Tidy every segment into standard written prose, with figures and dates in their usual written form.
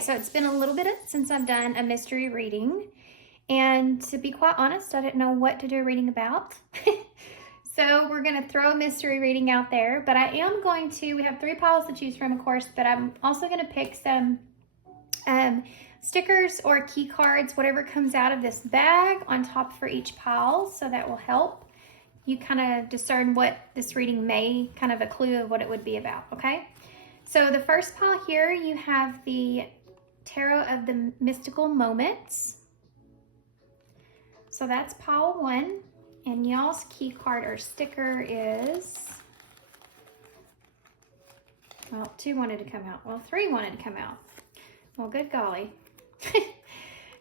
Okay, so it's been a little bit since I've done a mystery reading, and to be quite honest, I didn't know what to do a reading about. So we're going to throw a mystery reading out there, but I am going to, we have 3 piles to choose from, of course, but I'm also going to pick some stickers or key cards, whatever comes out of this bag, on top for each pile, so that will help you kind of discern what this reading may, kind of a clue of what it would be about, okay? So the first pile here, you have the Tarot of the Mystical Moments. So that's pile 1. And y'all's key card or sticker is, well, 2 wanted to come out. Well, 3 wanted to come out. Well, good golly.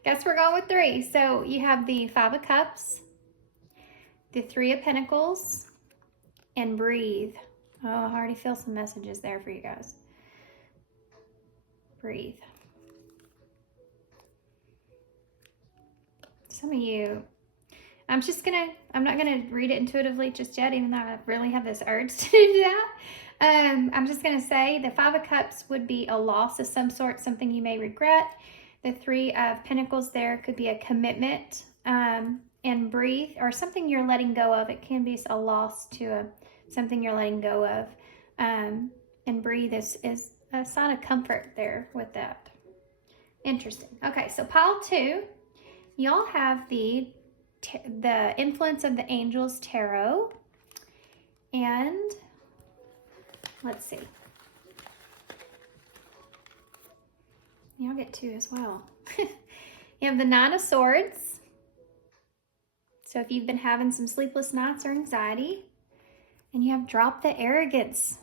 Guess we're going with 3. So you have the 5 of Cups, the 3 of Pentacles, and Breathe. Oh, I already feel some messages there for you guys. Breathe. Some of you, I'm not gonna read it intuitively just yet, even though I really have this urge to do that. I'm just gonna say the 5 of Cups would be a loss of some sort, something you may regret. The 3 of Pentacles there could be a commitment, and Breathe, or something you're letting go of. It can be a loss to something you're letting go of. And Breathe is a sign of comfort there with that. Interesting. Okay, so pile 2, y'all have the Influence of the Angels Tarot, and let's see, y'all get 2 as well. You have the 9 of Swords. So if you've been having some sleepless nights or anxiety, and you have Drop the Arrogance.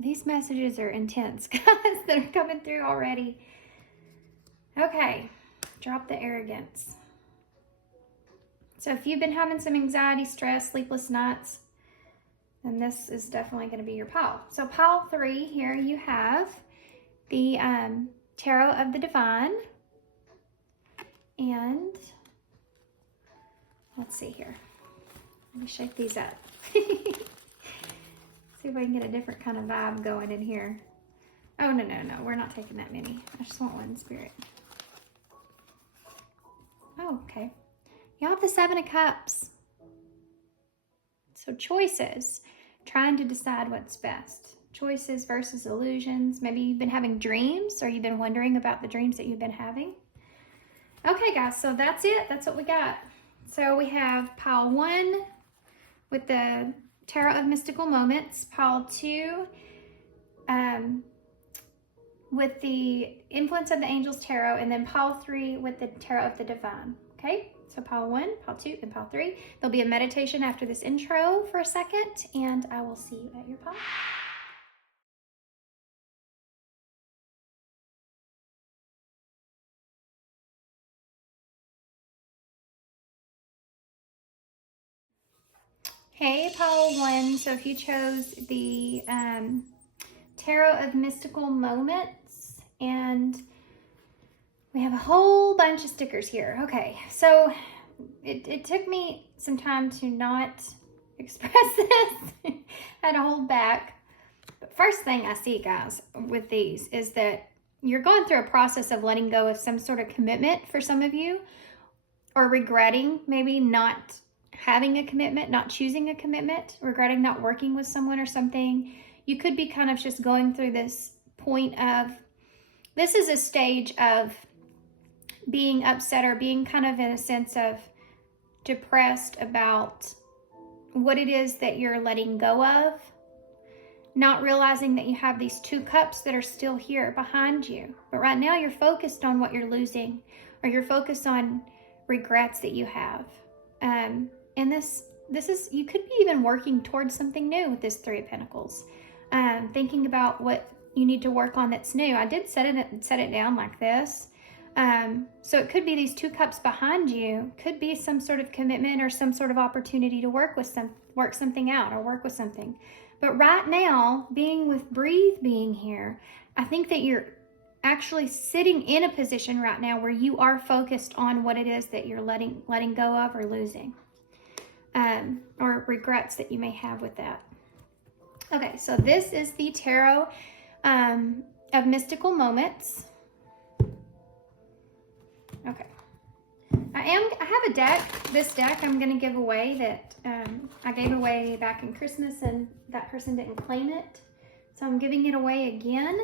These messages are intense, guys, that are coming through already. Okay, Drop the Arrogance. So if you've been having some anxiety, stress, sleepless nights, then this is definitely going to be your pile. So pile 3 here, you have the Tarot of the Divine. And let's see here. Let me shake these up. See if I can get a different kind of vibe going in here. Oh, no, we're not taking that many. I just want one, Spirit. Oh, okay. You have the 7 of Cups. So choices, trying to decide what's best. Choices versus illusions. Maybe you've been having dreams, or you've been wondering about the dreams that you've been having. Okay, guys, so that's it. That's what we got. So we have pile 1 with the Tarot of Mystical Moments, pile 2 with the Influence of the Angels Tarot, and then pile 3 with the Tarot of the Divine. Okay, so pile 1, pile 2, and pile 3. There'll be a meditation after this intro for a second, and I will see you at your pile. Hey, pile 1. So if you chose the Tarot of Mystical Moments, and we have a whole bunch of stickers here. Okay, so it took me some time to not express this. I had to hold back. But first thing I see, guys, with these is that you're going through a process of letting go of some sort of commitment for some of you, or regretting maybe not having a commitment, not choosing a commitment, regretting not working with someone or something. You could be kind of just going through this point of, this is a stage of being upset, or being kind of in a sense of depressed about what it is that you're letting go of, not realizing that you have these 2 cups that are still here behind you. But right now you're focused on what you're losing, or you're focused on regrets that you have. And this is, you could be even working towards something new with this 3 of Pentacles. Thinking about what you need to work on that's new. I did set it down like this. So it could be these 2 cups behind you, could be some sort of commitment or some sort of opportunity to work something out, or work with something. But right now, being with Breathe being here, I think that you're actually sitting in a position right now where you are focused on what it is that you're letting go of or losing, or regrets that you may have with that. Okay, so this is the Tarot of Mystical Moments. Okay. I have a deck. This deck I'm going to give away that I gave away back in Christmas and that person didn't claim it. So I'm giving it away again.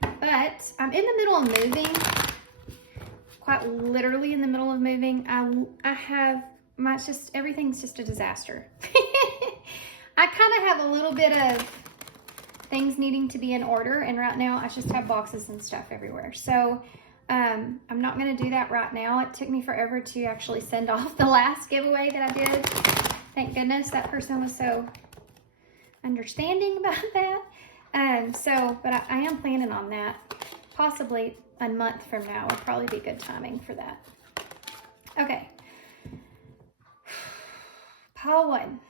But I'm in the middle of moving. Quite literally in the middle of moving. I have everything's just a disaster. I kind of have a little bit of things needing to be in order, and right now I just have boxes and stuff everywhere. So I'm not going to do that right now. It took me forever to actually send off the last giveaway that I did. Thank goodness that person was so understanding about that. But I am planning on that. Possibly a month from now would probably be good timing for that. Okay. Pile 1.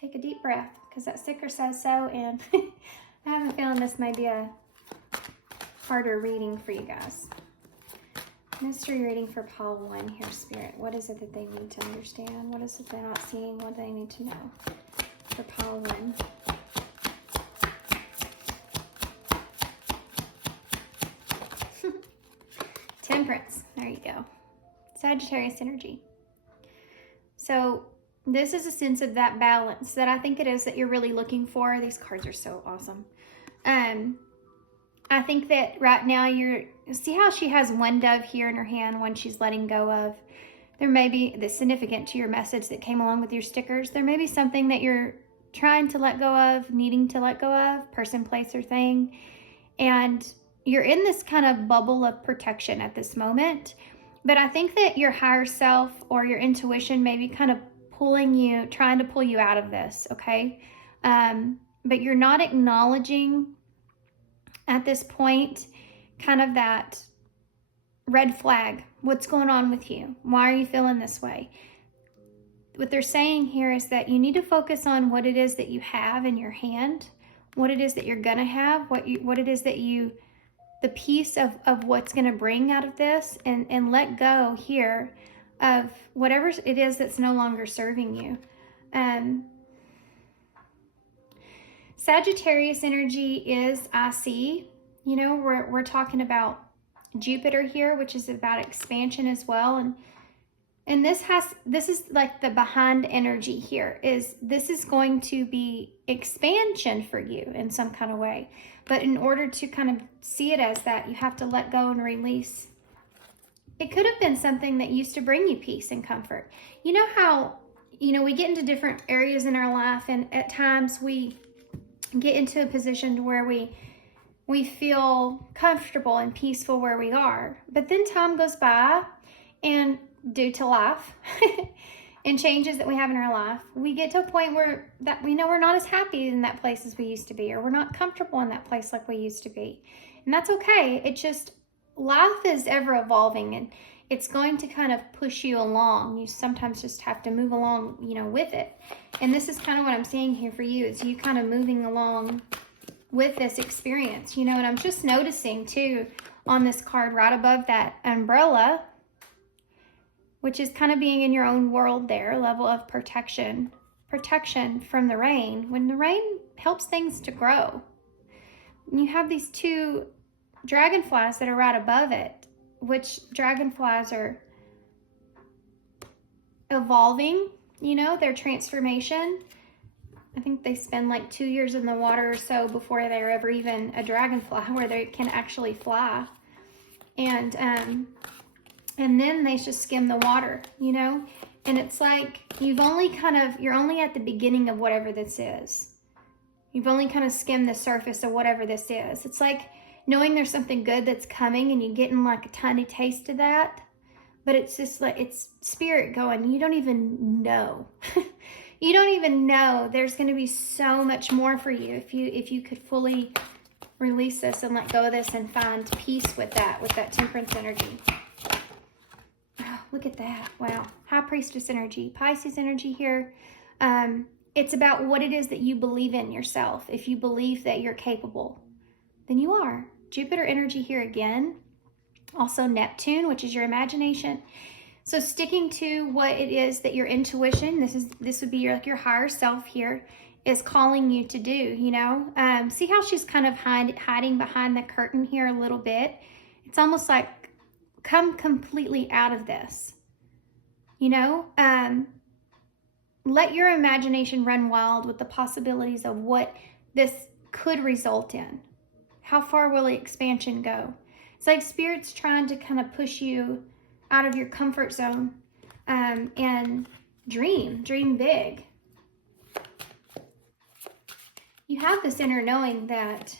Take a deep breath because that sticker says so, and I have a feeling this may be a harder reading for you guys. Mystery reading for pile 1 here, Spirit. What is it that they need to understand? What is it they're not seeing? What do they need to know for pile 1? Temperance. There you go. Sagittarius energy. So this is a sense of that balance that I think it is that you're really looking for. These cards are so awesome. I think that right now see how she has one dove here in her hand, one she's letting go of. There may be that's significant to your message that came along with your stickers. There may be something that you're trying to let go of, needing to let go of, person, place, or thing. And you're in this kind of bubble of protection at this moment. But I think that your higher self or your intuition may be kind of trying to pull you out of this, okay? But you're not acknowledging at this point kind of that red flag. What's going on with you? Why are you feeling this way? What they're saying here is that you need to focus on what it is that you have in your hand, what it is that you're gonna have, what it is that the piece of what's gonna bring out of this, and let go here of whatever it is that's no longer serving you. Sagittarius energy is, I see, you know, we're talking about Jupiter here, which is about expansion as well. And this is like the behind energy here. This is going to be expansion for you in some kind of way. But in order to kind of see it as that, you have to let go and release. It could have been something that used to bring you peace and comfort. You know how, we get into different areas in our life, and at times we get into a position where we feel comfortable and peaceful where we are. But then time goes by, and due to life and changes that we have in our life, we get to a point where that we know we're not as happy in that place as we used to be, or we're not comfortable in that place like we used to be. And that's okay. It just, life is ever evolving, and it's going to kind of push you along. You sometimes just have to move along, with it. And this is kind of what I'm seeing here for you, is you kind of moving along with this experience, and I'm just noticing too on this card right above that umbrella, which is kind of being in your own world there, level of protection from the rain, when the rain helps things to grow. And you have these two dragonflies that are right above it, which dragonflies are evolving, their transformation. I think they spend like 2 years in the water or so before they're ever even a dragonfly where they can actually fly. And then they just skim the water, and it's like you're only at the beginning of whatever this is. You've only kind of skimmed the surface of whatever this is. It's like knowing there's something good that's coming, and you're getting like a tiny taste of that, but it's just like, it's spirit going, you don't even know. You don't even know there's going to be so much more for you if you could fully release this and let go of this and find peace with that temperance energy. Oh, look at that. Wow. High Priestess energy, Pisces energy here. It's about what it is that you believe in yourself. If you believe that you're capable, then you are. Jupiter energy here again. Also Neptune, which is your imagination. So sticking to what it is that your intuition, this would be your higher self here, is calling you to do, See how she's kind of hiding behind the curtain here a little bit? It's almost like come completely out of this. You know, let your imagination run wild with the possibilities of what this could result in. How far will the expansion go? It's like Spirit's trying to kind of push you out of your comfort zone, and dream big. You have this inner knowing that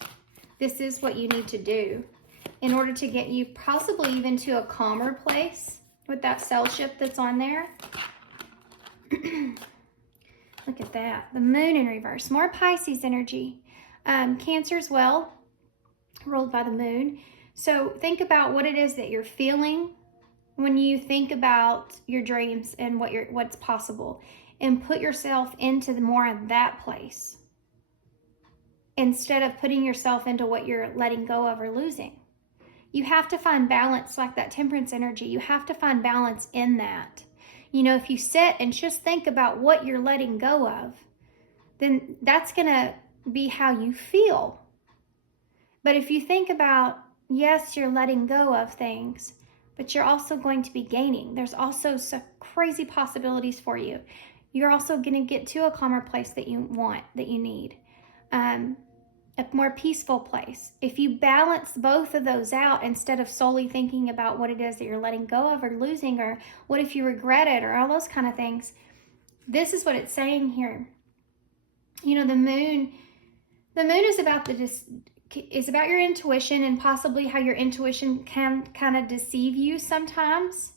this is what you need to do in order to get you possibly even to a calmer place with that cell shift that's on there. Look at that. The moon in reverse. More Pisces energy. Cancer as well, ruled by the moon. So think about what it is that you're feeling when you think about your dreams and what's possible, and put yourself into more of that place instead of putting yourself into what you're letting go of or losing. You have to find balance, like that Temperance energy. You have to find balance in that. You know, if you sit and just think about what you're letting go of, then that's going to be how you feel. But if you think about, yes, you're letting go of things, but you're also going to be gaining. There's also some crazy possibilities for you. You're also going to get to a calmer place that you want, that you need. A more peaceful place. If you balance both of those out instead of solely thinking about what it is that you're letting go of or losing, or what if you regret it, or all those kind of things, this is what it's saying here. You know, the moon is about is about your intuition, and possibly how your intuition can kind of deceive you sometimes.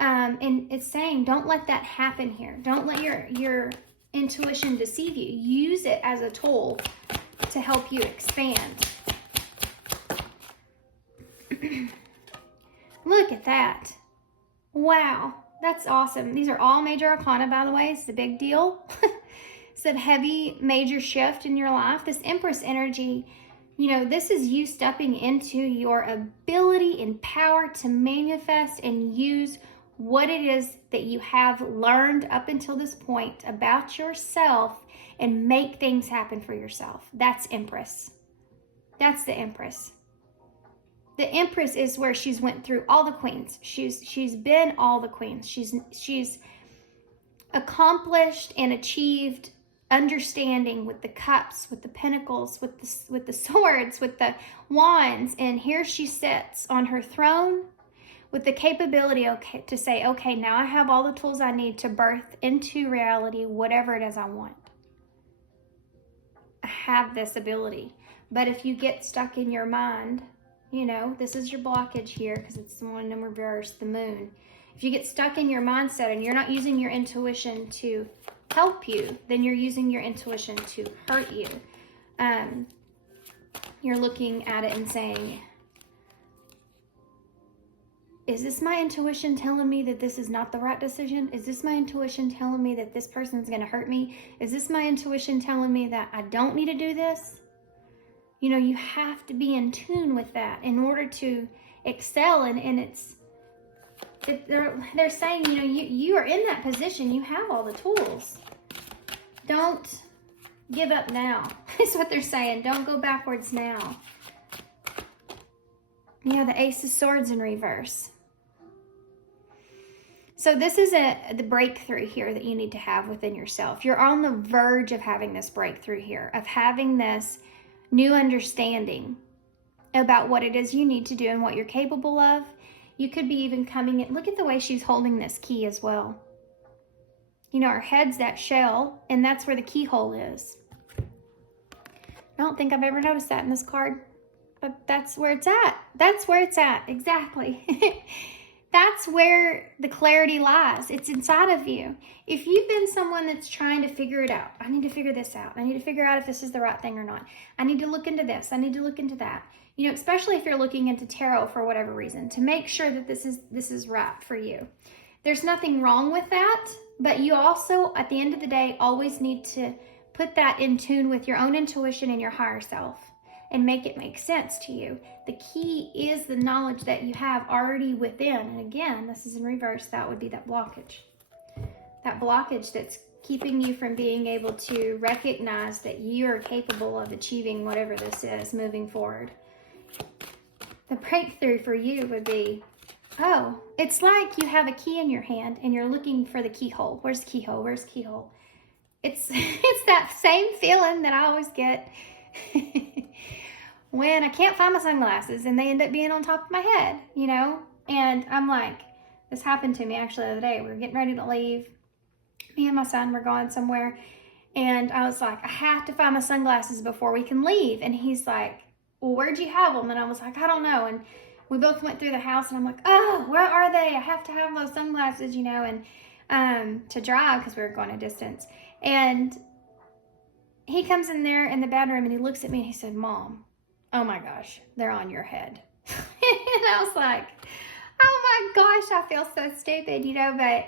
And it's saying, don't let that happen here. Don't let your intuition deceive you. Use it as a tool to help you expand. Look at that. Wow, that's awesome. These are all major arcana, by the way. It's a big deal. It's a heavy major shift in your life. This Empress energy, you know, this is you stepping into your ability and power to manifest and use what it is that you have learned up until this point about yourself, and make things happen for yourself. That's Empress. That's the Empress. The Empress is where she's went through all the queens. She's been all the queens. She's accomplished and achieved understanding with the cups, with the pentacles, with the swords, with the wands, and here she sits on her throne with the capability to say, okay, now I have all the tools I need to birth into reality whatever it is I want. I have this ability. But if you get stuck in your mind, you know, this is your blockage here because it's the one in reverse, the moon. If you get stuck in your mindset and you're not using your intuition to help you, then you're using your intuition to hurt you. You're looking at it and saying, is this my intuition telling me that this is not the right decision? Is this my intuition telling me that this person's going to hurt me? Is this my intuition telling me that I don't need to do this? You know, you have to be in tune with that in order to excel. And they're saying, you know, you are in that position. You have all the tools. Don't give up now. Is what they're saying. Don't go backwards now. Yeah, the Ace of Swords in reverse. So this is the breakthrough here that you need to have within yourself. You're on the verge of having this breakthrough here, of having this new understanding about what it is you need to do and what you're capable of. You could be even coming in. Look at the way she's holding this key as well. You know, her head's that shell, and that's where the keyhole is. I don't think I've ever noticed that in this card, but that's where it's at. That's where it's at, exactly. That's where the clarity lies. It's inside of you. If you've been someone that's trying to figure it out, I need to figure this out. I need to figure out if this is the right thing or not. I need to look into this. I need to look into that. You know, especially if you're looking into tarot for whatever reason, to make sure that this is right for you. There's nothing wrong with that, but you also, at the end of the day, always need to put that in tune with your own intuition and your higher self and make it make sense to you. The key is the knowledge that you have already within. And again, this is in reverse. That would be that blockage. That blockage that's keeping you from being able to recognize that you are capable of achieving whatever this is moving forward. The breakthrough for you would be, Oh, it's like you have a key in your hand and you're looking for the keyhole. Where's the keyhole? Where's the keyhole? It's that same feeling that I always get when I can't find my sunglasses and they end up being on top of my head, you know? And I'm like, this happened to me actually the other day. We were getting ready to leave. Me and my son were going somewhere. And I was like, I have to find my sunglasses before we can leave. And he's like, well, where'd you have them? And I was like, I don't know. And we both went through the house and I'm like, oh, where are they? I have to have those sunglasses, you know, and to drive because we were going a distance. And he comes in there in the bedroom and he looks at me and he said, Mom, oh my gosh, they're on your head. And I was like, oh my gosh, I feel so stupid, you know, but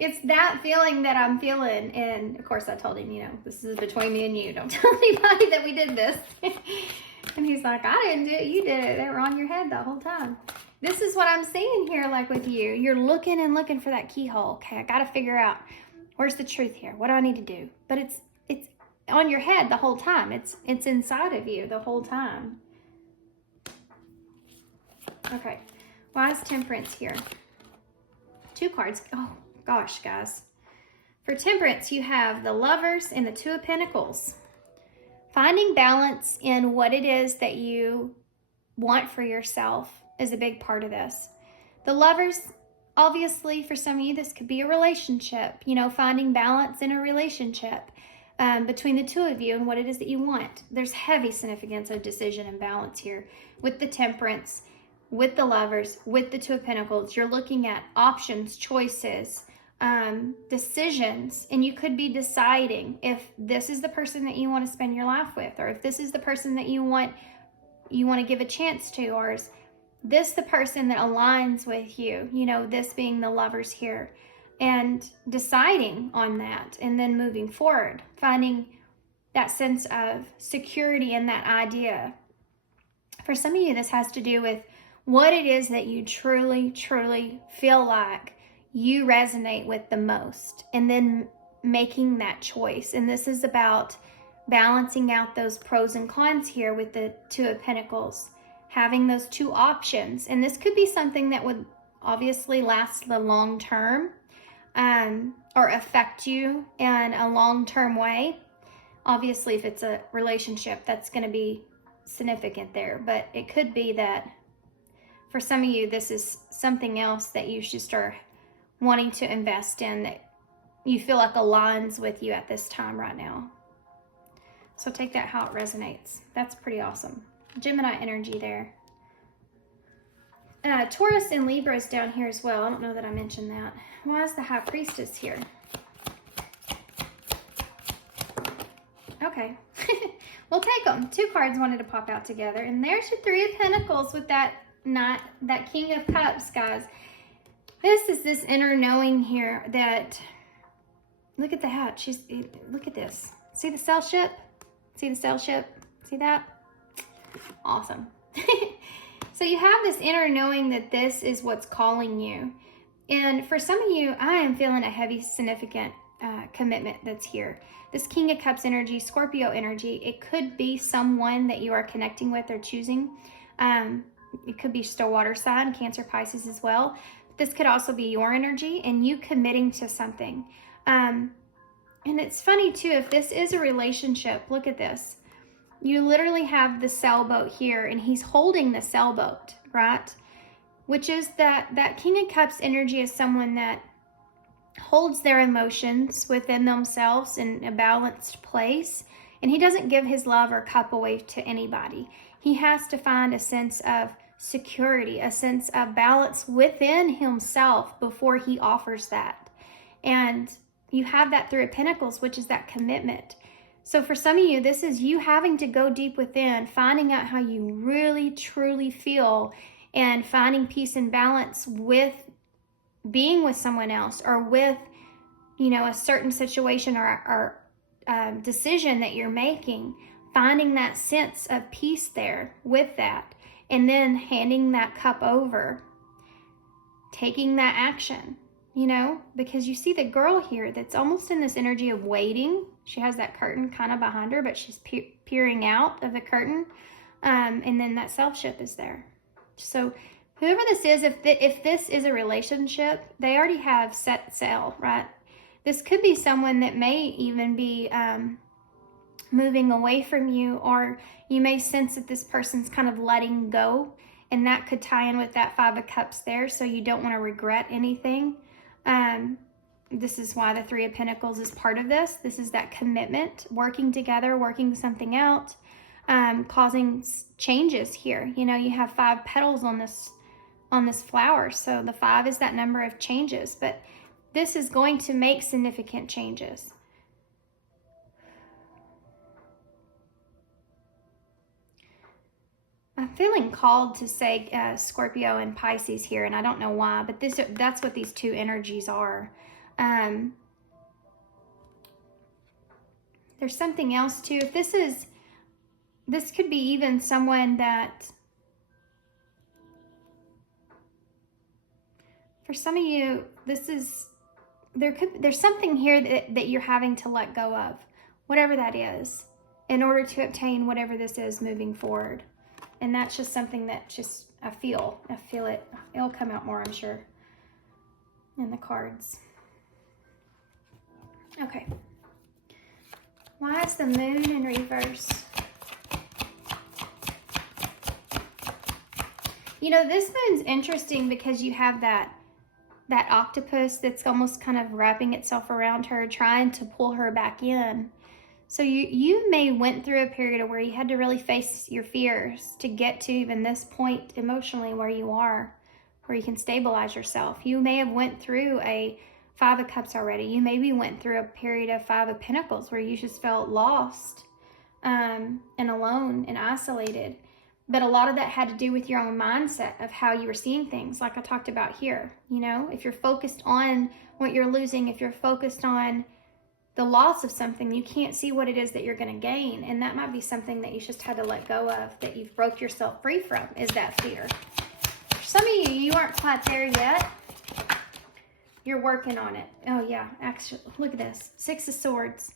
it's that feeling that I'm feeling. And of course I told him, you know, this is between me and you. Don't tell anybody that we did this. And he's like, I didn't do it. You did it. They were on your head the whole time. This is what I'm seeing here, like with you. You're looking and looking for that keyhole. Okay, I got to figure out where's the truth here. What do I need to do? But it's on your head the whole time. It's inside of you the whole time. Okay, wise temperance here. 2 cards. Oh gosh, guys. For temperance, you have the Lovers and the 2 of Pentacles. Finding balance in what it is that you want for yourself is a big part of this. The Lovers, obviously, for some of you, this could be a relationship. You know, finding balance in a relationship between the 2 of you and what it is that you want. There's heavy significance of decision and balance here. With the Temperance, with the Lovers, with the 2 of Pentacles, you're looking at options, choices, decisions, and you could be deciding if this is the person that you want to spend your life with, or if this is the person that you want to give a chance to, or is this the person that aligns with you, you know, this being the Lovers here, and deciding on that and then moving forward, finding that sense of security in that idea. For some of you, this has to do with what it is that you truly, truly feel like you resonate with the most, and then making that choice. And this is about balancing out those pros and cons here with the 2 of Pentacles, having those 2 options. And this could be something that would obviously last the long term, or affect you in a long-term way. Obviously, if it's a relationship, that's going to be significant there. But it could be that for some of you, this is something else that you should start wanting to invest in, that you feel like aligns with you at this time right now. So take that how it resonates. That's pretty awesome. Gemini energy there. Taurus and Libra is down here as well. I don't know that I mentioned that. Why is the High Priestess here? Okay. We'll take them. 2 cards wanted to pop out together. And there's your 3 of Pentacles with that King of Cups, guys. This is this inner knowing here that, look at the hat. Look at this. See the sail ship? See the sail ship? See that? Awesome. So you have this inner knowing that this is what's calling you. And for some of you, I am feeling a heavy, significant commitment that's here. This King of Cups energy, Scorpio energy, it could be someone that you are connecting with or choosing. It could be just a water sign, Cancer, Pisces as well. This could also be your energy and you committing to something. And it's funny too, if this is a relationship, look at this. You literally have the sailboat here and he's holding the sailboat, right? Which is that King of Cups energy is someone that holds their emotions within themselves in a balanced place. And he doesn't give his love or cup away to anybody. He has to find a sense of security, a sense of balance within himself before he offers that. And you have that 3 of Pentacles, which is that commitment. So for some of you, this is you having to go deep within, finding out how you really, truly feel, and finding peace and balance with being with someone else, or with, you know, a certain situation or decision that you're making, finding that sense of peace there with that, and then handing that cup over, taking that action, you know, because you see the girl here that's almost in this energy of waiting. She has that curtain kind of behind her, but she's peering out of the curtain. And then that self ship is there. So Whoever this is, if this is a relationship, they already have set sail, right? This could be someone that may even be moving away from you, or you may sense that this person's kind of letting go, and that could tie in with that Five of Cups there, so you don't want to regret anything. This is why the Three of Pentacles is part of this. This is that commitment, working together, working something out, causing changes here. You know, you have 5 petals on this flower, so the 5 is that number of changes, but this is going to make significant changes. I'm feeling called to say Scorpio and Pisces here, and I don't know why, but that's what these two energies are. There's something else too. If this could be even someone that, for some of you, there's something here that you're having to let go of, whatever that is, in order to obtain whatever this is moving forward. And that's just something that I feel it. It'll come out more, I'm sure, in the cards. Okay. Why is the moon in reverse? You know, this moon's interesting because you have that octopus that's almost kind of wrapping itself around her, trying to pull her back in. So you may went through a period of where you had to really face your fears to get to even this point emotionally where you are, where you can stabilize yourself. You may have went through a 5 of Cups already. You maybe went through a period of 5 of Pentacles where you just felt lost and alone and isolated. But a lot of that had to do with your own mindset of how you were seeing things, like I talked about here. You know, if you're focused on what you're losing, if you're focused on the loss of something, you can't see what it is that you're going to gain. And that might be something that you just had to let go of, that you've broke yourself free from, is that fear. For some of you aren't quite there yet. You're working on it. Oh yeah, actually, look at this. 6 of Swords.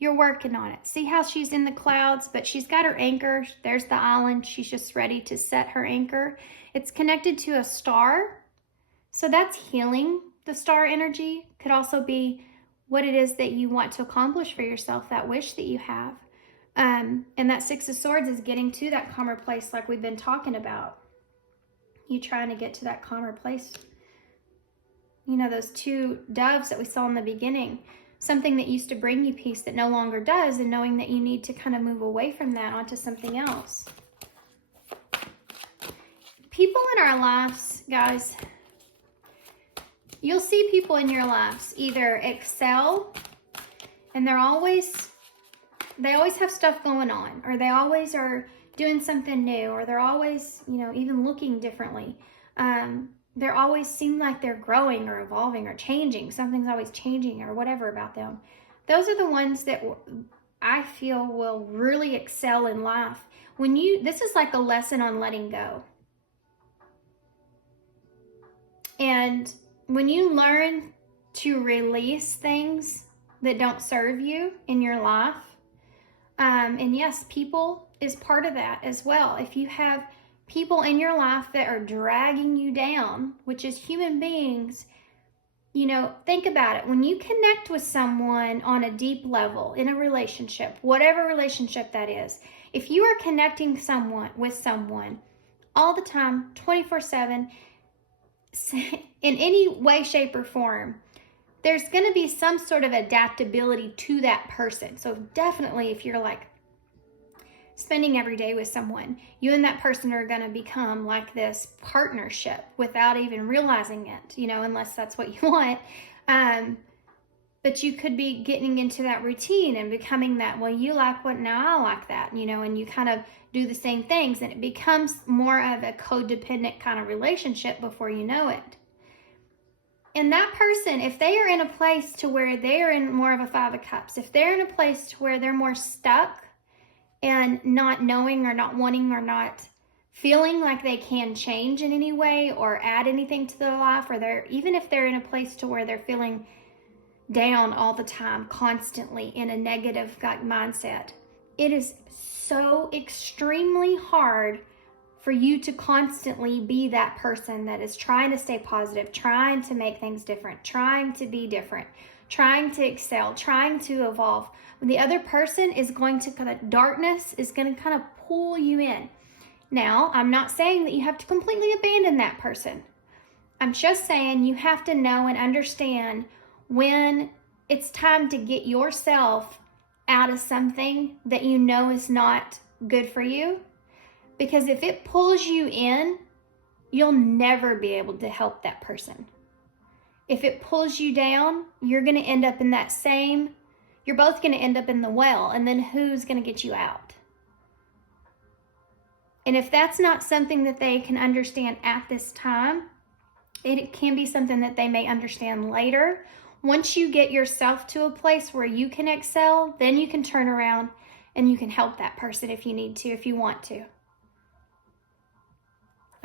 You're working on it. See how she's in the clouds, but she's got her anchor. There's the island. She's just ready to set her anchor. It's connected to a star. So that's healing. The star energy could also be what it is that you want to accomplish for yourself, that wish that you have. And that 6 of Swords is getting to that calmer place like we've been talking about. You trying to get to that calmer place. You know, those 2 doves that we saw in the beginning, something that used to bring you peace that no longer does, and knowing that you need to kind of move away from that onto something else. People in our lives, guys, you'll see people in your lives either excel and they always have stuff going on, or they always are doing something new, or they're always, you know, even looking differently. They always seem like they're growing or evolving or changing. Something's always changing or whatever about them. Those are the ones that I feel will really excel in life. This is like a lesson on letting go. And when you learn to release things that don't serve you in your life, and yes, people is part of that as well. If you have people in your life that are dragging you down, which is human beings, you know, think about it. When you connect with someone on a deep level in a relationship, whatever relationship that is, if you are connecting with someone all the time, 24/7, in any way, shape, or form, there's going to be some sort of adaptability to that person. So definitely, if you're like spending every day with someone, you and that person are going to become like this partnership without even realizing it, you know, unless that's what you want. But you could be getting into that routine and becoming that, well, you like what, now I like that, you know, and you kind of do the same things, and it becomes more of a codependent kind of relationship before you know it. And that person, if they are in a place to where they are in more of a 5 of Cups, if they're in a place to where they're more stuck and not knowing or not wanting or not feeling like they can change in any way or add anything to their life, or even if they're in a place to where they're feeling down all the time, constantly in a negative mindset, it is so extremely hard for you to constantly be that person that is trying to stay positive, trying to make things different, trying to be different, trying to excel, trying to evolve. When the other person is going to kind of, darkness is going to kind of pull you in. Now, I'm not saying that you have to completely abandon that person. I'm just saying you have to know and understand when it's time to get yourself out of something that you know is not good for you. Because if it pulls you in, you'll never be able to help that person. If it pulls you down, you're going to end up in that same, you're both going to end up in the well, and then who's going to get you out? And if that's not something that they can understand at this time, it can be something that they may understand later. Once you get yourself to a place where you can excel, then you can turn around and you can help that person if you need to, if you want to.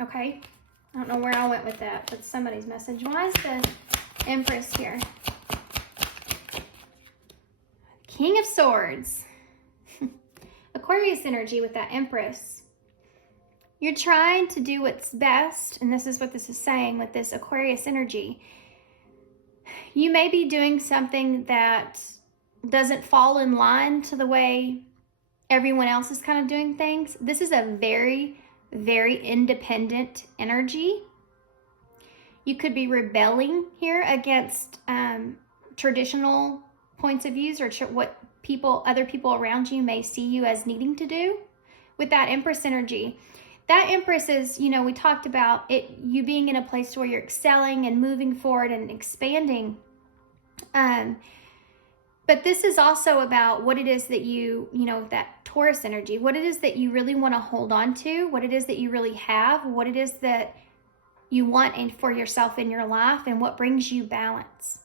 Okay? I don't know where I went with that, but somebody's message. Why is the Empress here? King of Swords. Aquarius energy with that Empress. You're trying to do what's best, and this is what this is saying with this Aquarius energy. You may be doing something that doesn't fall in line to the way everyone else is kind of doing things. This is a very, very independent energy. You could be rebelling here against traditional points of views or what other people around you may see you as needing to do with that Empress energy. That Empress is, we talked about it, you being in a place where you're excelling and moving forward and expanding. But this is also about what it is that that Taurus energy, what it is that you really want to hold on to, what it is that you really have, what it is that you want for yourself in your life, and what brings you balance,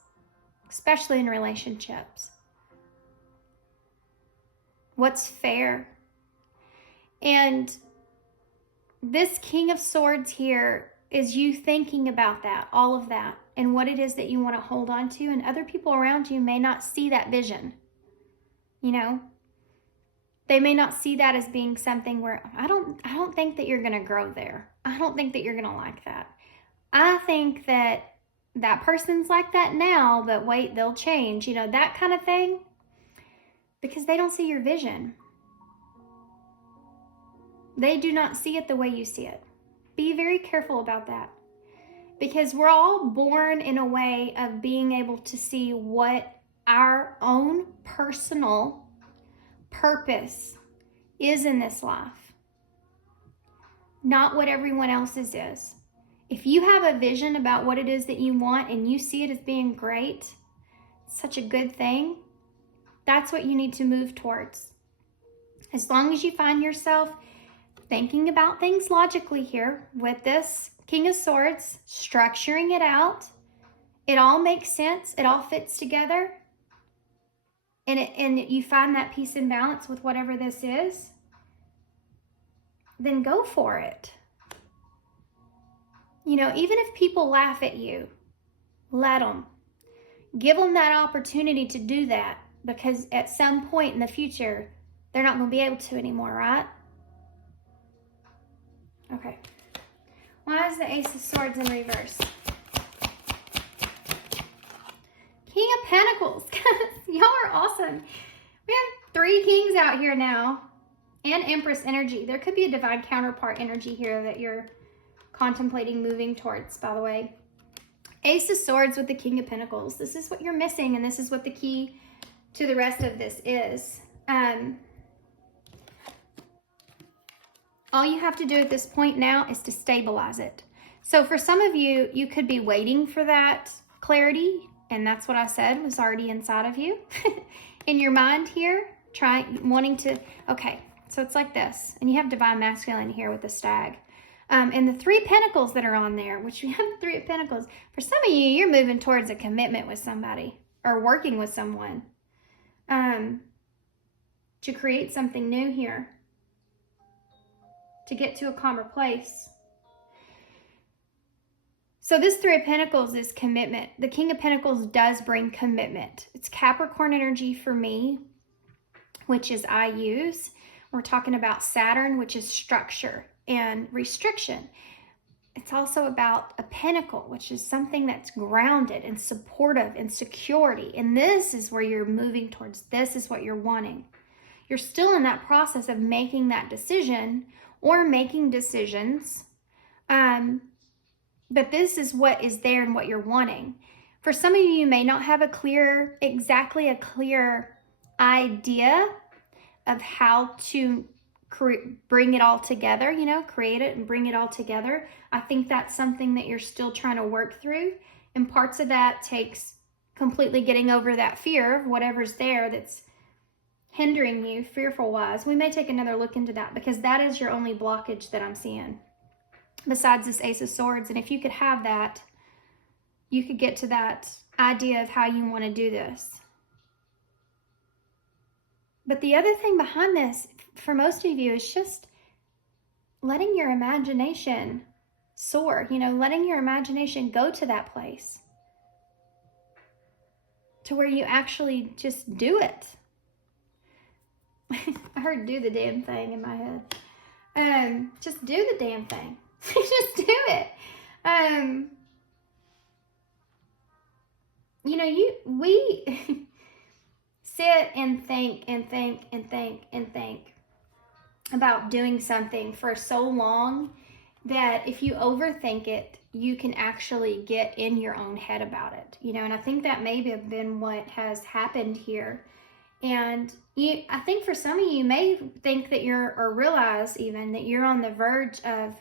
especially in relationships. What's fair. And this King of Swords here is you thinking about that, all of that, and what it is that you want to hold on to, and other people around you may not see that vision. They may not see that as being something where, I don't think that you're going to grow there. I don't think that you're going to like that. I think that person's like that now, but wait, they'll change, that kind of thing, because they don't see your vision. They do not see it the way you see it. Be very careful about that, because we're all born in a way of being able to see what our own personal purpose is in this life, not what everyone else's is. If you have a vision about what it is that you want and you see it as being great, such a good thing, that's what you need to move towards. As long as you find yourself thinking about things logically here with this King of Swords, structuring it out, it all makes sense, it all fits together, and you find that peace and balance with whatever this is, then go for it. Even if people laugh at you, let them. Give them that opportunity to do that, because at some point in the future, they're not going to be able to anymore, right? Okay. Why is the Ace of Swords in reverse? King of Pentacles. Y'all are awesome. We have 3 kings out here now. And Empress energy. There could be a divine counterpart energy here that you're contemplating moving towards, by the way. Ace of Swords with the King of Pentacles. This is what you're missing, and this is what the key to the rest of this is. All you have to do at this point now is to stabilize it. So for some of you, you could be waiting for that clarity, and that's what I said was already inside of you. In your mind here, wanting to, okay, so it's like this. And you have divine masculine here with the stag. And the 3 pentacles that are on there, which we have 3 pentacles. For some of you, you're moving towards a commitment with somebody or working with someone to create something new here, to get to a calmer place. So this 3 of Pentacles is commitment. The King of Pentacles does bring commitment. It's Capricorn energy for me, which is I use. We're talking about Saturn, which is structure. and restriction. It's also about a pinnacle, which is something that's grounded and supportive and security. And this is where you're moving towards. This is what you're wanting. You're still in that process of making that decision or making decisions. But this is what is there and what you're wanting. For some of you may not have exactly a clear idea of how to bring it all together, create it and bring it all together. I think that's something that you're still trying to work through. And parts of that takes completely getting over that fear of whatever's there that's hindering you, fearful wise. We may take another look into that because that is your only blockage that I'm seeing besides this Ace of Swords. And if you could have that, you could get to that idea of how you want to do this. But the other thing behind this, for most of you, is just letting your imagination soar, letting your imagination go to that place to where you actually just do it. I heard do the damn thing in my head. Just do the damn thing. Just do it. We sit and think and think and think and think about doing something for so long that if you overthink it, you can actually get in your own head about it, and I think that may have been what has happened here. And I think for some of you may think that or realize even that you're on the verge of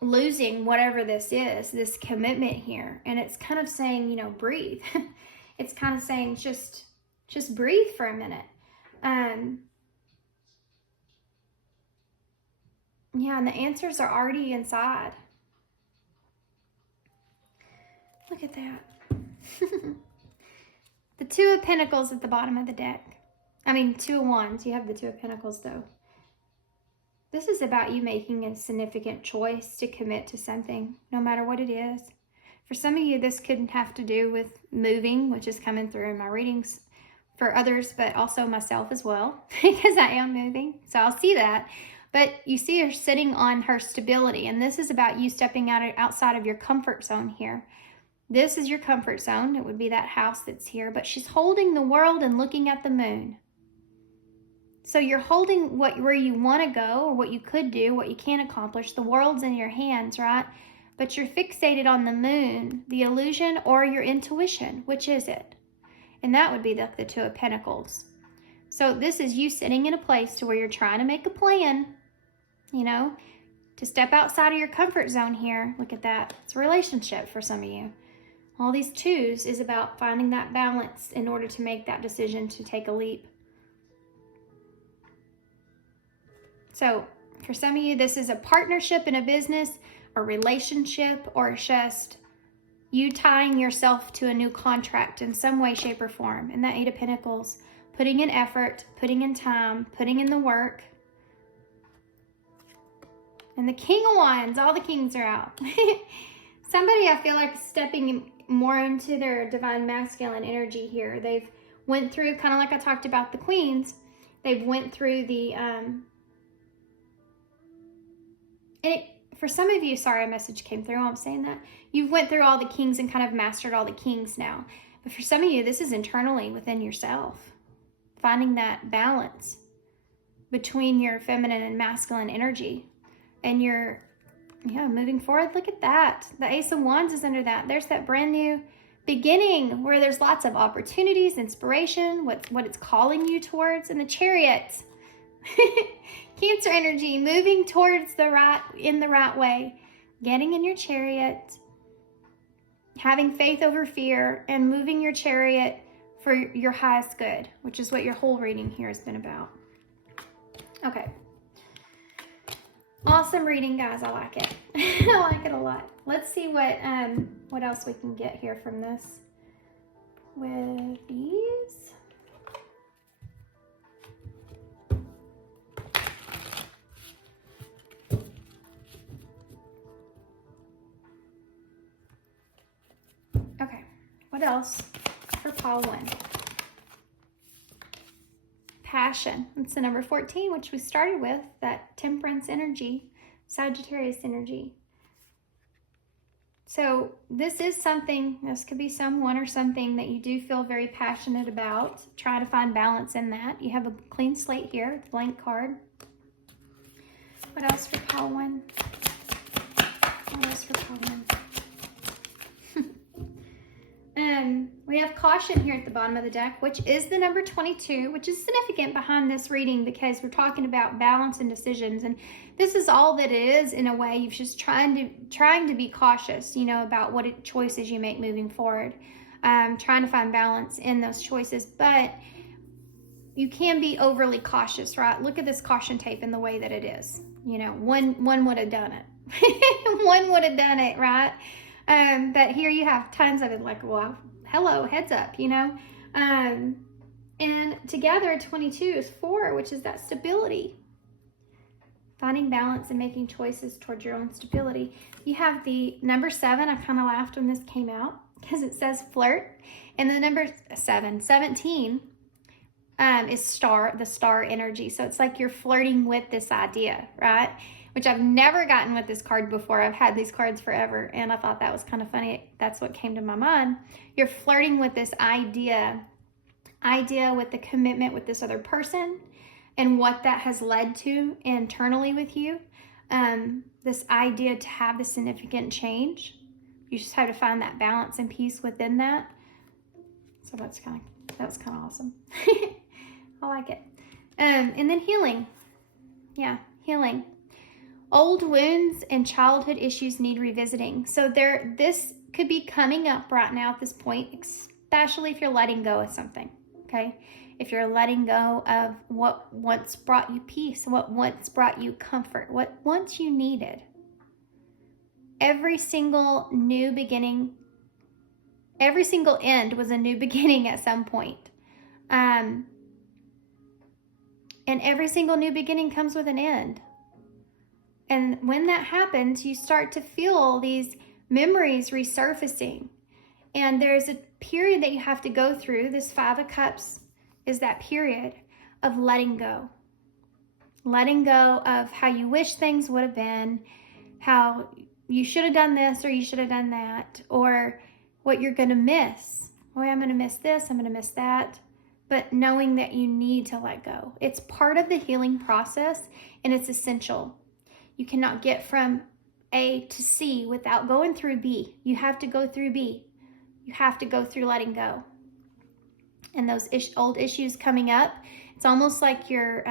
losing whatever this is, this commitment here. And it's kind of saying, breathe. It's kind of saying, just breathe for a minute. Yeah, and the answers are already inside. Look at that. The Two of Pentacles at the bottom of the deck. Two of Wands. You have the Two of Pentacles, though. This is about you making a significant choice to commit to something, no matter what it is. For some of you, this could have to do with moving, which is coming through in my readings for others, but also myself as well, because I am moving. So I'll see that. But you see her sitting on her stability, and this is about you stepping outside of your comfort zone here. This is your comfort zone. It would be that house that's here, but she's holding the world and looking at the moon. So you're holding where you want to go or what you could do, what you can accomplish. The world's in your hands, right? But you're fixated on the moon, the illusion, or your intuition. Which is it? And that would be the Two of Pentacles. So this is you sitting in a place to where you're trying to make a plan, to step outside of your comfort zone here. Look at that. It's a relationship for some of you. All these twos is about finding that balance in order to make that decision to take a leap. So for some of you, this is a partnership in a business, a relationship, or just you tying yourself to a new contract in some way, shape, or form. And that Eight of Pentacles, putting in effort, putting in time, putting in the work. And the King of Wands, all the kings are out. Somebody, I feel like, stepping more into their divine masculine energy here. They've went through, kind of like I talked about the queens, they've went through the, for some of you, sorry, a message came through while I'm saying that. You've went through all the kings and kind of mastered all the kings now. But for some of you, this is internally within yourself. Finding that balance between your feminine and masculine energy. And you're, moving forward. Look at that. The Ace of Wands is under that. There's that brand new beginning where there's lots of opportunities, inspiration, what it's calling you towards. And the Chariot. Cancer energy, moving towards in the right way. Getting in your chariot. Having faith over fear. And moving your chariot for your highest good. Which is what your whole reading here has been about. Okay. Awesome reading, guys. I like it. I like it a lot. Let's see what else we can get here from this with these. Okay, what else for pile one? passion. It's the number 14, which we started with, that temperance energy, Sagittarius energy. So this is something, this could be someone or something that you do feel very passionate about. Try to find balance in that. You have a clean slate here, blank card. What else for pile 1? What else for pile 1? We have caution here at the bottom of the deck, which is the number 22, which is significant behind this reading because we're talking about balance and decisions. And this is all that it is in a way. You're just trying to be cautious, you know, about what choices you make moving forward. Trying to find balance in those choices, but you can be overly cautious, right? Look at this caution tape in the way that it is. You know, one would have done it. One would have done it, right? But here you have tons of it, like, well, hello, heads up, you know. And together 22 is 4, which is that stability. Finding balance and making choices towards your own stability. You have the number 7. I kind of laughed when this came out because it says flirt. And the number 17 is the star energy. So it's like you're flirting with this idea, right? Which I've never gotten with this card before. I've had these cards forever, and I thought that was kind of funny. That's what came to my mind. You're flirting with this idea with the commitment with this other person and what that has led to internally with you. This idea to have the significant change. You just have to find that balance and peace within that. So that's kind of awesome. I like it. And then healing. Yeah, healing. Old wounds and childhood issues need revisiting. So this could be coming up right now at this point, especially if you're letting go of something, okay? If you're letting go of what once brought you peace, what once brought you comfort, what once you needed. Every single new beginning, every single end was a new beginning at some point. And every single new beginning comes with an end. And when that happens, you start to feel these memories resurfacing. And there's a period that you have to go through. This 5 of Cups is that period of letting go. Letting go of how you wish things would have been, how you should have done this or you should have done that, or what you're going to miss. Oh, I'm going to miss this, I'm going to miss that. But knowing that you need to let go. It's part of the healing process, and it's essential. You cannot get from A to C without going through B. You have to go through B. You have to go through letting go. And those old issues coming up, it's almost like your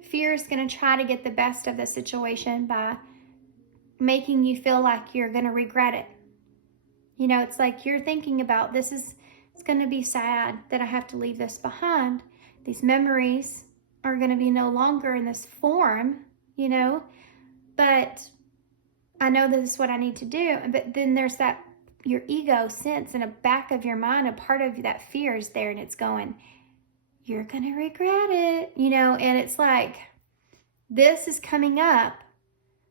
fear is going to try to get the best of the situation by making you feel like you're going to regret it. You know, it's like you're thinking about it's going to be sad that I have to leave this behind. These memories are going to be no longer in this form, you know, but I know this is what I need to do. But then there's that, your ego sense in the back of your mind, a part of that fear is there, and it's going, you're going to regret it, you know, and it's like, this is coming up,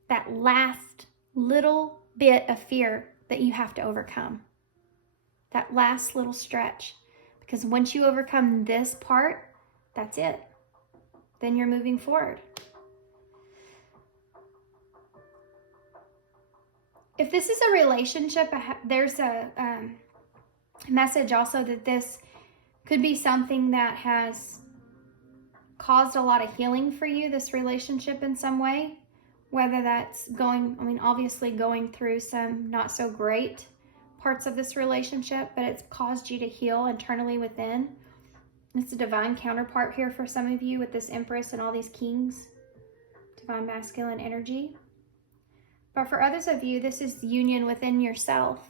that last little bit of fear that you have to overcome. That last little stretch. Because once you overcome this part, that's it. Then you're moving forward. If this is a relationship, there's a message also that this could be something that has caused a lot of healing for you, this relationship in some way. Whether that's obviously going through some not so great parts of this relationship, but it's caused you to heal internally within. It's a divine counterpart here for some of you with this Empress and all these kings. Divine masculine energy. But for others of you, this is union within yourself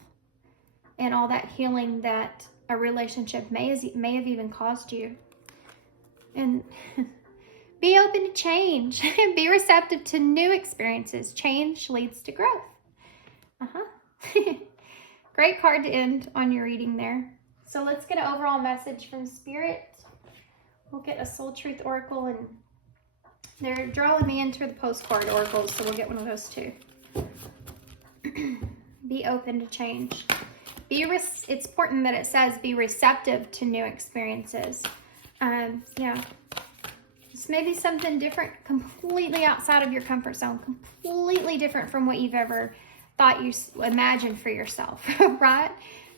and all that healing that a relationship may have even caused you. And be open to change. Be receptive to new experiences. Change leads to growth. Great card to end on your reading there. So let's get an overall message from Spirit. We'll get a Soul Truth Oracle, and they're drawing me into the postcard oracles, so we'll get one of those too. Be open to change. It's important that it says be receptive to new experiences. Yeah. It's maybe something different, completely outside of your comfort zone, completely different from what you've ever thought you imagined for yourself, right?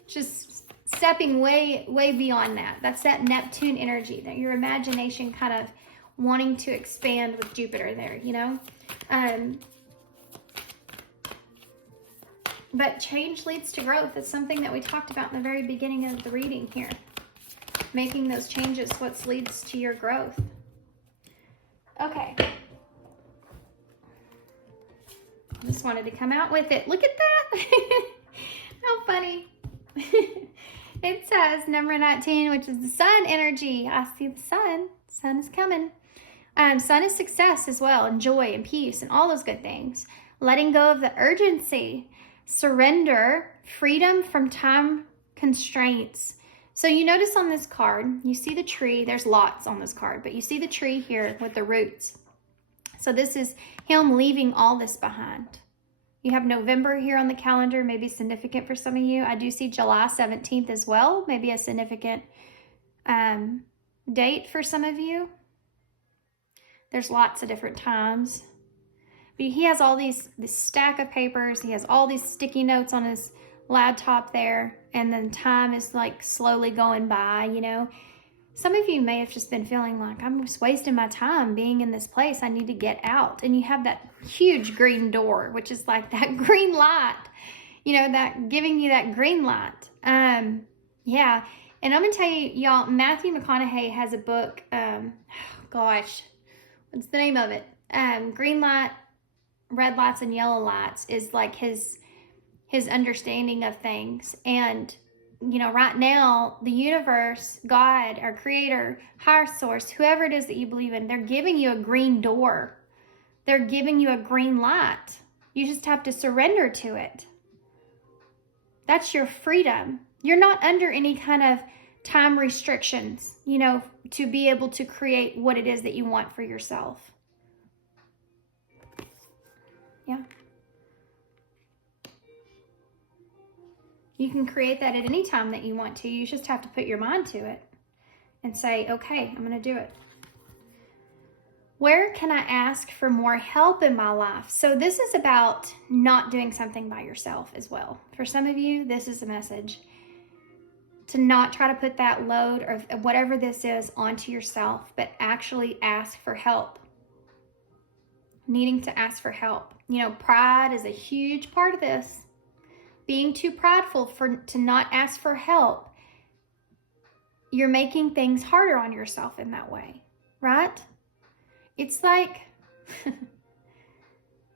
Just stepping way, way beyond that. That's that Neptune energy, that your imagination kind of wanting to expand with Jupiter there, you know? But change leads to growth. It's something that we talked about in the very beginning of the reading here. Making those changes, what leads to your growth. Okay. Just wanted to come out with it. Look at that. How funny. It says number 19, which is the sun energy. I see the sun. Sun is coming. Sun is success as well, and joy and peace and all those good things. Letting go of the urgency. Surrender. Freedom from time constraints. So you notice on this card, you see the tree. There's lots on this card, but you see the tree here with the roots. So this is him leaving all this behind. You have November here on the calendar, maybe significant for some of you. I do see July 17th as well, maybe a significant date for some of you. There's lots of different times. But he has all this stack of papers. He has all these sticky notes on his laptop there, and then time is like slowly going by, you know. Some of you may have just been feeling like, I'm just wasting my time being in this place. I need to get out. And you have that huge green door, which is like that green light, you know, that giving you that green light. Yeah. And I'm going to tell you, y'all, Matthew McConaughey has a book. Gosh, what's the name of it? Green light, red lights, and yellow lights is like his understanding of things. And you know, right now, the universe, God, our creator, higher source, whoever it is that you believe in, they're giving you a green door. They're giving you a green light. You just have to surrender to it. That's your freedom. You're not under any kind of time restrictions, you know, to be able to create what it is that you want for yourself. Yeah. You can create that at any time that you want to. You just have to put your mind to it and say, okay, I'm going to do it. Where can I ask for more help in my life? So this is about not doing something by yourself as well. For some of you, this is a message to not try to put that load or whatever this is onto yourself, but actually ask for help. Needing to ask for help. You know, pride is a huge part of this. Being too prideful to not ask for help, you're making things harder on yourself in that way, right? It's like,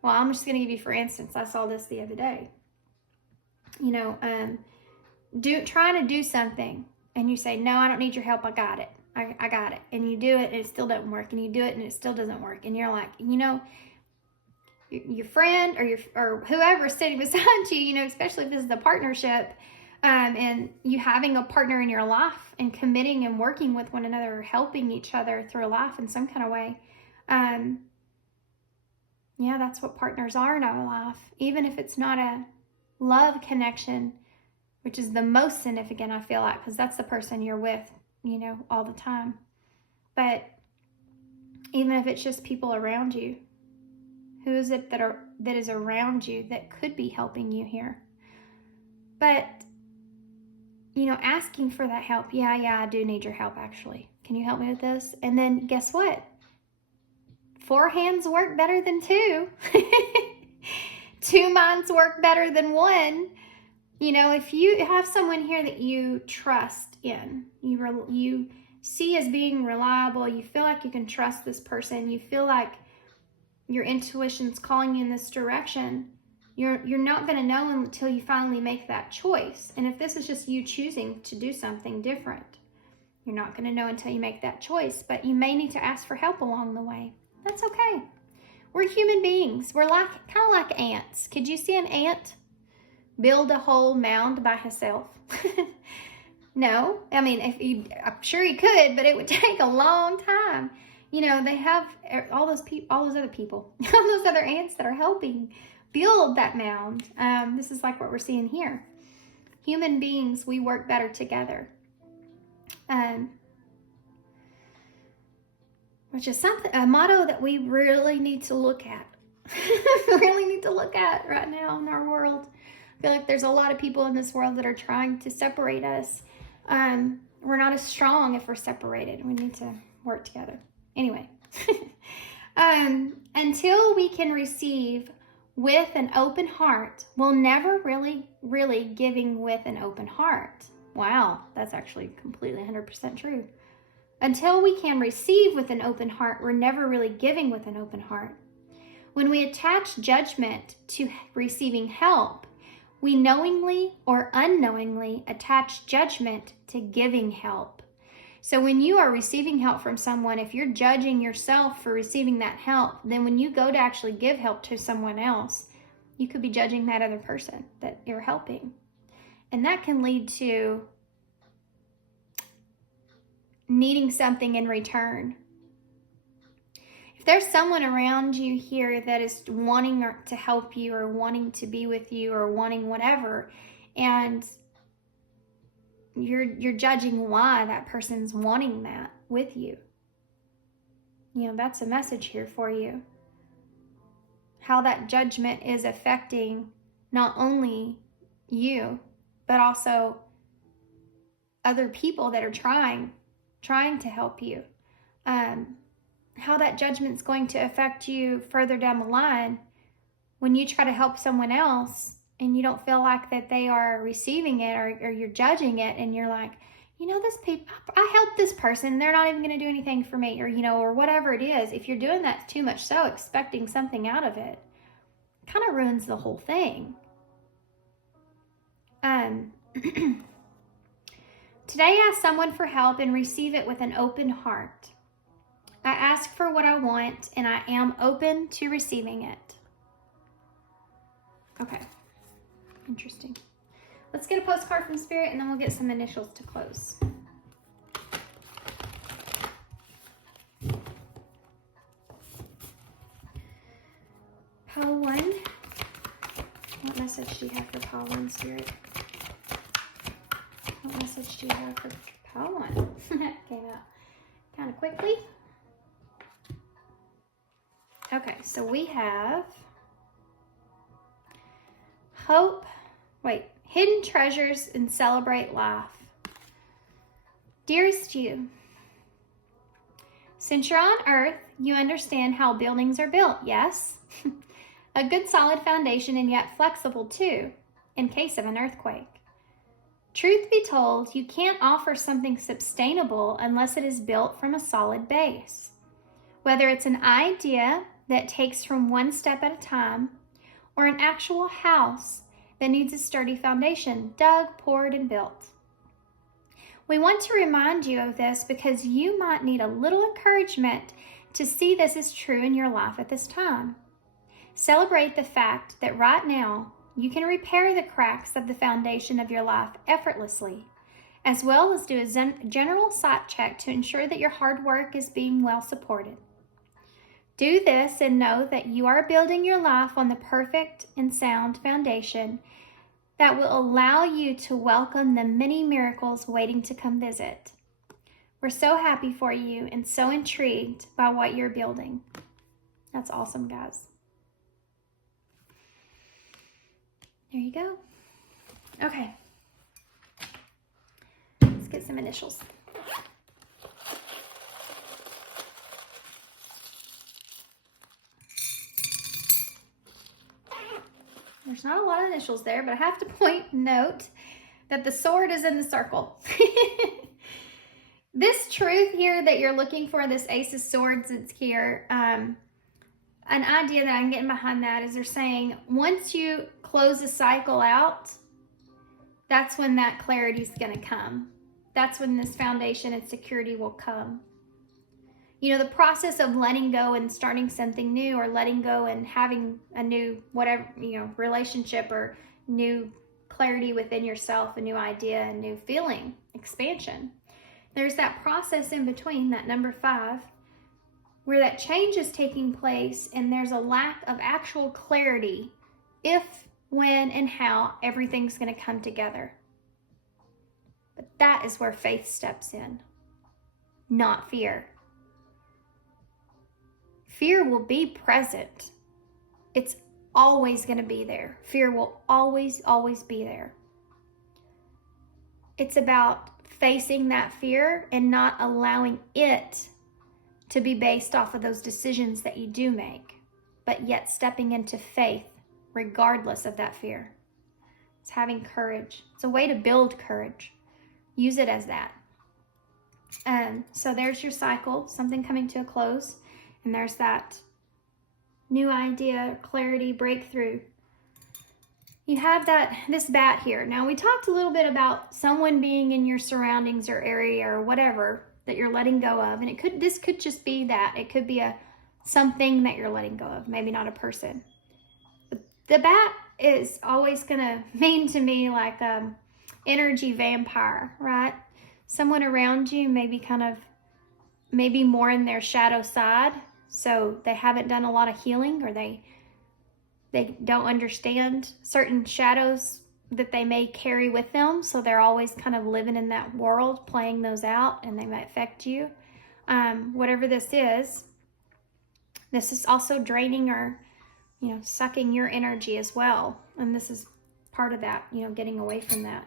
well, I'm just going to give you, for instance, I saw this the other day. You know, trying to do something and you say, no, I don't need your help. I got it. I got it. And you do it and it still doesn't work. And you do it and it still doesn't work. And you're like, you know, your friend or whoever is sitting beside you, you know, especially if this is a partnership, and you having a partner in your life and committing and working with one another, helping each other through life in some kind of way. Yeah, that's what partners are in our life. Even if it's not a love connection, which is the most significant, I feel like, because that's the person you're with, you know, all the time. But even if it's just people around you, who is it that is around you that could be helping you here? But, you know, asking for that help. Yeah, I do need your help, actually. Can you help me with this? And then guess what? 4 hands work better than 2. 2 minds work better than 1. You know, if you have someone here that you trust in, you see as being reliable, you feel like you can trust this person, you feel like your intuition's calling you in this direction, you're not going to know until you finally make that choice. And if this is just you choosing to do something different, you're not going to know until you make that choice. But you may need to ask for help along the way. That's okay. We're human beings. We're like kind of like ants. Could you see an ant build a whole mound by himself? No. I mean, I'm sure he could, but it would take a long time. You know, they have all those other people, all those other ants that are helping build that mound. This is like what we're seeing here. Human beings, we work better together. which is a motto that we really need to look at. Really need to look at right now in our world. I feel like there's a lot of people in this world that are trying to separate us. We're not as strong if we're separated. We need to work together. Anyway, until we can receive with an open heart, we'll never really giving with an open heart. Wow, that's actually completely 100% true. Until we can receive with an open heart, we're never really giving with an open heart. When we attach judgment to receiving help, we knowingly or unknowingly attach judgment to giving help. So when you are receiving help from someone, if you're judging yourself for receiving that help, then when you go to actually give help to someone else, you could be judging that other person that you're helping. And that can lead to needing something in return. If there's someone around you here that is wanting to help you or wanting to be with you or wanting whatever, and you're judging why that person's wanting that with you, that's a message here for you. How that judgment is affecting not only you, but also other people that are trying to help you. How that judgment's going to affect you further down the line when you try to help someone else and you don't feel like that they are receiving it, or you're judging it, and you're like, this people, I helped this person, they're not even going to do anything for me, or whatever it is. If you're doing that too much so, expecting something out of it, kind of ruins the whole thing. Today, ask someone for help and receive it with an open heart. I ask for what I want, and I am open to receiving it. Okay, interesting. Let's get a postcard from Spirit, and then we'll get some initials to close. Pile 1. What message do you have for Pile 1, Spirit? What message do you have for Pile 1? That came out kind of quickly. Okay, so we have hidden treasures and celebrate life. Dearest you, since you're on Earth, you understand how buildings are built, yes? A good solid foundation, and yet flexible too, in case of an earthquake. Truth be told, you can't offer something sustainable unless it is built from a solid base. Whether it's an idea that takes from one step at a time, or an actual house that needs a sturdy foundation, dug, poured, and built. We want to remind you of this because you might need a little encouragement to see this is true in your life at this time. Celebrate the fact that right now you can repair the cracks of the foundation of your life effortlessly, as well as do a general site check to ensure that your hard work is being well supported. Do this and know that you are building your life on the perfect and sound foundation that will allow you to welcome the many miracles waiting to come visit. We're so happy for you and so intrigued by what you're building. That's awesome, guys. There you go. Okay. Let's get some initials. There's not a lot of initials there, but I have to note that the sword is in the circle. This truth here that you're looking for, this Ace of Swords that's here, an idea that I'm getting behind that is they're saying once you close the cycle out, that's when that clarity is going to come. That's when this foundation and security will come. The process of letting go and starting something new, or letting go and having a new whatever, relationship, or new clarity within yourself, a new idea, a new feeling, expansion. There's that process in between, that number 5, where that change is taking place and there's a lack of actual clarity if, when, and how everything's going to come together. But that is where faith steps in, not fear. fear will be present. It's always going to be there. Fear will always, always be there. It's about facing that fear and not allowing it to be based off of those decisions that you do make, but yet stepping into faith regardless of that fear. It's having courage. It's a way to build courage. Use it as that. So there's your cycle, something coming to a close, and there's that new idea, clarity, breakthrough. You have this bat here. Now, we talked a little bit about someone being in your surroundings or area or whatever that you're letting go of, and this could just be that. It could be something that you're letting go of, maybe not a person. The bat is always gonna mean to me like energy vampire, right? Someone around you maybe more in their shadow side, so they haven't done a lot of healing, or they don't understand certain shadows that they may carry with them, so they're always kind of living in that world, playing those out, and they might affect you. Whatever this is also draining or sucking your energy as well, and this is part of that, getting away from that.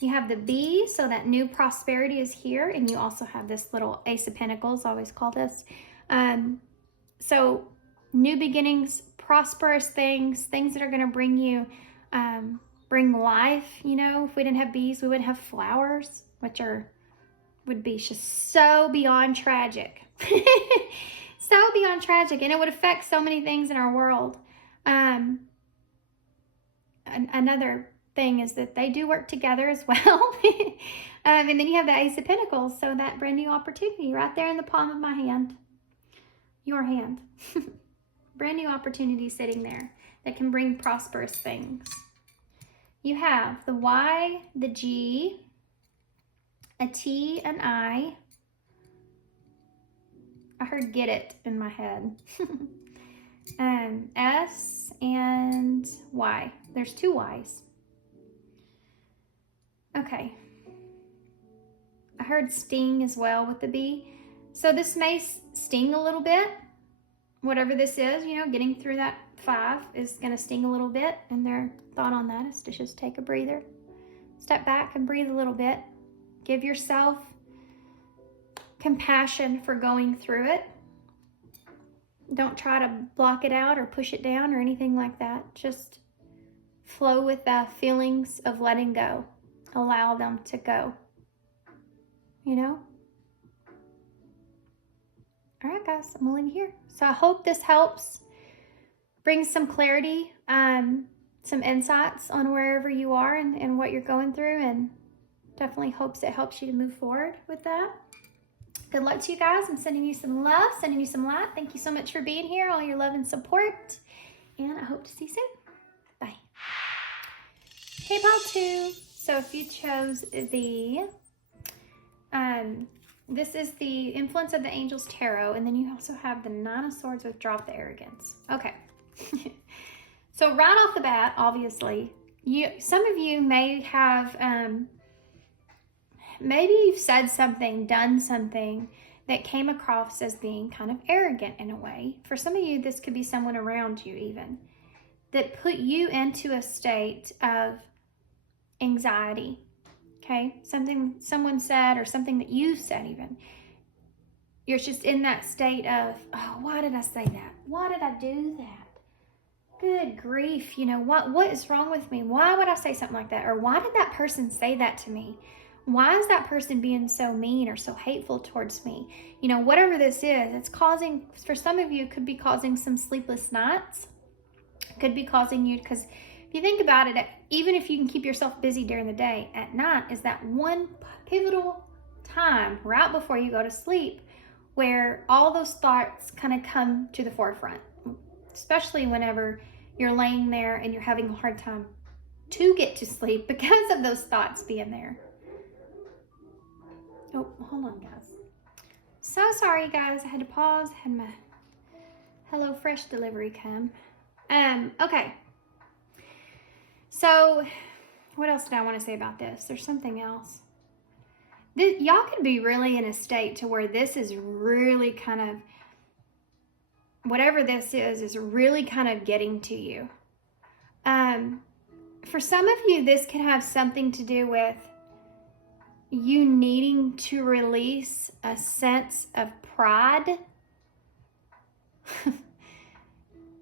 You have the bee, so that new prosperity is here, and you also have this little Ace of Pentacles, I always call this. So new beginnings, prosperous things that are going to bring you, bring life. If we didn't have bees, we wouldn't have flowers, which would be just so beyond tragic. So beyond tragic, and it would affect so many things in our world. Another thing is that they do work together as well. And then you have the Ace of Pentacles, so that brand new opportunity right there in the palm of my hand. Your hand. Brand new opportunity sitting there that can bring prosperous things. You have the Y, the G, a T, an I. I heard get it in my head. S and Y. There's two Y's. Okay. I heard sting as well with the B. So this may sting a little bit. Whatever this is, getting through that 5 is going to sting a little bit. And their thought on that is to just take a breather. Step back and breathe a little bit. Give yourself compassion for going through it. Don't try to block it out or push it down or anything like that. Just flow with the feelings of letting go. Allow them to go. All right, guys, I'm going to leave here. So I hope this helps bring some clarity, some insights on wherever you are and what you're going through, and definitely hopes it helps you to move forward with that. Good luck to you guys. I'm sending you some love, sending you some light. Thank you so much for being here, all your love and support, and I hope to see you soon. Bye. Hey, pile 2. So if you chose this is the Influence of the Angels Tarot, and then you also have the 9 of Swords with Drop the Arrogance. Okay. So right off the bat, obviously, some of you may have, maybe you've said something, done something that came across as being kind of arrogant in a way. For some of you, this could be someone around you even, that put you into a state of anxiety. Okay, something someone said or something that you said even. You're just in that state of, oh, why did I say that? Why did I do that? Good grief, what is wrong with me? Why would I say something like that? Or why did that person say that to me? Why is that person being so mean or so hateful towards me? Whatever this is, it's causing, for some of you, it could be causing some sleepless nights. It could be causing you, because if you think about it, even if you can keep yourself busy during the day, at night is that one pivotal time right before you go to sleep where all those thoughts kind of come to the forefront, especially whenever you're laying there and you're having a hard time to get to sleep because of those thoughts being there. Oh, hold on, guys. So sorry, guys. I had to pause. I had my HelloFresh delivery come. Okay. So, what else did I want to say about this? There's something else. Y'all could be really in a state to where this is really kind of whatever this is really kind of getting to you. For some of you, this could have something to do with you needing to release a sense of pride.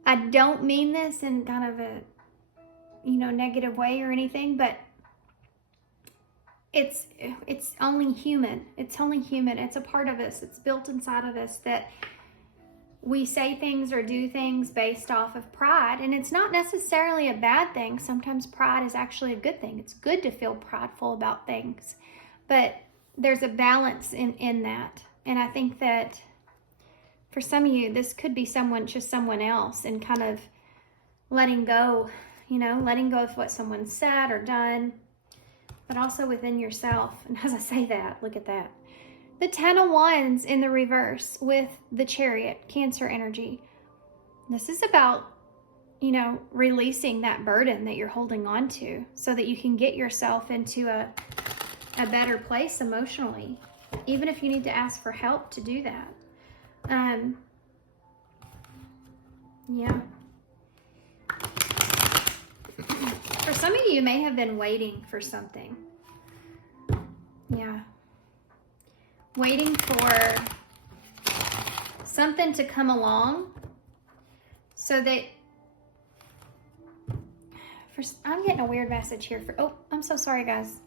I don't mean this in kind of a, negative way or anything, but it's only human. It's only human. It's a part of us. It's built inside of us that we say things or do things based off of pride, and it's not necessarily a bad thing. Sometimes pride is actually a good thing. It's good to feel prideful about things, but there's a balance in that. And I think that for some of you, this could be someone else, and kind of letting go, letting go of what someone said or done, but also within yourself. And as I say that, look at that. The 10 of Wands in the reverse with the Chariot, Cancer energy. This is about, releasing that burden that you're holding on to so that you can get yourself into a better place emotionally, even if you need to ask for help to do that. Yeah. For some of you may have been waiting for something. Yeah. Waiting for something to come along so that I'm getting a weird message here I'm so sorry, guys.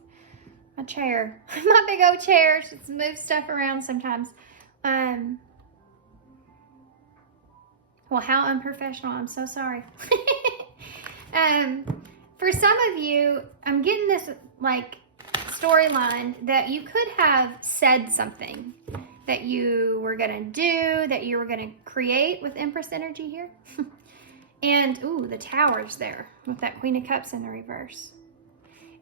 My chair, my big old chair, just moves stuff around sometimes. Well, how unprofessional. I'm so sorry. For some of you, I'm getting this storyline that you could have said something that you were going to do, that you were going to create with Empress energy here. And, ooh, the Tower's there with that Queen of Cups in the reverse.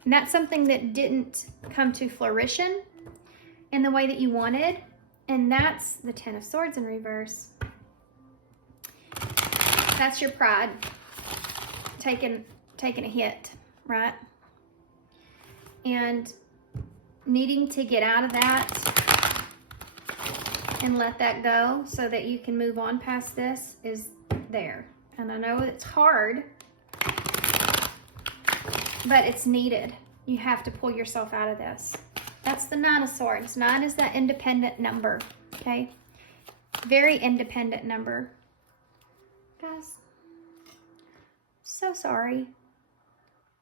And that's something that didn't come to fruition in the way that you wanted. And that's the 10 of Swords in reverse. That's your pride taking a hit, right? And needing to get out of that and let that go so that you can move on past this is there. And I know it's hard, but it's needed. You have to pull yourself out of this. That's the 9 of Swords. 9 is that independent number, okay? Very independent number. Guys, so sorry,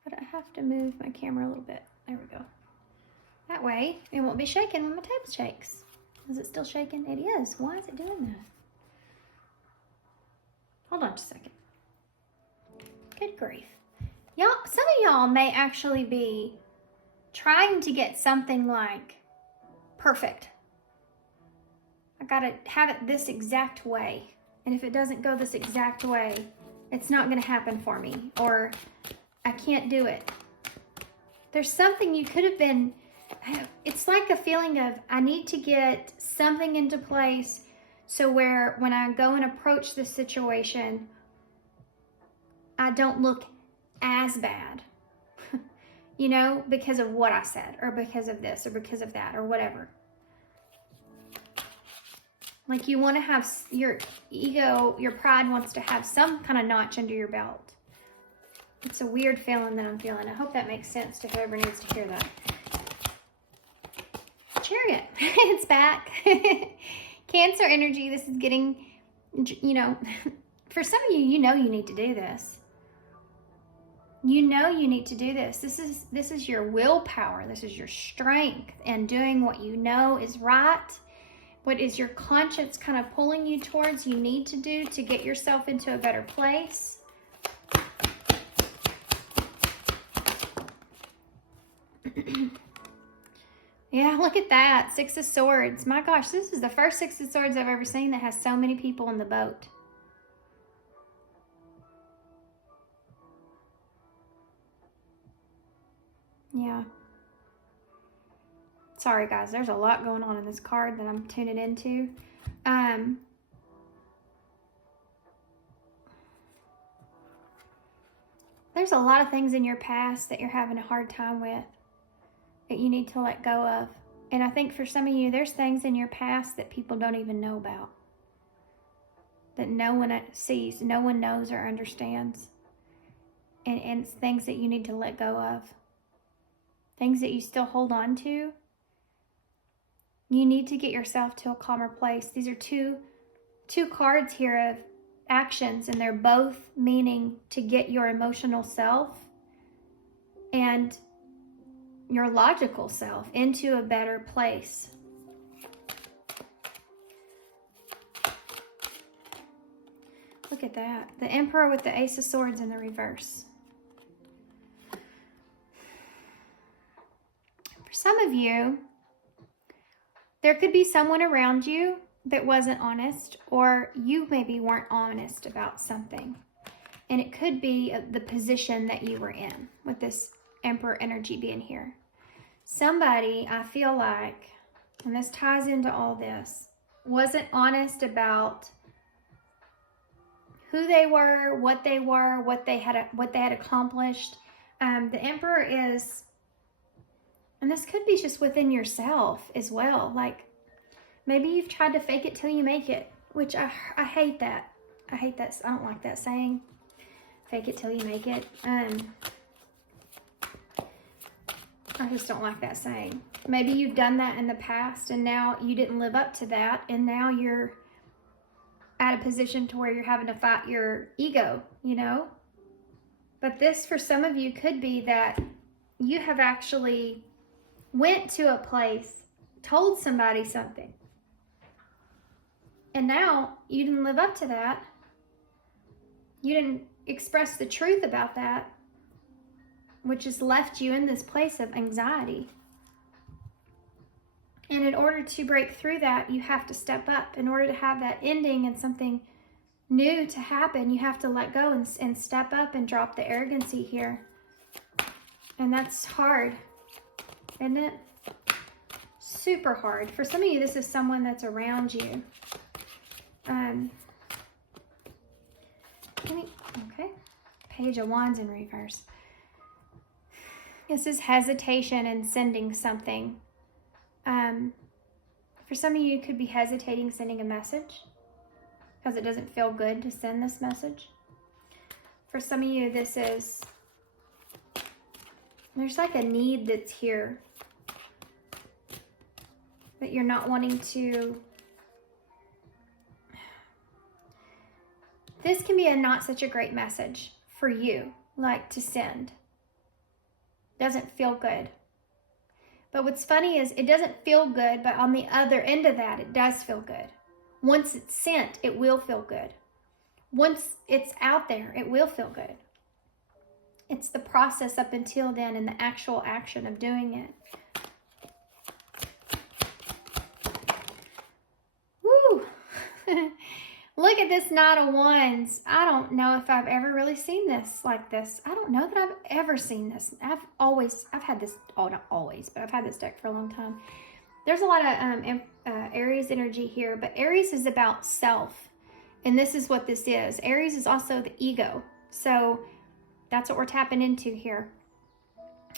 but I have to move my camera a little bit. There we go. That way, it won't be shaking when my table shakes. Is it still shaking? It is. Why is it doing that? Hold on just a second. Good grief. Y'all, some of y'all may actually be trying to get something like perfect. I gotta have it this exact way. And if it doesn't go this exact way, it's not gonna happen for me. Or I can't do it. There's something you could have been, it's like a feeling of, I need to get something into place so where when I go and approach this situation, I don't look as bad, because of what I said, or because of this, or because of that, or whatever. Like you want to have your ego, your pride wants to have some kind of notch under your belt. It's a weird feeling that I'm feeling. I hope that makes sense to whoever needs to hear that. Chariot, it's back. Cancer energy, this is getting, for some of you, you need to do this. You need to do this. This is your willpower. This is your strength and doing what you know is right. What is your conscience kind of pulling you towards you need to do to get yourself into a better place. Yeah, look at that. 6 of Swords. My gosh, this is the first 6 of Swords I've ever seen that has so many people in the boat. Yeah. Sorry, guys. There's a lot going on in this card that I'm tuning into. There's a lot of things in your past that you're having a hard time with that you need to let go of. And I think for some of you, there's things in your past that people don't even know about. that no one sees, no one knows or understands. And it's things that you need to let go of. Things that you still hold on to. You need to get yourself to a calmer place. These are two cards here of actions, and they're both meaning to get your emotional self and your logical self into a better place. Look at that. The Emperor with the Ace of Swords in the reverse. For some of you, there could be someone around you that wasn't honest, or you maybe weren't honest about something. And it could be the position that you were in with this Emperor energy being here. Somebody, I feel like, and this ties into all this, wasn't honest about who they were, what they had accomplished. The Emperor is, and this could be just within yourself as well. Like, maybe you've tried to fake it till you make it, which I hate that. I hate that. I don't like that saying. Fake it till you make it. I just don't like that saying. Maybe you've done that in the past and now you didn't live up to that, and now you're at a position to where you're having to fight your ego, you know? But this, for some of you, could be that you have actually went to a place, told somebody something, and now you didn't live up to that. You didn't express the truth about that, which has left you in this place of anxiety. And in order to break through that, you have to step up. In order to have that ending and something new to happen, you have to let go and step up and drop the arrogancy here. And that's hard, isn't it? Super hard. For some of you, this is someone that's around you. Okay. Page of Wands in reverse. This is hesitation in sending something. For some of you, could be hesitating sending a message because it doesn't feel good to send this message. For some of you, this is, there's like a need that's here, but you're not wanting to. This can be a not such a great message for you, like to send. Doesn't feel good. But what's funny is it doesn't feel good, but on the other end of that, it does feel good. Once it's sent, it will feel good. Once it's out there, it will feel good. It's the process up until then and the actual action of doing it. Woo! Look at this Knight of Wands. I don't know if I've ever really seen this like this. I don't know that I've ever seen this. I've had this, oh, not always, but I've had this deck for a long time. There's a lot of Aries energy here, but Aries is about self. And this is what this is. Aries is also the ego. So that's what we're tapping into here.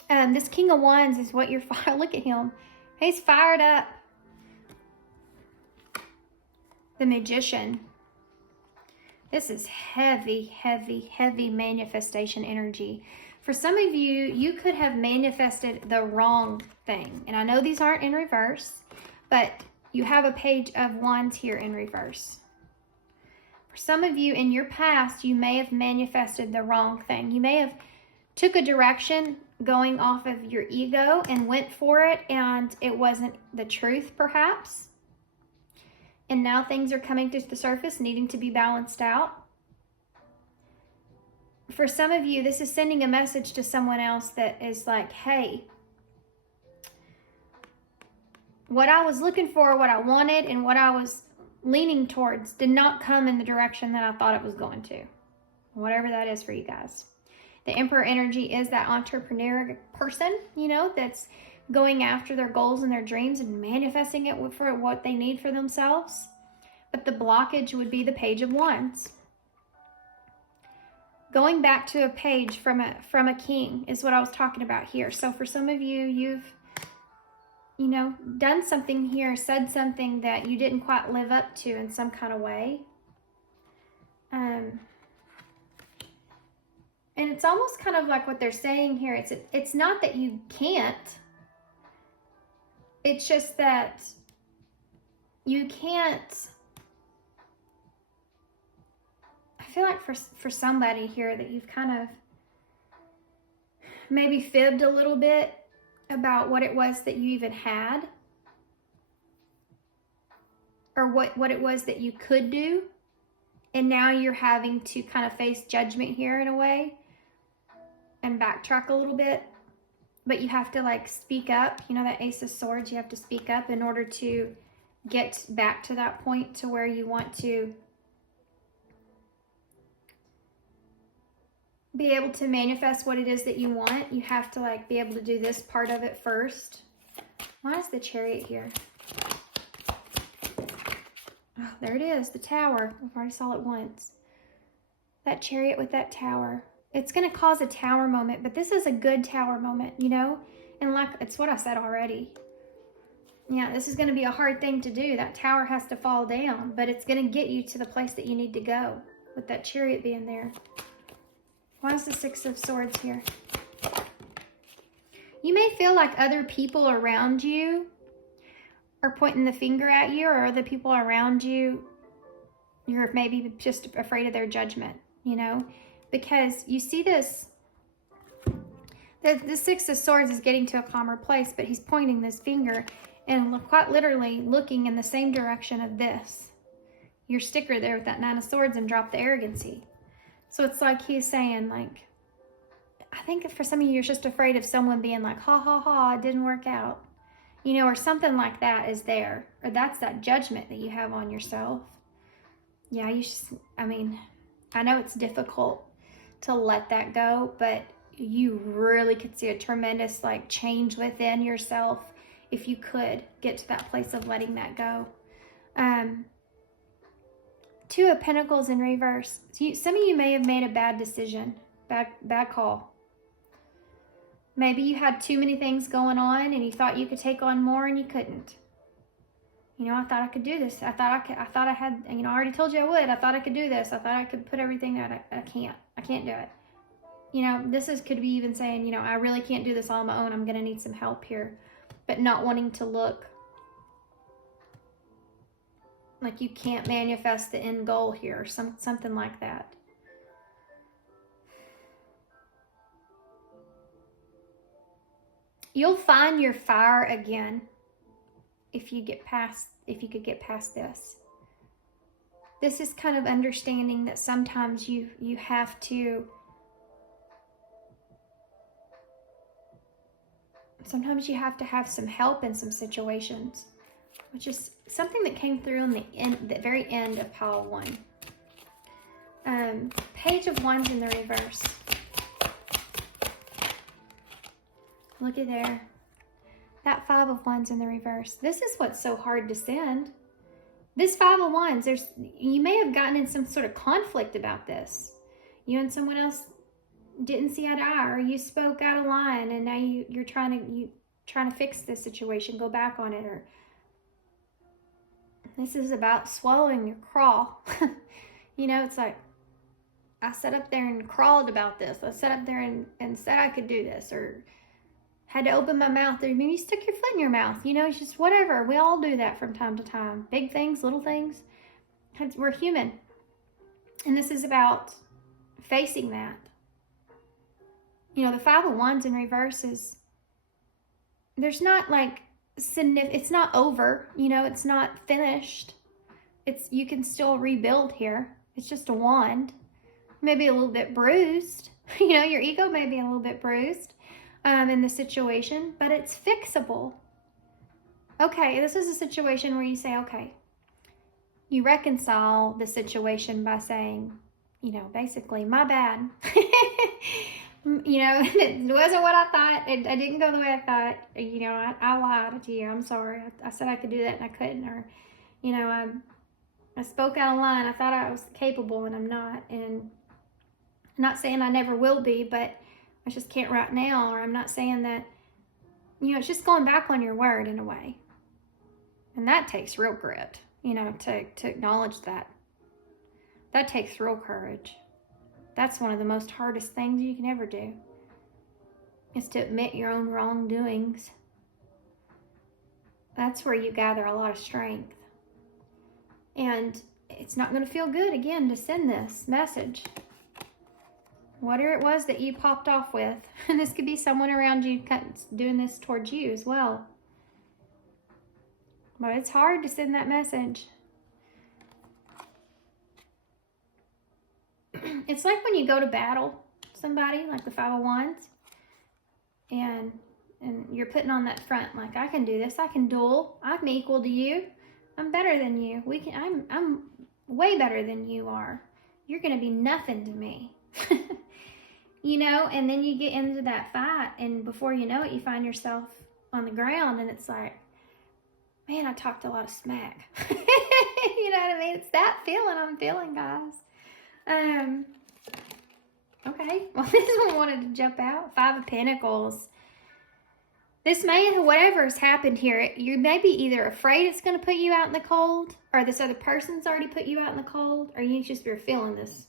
This King of Wands is what you're, look at him. He's fired up. The Magician. This is heavy, heavy, heavy manifestation energy. For some of you, you could have manifested the wrong thing. And I know these aren't in reverse, but you have a Page of Wands here in reverse. For some of you in your past, you may have manifested the wrong thing. You may have took a direction going off of your ego and went for it, and it wasn't the truth, perhaps. And now things are coming to the surface, needing to be balanced out. For some of you, this is sending a message to someone else that is like, hey, what I was looking for, what I wanted, and what I was leaning towards did not come in the direction that I thought it was going to. Whatever that is for you guys. The Emperor energy is that entrepreneur person, you know, that's going after their goals and their dreams and manifesting it for what they need for themselves. But the blockage would be the Page of Wands. Going back to a page from a king is what I was talking about here. So for some of you, you've, you know, done something here, said something that you didn't quite live up to in some kind of way. And it's almost kind of like what they're saying here. It's not that you can't. It's just that you can't. I feel like for somebody here that you've kind of maybe fibbed a little bit about what it was that you even had, or what it was that you could do. And now you're having to kind of face judgment here in a way and backtrack a little bit. But you have to like speak up. You know, that Ace of Swords, you have to speak up in order to get back to that point to where you want to be able to manifest what it is that you want. You have to like be able to do this part of it first. Why is the Chariot here? Oh, there it is, the Tower. I've already saw it once. That Chariot with that Tower. It's going to cause a Tower moment, but this is a good Tower moment, you know? And like, it's what I said already. Yeah, this is going to be a hard thing to do. That Tower has to fall down, but it's going to get you to the place that you need to go with that Chariot being there. Why is the Six of Swords here? You may feel like other people around you are pointing the finger at you, or other people around you, you're maybe just afraid of their judgment, you know? Because you see this, the Six of Swords is getting to a calmer place, but he's pointing this finger and quite literally looking in the same direction of this. Your sticker there with that Nine of Swords, and drop the arrogancy. So it's like he's saying, like, I think for some of you, you're just afraid of someone being like, ha, ha, ha, it didn't work out. You know, or something like that is there. Or that's that judgment that you have on yourself. Yeah, you just, I mean, I know it's difficult to let that go, but you really could see a tremendous, like, change within yourself if you could get to that place of letting that go. Two of Pentacles in reverse. Some of you may have made a bad decision, bad call. Maybe you had too many things going on and you thought you could take on more and you couldn't. You know, I thought I could do this. I thought I had, you know, I already told you I would. I thought I could do this. I thought I could put everything out. I can't do it. You know, could be even saying, you know, I really can't do this all on my own. I'm going to need some help here. But not wanting to look like you can't manifest the end goal here, or something like that. You'll find your fire again if you could get past this. This is kind of understanding that sometimes you have to, sometimes you have to have some help in some situations, which is something that came through in the very end of pile 1. Page of Wands in the reverse. Look at there. That Five of Wands in the reverse. This is what's so hard to send. This Five of Wands, you may have gotten in some sort of conflict about this. You and someone else didn't see eye to eye, or you spoke out of line, and now you're trying to fix this situation, go back on it, or this is about swallowing your crawl. You know, it's like, I sat up there and crawled about this. I sat up there and said I could do this, or had to open my mouth, or maybe you stuck your foot in your mouth. You know, it's just whatever. We all do that from time to time. Big things, little things. We're human. And this is about facing that. You know, the Five of Wands in reverse is, there's not like, it's not over. You know, it's not finished. You can still rebuild here. It's just a wand. Maybe a little bit bruised. You know, your ego may be a little bit bruised in the situation, but it's fixable. Okay, this is a situation where you say, okay, you reconcile the situation by saying, you know, basically, my bad. You know, it wasn't what I thought. I didn't go the way I thought. You know, I lied to you. I'm sorry. I said I could do that and I couldn't. Or, you know, I spoke out of line. I thought I was capable and I'm not. And I'm not saying I never will be, but I just can't right now. Or I'm not saying that, you know, it's just going back on your word in a way. And that takes real grit, you know, to acknowledge that. That takes real courage. That's one of the most hardest things you can ever do, is to admit your own wrongdoings. That's where you gather a lot of strength. And it's not going to feel good, again, to send this message. Whatever it was that you popped off with. And this could be someone around you doing this towards you as well. But it's hard to send that message. It's like when you go to battle somebody, like the 5 of Wands, and you're putting on that front, like, I can do this, I can duel, I'm equal to you, I'm better than you, I'm way better than you are, you're gonna be nothing to me. You know, and then you get into that fight, and before you know it, you find yourself on the ground, and it's like, man, I talked a lot of smack. You know what I mean? It's that feeling I'm feeling, guys. Okay, well, this one wanted to jump out. 5 of Pentacles. This may, whatever's happened here, you may be either afraid it's going to put you out in the cold, or this other person's already put you out in the cold, or you just are feeling this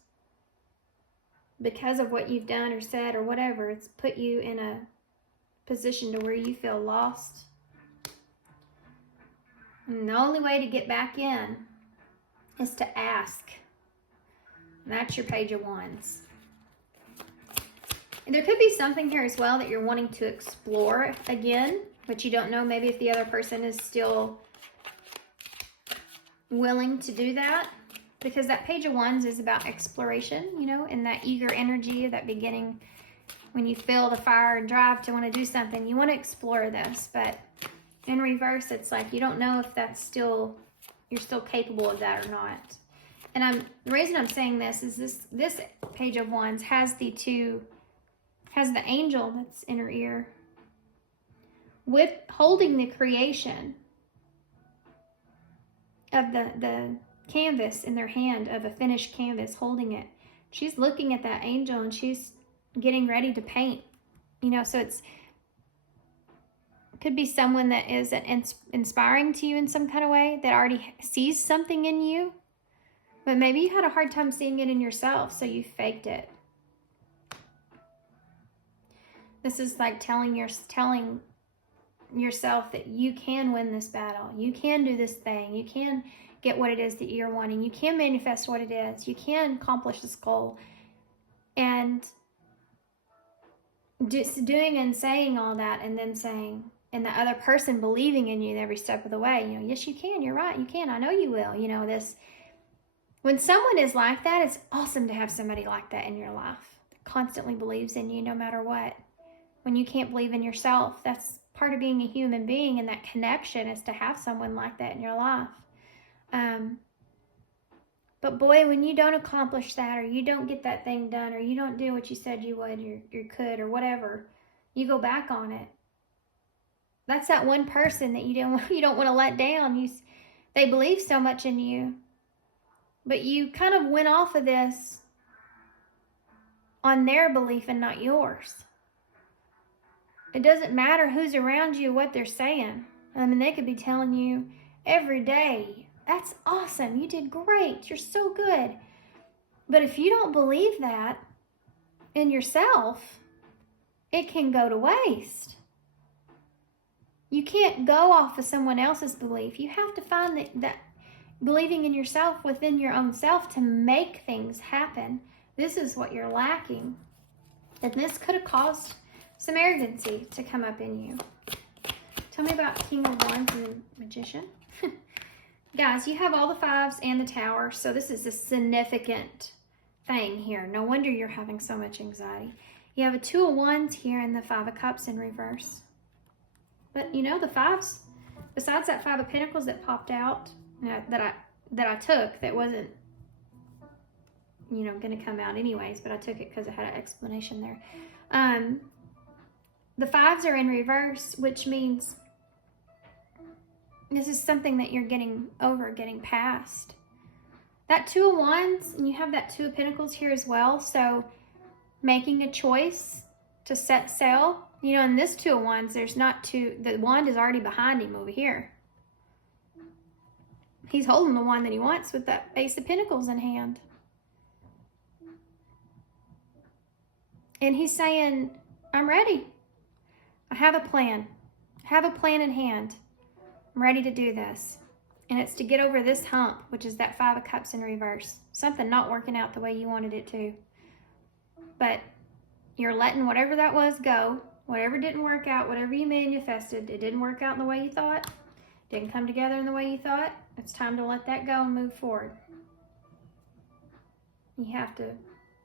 because of what you've done or said or whatever. It's put you in a position to where you feel lost. And the only way to get back in is to ask. And that's your Page of Wands. And there could be something here as well that you're wanting to explore again, but you don't know maybe if the other person is still willing to do that. Because that Page of Wands is about exploration, you know, and that eager energy of that beginning. When you feel the fire and drive to want to do something, you want to explore this. But in reverse, it's like you don't know if that's still, you're still capable of that or not. And the reason I'm saying this is this Page of Wands has the angel that's in her ear with holding the creation of the canvas in their hand, of a finished canvas, holding it. She's looking at that angel and she's getting ready to paint, you know. So it could be someone that is inspiring to you in some kind of way, that already sees something in you, but maybe you had a hard time seeing it in yourself, so you faked it. This is like telling yourself that you can win this battle, you can do this thing, you can get what it is that you're wanting, you can manifest what it is, you can accomplish this goal. And just doing and saying all that, and then saying, and the other person believing in you every step of the way, you know, yes, you can, you're right, you can, I know you will, you know, this. When someone is like that, it's awesome to have somebody like that in your life that constantly believes in you no matter what. When you can't believe in yourself, that's part of being a human being, and that connection is to have someone like that in your life. But boy, when you don't accomplish that, or you don't get that thing done, or you don't do what you said you would, or you could, or whatever, you go back on it. That's that one person that you don't want to let down. They believe so much in you, but you kind of went off of this on their belief and not yours. It doesn't matter who's around you, what they're saying. I mean, they could be telling you every day, that's awesome, you did great, you're so good. But if you don't believe that in yourself, it can go to waste. You can't go off of someone else's belief. You have to find that believing in yourself within your own self to make things happen. This is what you're lacking. And this could have caused some arrogancy to come up in you. Tell me about King of Wands and the Magician. Guys, you have all the 5s and the Tower, so this is a significant thing here. No wonder you're having so much anxiety. You have a 2 of Wands here and the 5 of Cups in reverse. But you know, the 5s, besides that 5 of Pentacles that popped out, that I took, that wasn't, you know, going to come out anyways, but I took it because it had an explanation there. The 5s are in reverse, which means this is something that you're getting over, getting past. That 2 of Wands, and you have that 2 of Pentacles here as well, so making a choice to set sail. You know, in this 2 of Wands, there's not 2, the wand is already behind him over here. He's holding the one that he wants with that Ace of Pentacles in hand. And he's saying, I'm ready. I have a plan. I have a plan in hand. I'm ready to do this. And it's to get over this hump, which is that 5 of Cups in reverse. Something not working out the way you wanted it to. But you're letting whatever that was go. Whatever didn't work out, whatever you manifested, it didn't work out in the way you thought. Didn't come together in the way you thought. It's time to let that go and move forward. You have to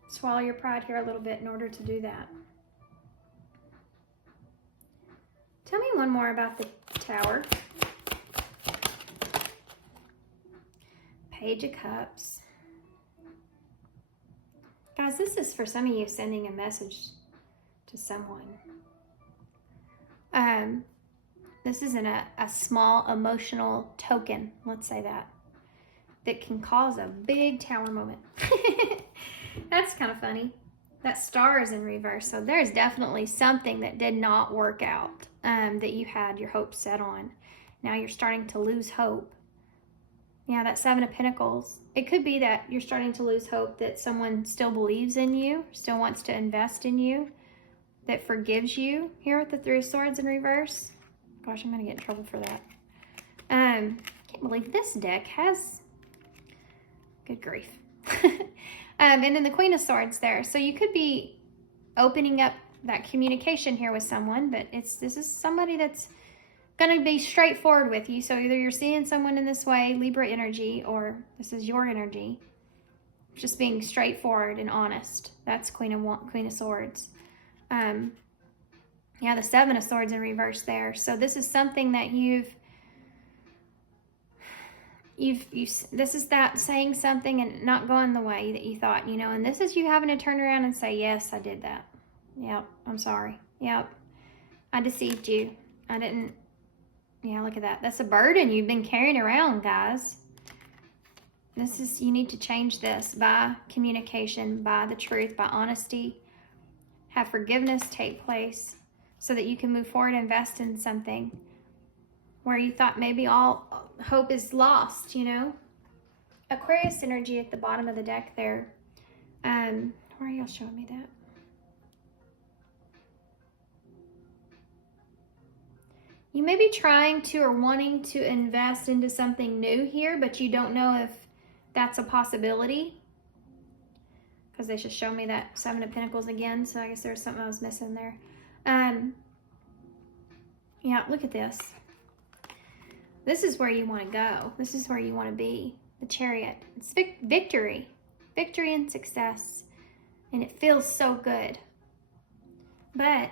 swallow your pride here a little bit in order to do that. Tell me one more about the Tower. Page of Cups. Guys, this is for some of you sending a message to someone. This isn't a small emotional token, let's say that can cause a big Tower moment. That's kind of funny. That Star is in reverse, so there's definitely something that did not work out that you had your hopes set on. Now you're starting to lose hope. Yeah, that 7 of Pentacles. It could be that you're starting to lose hope that someone still believes in you, still wants to invest in you, that forgives you. Here with the 3 of Swords in reverse. Gosh, I'm going to get in trouble for that. Can't believe this deck has... Good grief. And then the Queen of Swords there. So you could be opening up that communication here with someone, but this is somebody that's going to be straightforward with you. So either you're seeing someone in this way, Libra energy, or this is your energy. Just being straightforward and honest. That's Queen of Swords. Yeah, the 7 of Swords in reverse there. So this is something that this is that saying something and not going the way that you thought, you know, and this is you having to turn around and say, yes, I did that. Yep, I'm sorry. Yep, I deceived you. I didn't. Yeah, look at that. That's a burden you've been carrying around, guys. You need to change this by communication, by the truth, by honesty. Have forgiveness take place so that you can move forward and invest in something where you thought maybe all hope is lost, you know. Aquarius energy at the bottom of the deck there. Where are y'all showing me that? You may be trying to or wanting to invest into something new here, but you don't know if that's a possibility. Because they just showed me that 7 of Pentacles again, so I guess there's something I was missing there. Yeah, look at this. This is where you want to go. This is where you want to be. The Chariot. It's victory. Victory and success. And it feels so good. But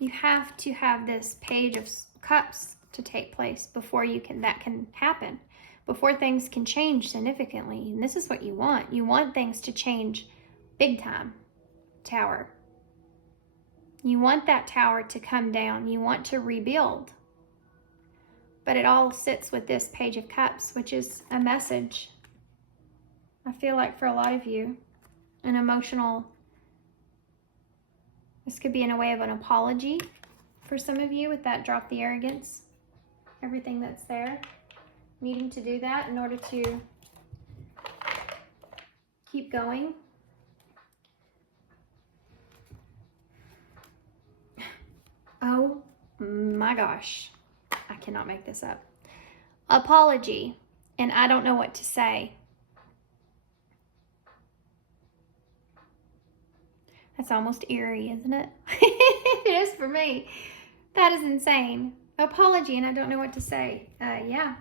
you have to have this Page of Cups to take place before that can happen. Before things can change significantly. And this is what you want. You want things to change big time. Tower. You want that tower to come down. You want to rebuild. But it all sits with this Page of Cups, which is a message. I feel like for a lot of you, an emotional, this could be in a way of an apology for some of you with that drop the arrogance, everything that's there. Needing to do that in order to keep going. Oh my gosh. I cannot make this up. Apology. And I don't know what to say. That's almost eerie, isn't it? It is for me. That is insane. Apology and I don't know what to say. Yeah.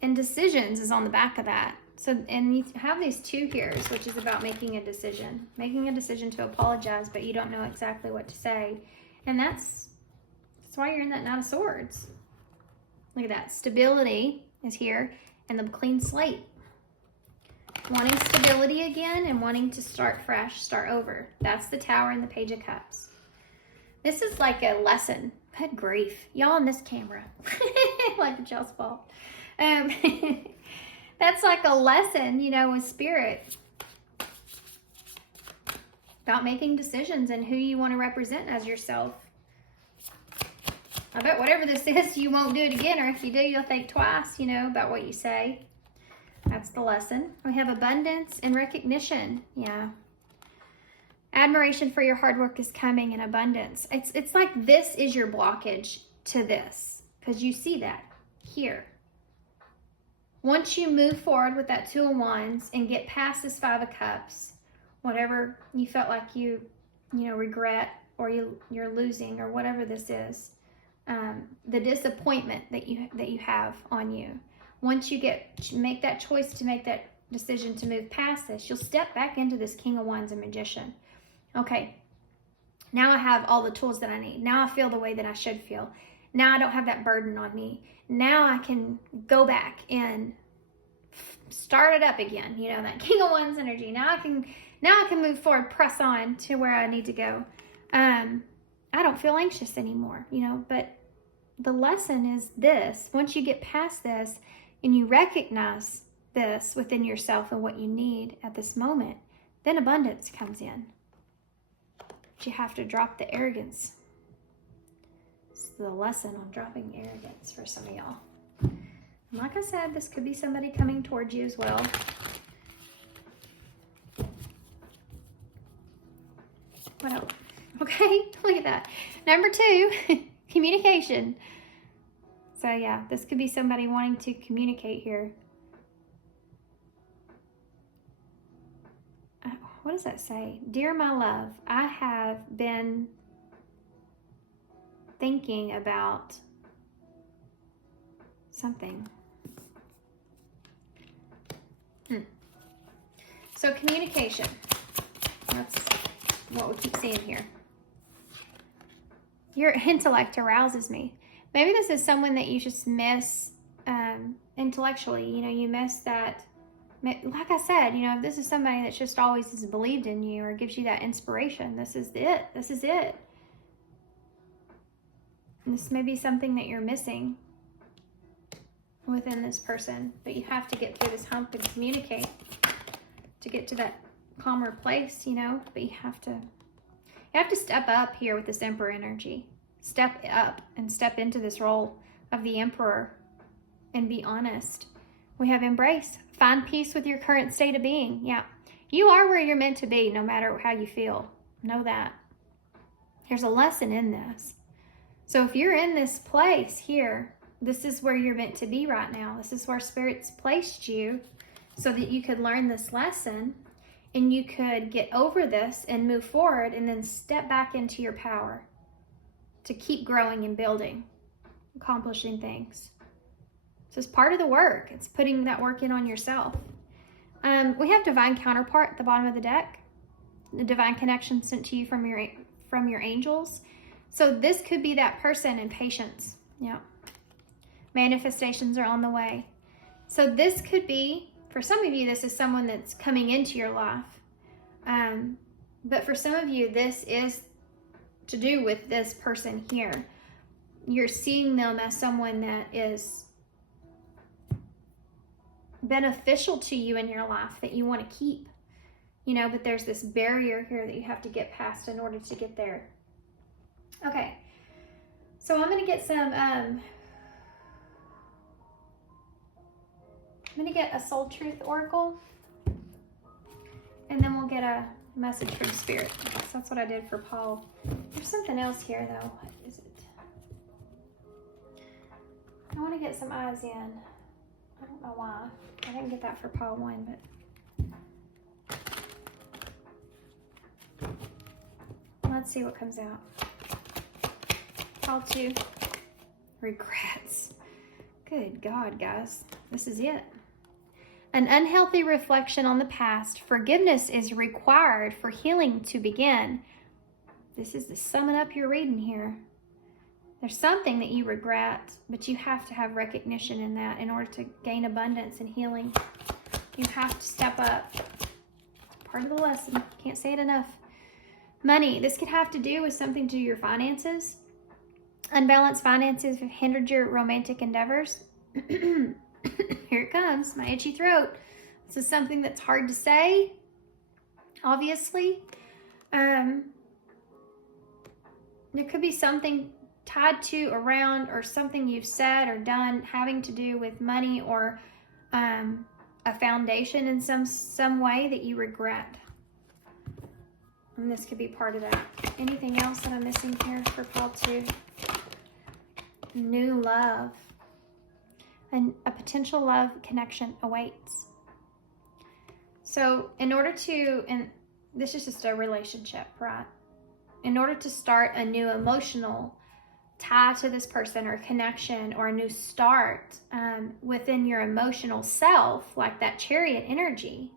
And decisions is on the back of that. So, and you have these 2 here, which is about making a decision. Making a decision to apologize, but you don't know exactly what to say. And that's why you're in that Knight of Swords. Look at that. Stability is here and the clean slate. Wanting stability again and wanting to start fresh, start over. That's the Tower and the Page of Cups. This is like a lesson. Good grief. Y'all on this camera. Like it's y'all's fault. That's like a lesson, you know, with spirit. About making decisions and who you want to represent as yourself. I bet whatever this is, you won't do it again, or if you do, you'll think twice, you know, about what you say. I That's the lesson. We have abundance and recognition. Yeah. Admiration for your hard work is coming in abundance. It's like this is your blockage to this, because you see that here. Once you move forward with that Two of Wands and get past this Five of Cups, whatever you felt like you regret, or you're losing, or whatever this is, the disappointment that you have on you. Once you make that choice to make that decision to move past this, you'll step back into this King of Wands and Magician. Okay, now I have all the tools that I need. Now I feel the way that I should feel. Now I don't have that burden on me. Now I can go back and start it up again. You know, that King of Wands energy. Now I can move forward, press on to where I need to go. I don't feel anxious anymore, you know, but the lesson is this. Once you get past this and you recognize this within yourself and what you need at this moment, then abundance comes in. But you have to drop the arrogance. It's the lesson on dropping arrogance for some of y'all. And like I said, this could be somebody coming towards you as well. What else? Okay, look at that. Number 2, communication. So yeah, this could be somebody wanting to communicate here. What does that say? Dear my love, I have been thinking about something. So communication. That's what we keep seeing here. Your intellect arouses me. Maybe this is someone that you just miss intellectually. You know, you miss that. Like I said, you know, if this is somebody that's just always has believed in you or gives you that inspiration, this is it. This is it. And this may be something that you're missing within this person, but you have to get through this hump and communicate to get to that calmer place, you know. But you have to step up here with this Emperor energy. Step up and step into this role of the Emperor and be honest. We have embrace. Find peace with your current state of being. Yeah. You are where you're meant to be, no matter how you feel. Know that. There's a lesson in this. So if you're in this place here, this is where you're meant to be right now. This is where Spirit's placed you so that you could learn this lesson and you could get over this and move forward and then step back into your power to keep growing and building, accomplishing things. So it's part of the work. It's putting that work in on yourself. We have divine counterpart at the bottom of the deck. The divine connection sent to you from your angels. So this could be that person in patience. Yeah. Manifestations are on the way. So this could be, for some of you, this is someone that's coming into your life. But for some of you, this is to do with this person here. You're seeing them as someone that is beneficial to you in your life, that you want to keep, you know, but there's this barrier here that you have to get past in order to get there. Okay, so I'm going to get some, I'm going to get a Soul Truth Oracle, and then we'll get a message from Spirit. So that's what I did for Paul. There's something else here, though. What is it? I want to get some eyes in. I don't know why. I didn't get that for Paul 1, but let's see what comes out. Paul 2. Regrets. Good God, guys. This is it. An unhealthy reflection on the past. Forgiveness is required for healing to begin. This is to summing up your reading here. There's something that you regret, but you have to have recognition in that in order to gain abundance and healing. You have to step up. Part of the lesson. Can't say it enough. Money. This could have to do with something to your finances. Unbalanced finances have hindered your romantic endeavors. Here it comes. My itchy throat. This is something that's hard to say, obviously. There could be something tied to, around, or something you've said or done having to do with money or a foundation in some way that you regret. And this could be part of that. Anything else that I'm missing here for pile 2? New love. And a potential love connection awaits. So in order to, and this is just a relationship, right? In order to start a new emotional tie to this person or connection or a new start within your emotional self, like that Chariot energy,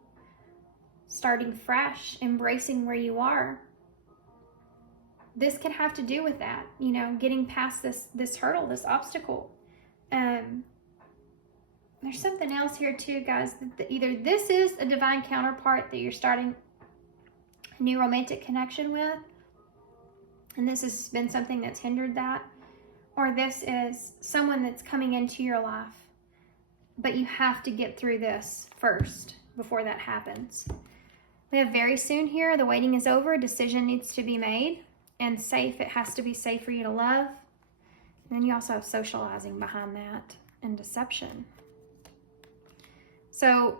starting fresh, embracing where you are. This could have to do with that, you know, getting past this hurdle, this obstacle. There's something else here too, guys. Either this is a divine counterpart that you're starting a new romantic connection with, and this has been something that's hindered that, or this is someone that's coming into your life, but you have to get through this first before that happens. We have very soon here. The waiting is over. A decision needs to be made, and safe. It has to be safe for you to love. And then you also have socializing behind that and deception. So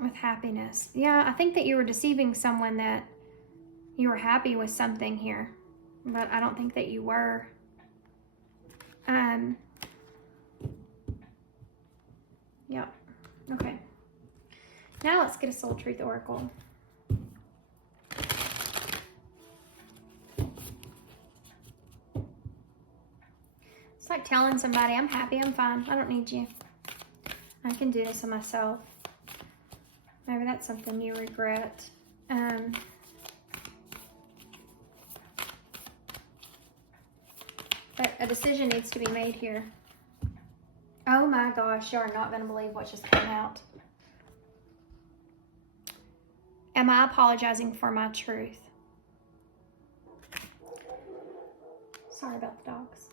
with happiness, yeah, I think that you were deceiving someone that you were happy with something here, but I don't think that you were. Yeah, okay. Now let's get a Soul Truth Oracle. It's like telling somebody, I'm happy, I'm fine, I don't need you. I can do this on myself. Maybe that's something you regret. But a decision needs to be made here. Oh my gosh, you are not going to believe what just came out. Am I apologizing for my truth? Sorry about the dogs.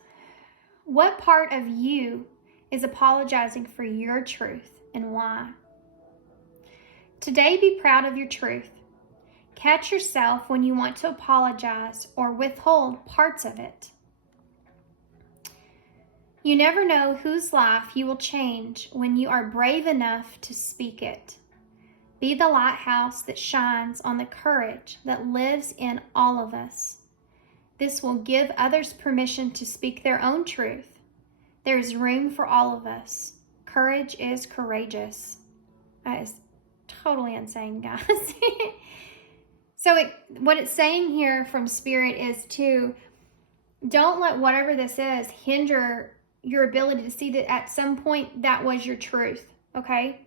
What part of you is apologizing for your truth and why? Today, be proud of your truth. Catch yourself when you want to apologize or withhold parts of it. You never know whose life you will change when you are brave enough to speak it. Be the lighthouse that shines on the courage that lives in all of us. This will give others permission to speak their own truth. There is room for all of us. Courage is courageous. That is totally insane, guys. So what it's saying here from Spirit is to don't let whatever this is hinder your ability to see that at some point that was your truth, okay?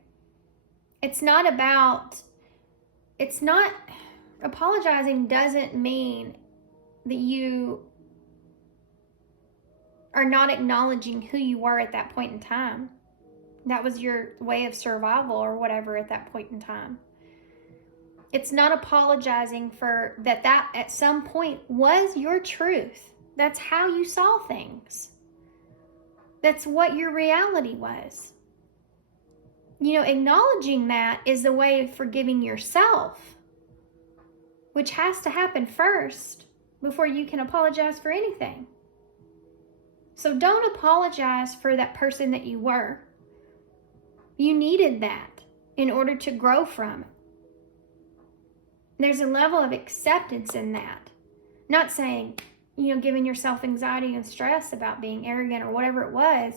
Apologizing doesn't mean that you are not acknowledging who you were at that point in time. That was your way of survival or whatever at that point in time. It's not apologizing for that at some point was your truth. That's how you saw things. That's what your reality was. You know, acknowledging that is a way of forgiving yourself, which has to happen first before you can apologize for anything. So don't apologize for that person that you were. You needed that in order to grow from it. There's a level of acceptance in that. Not saying, you know, giving yourself anxiety and stress about being arrogant or whatever it was.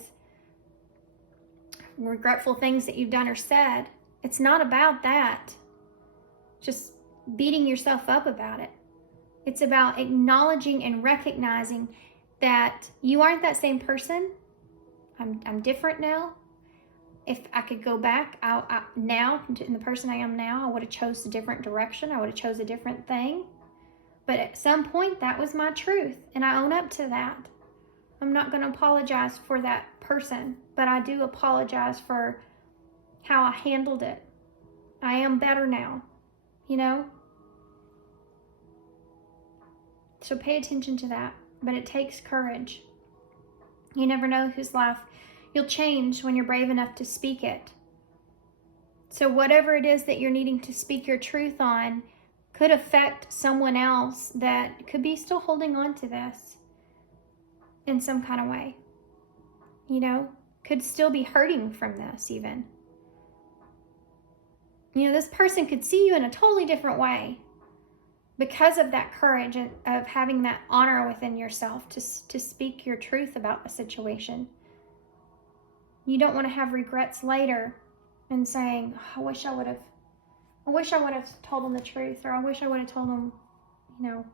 Regretful things that you've done or said. It's not about that. Just beating yourself up about it. It's about acknowledging and recognizing that you aren't that same person. I'm different now. If I could go back now in the person I am now, I would have chose a different direction. I would have chose a different thing. But at some point, that was my truth, and I own up to that. I'm not going to apologize for that person, but I do apologize for how I handled it. I am better now, you know? So pay attention to that, but it takes courage. You never know whose life you'll change when you're brave enough to speak it. So whatever it is that you're needing to speak your truth on could affect someone else that could be still holding on to this in some kind of way. You know, could still be hurting from this even. You know, this person could see you in a totally different way because of that courage of having that honor within yourself to speak your truth about a situation. You don't want to have regrets later and saying, oh, I wish I would have told them the truth, or I wish I would have told them, you know,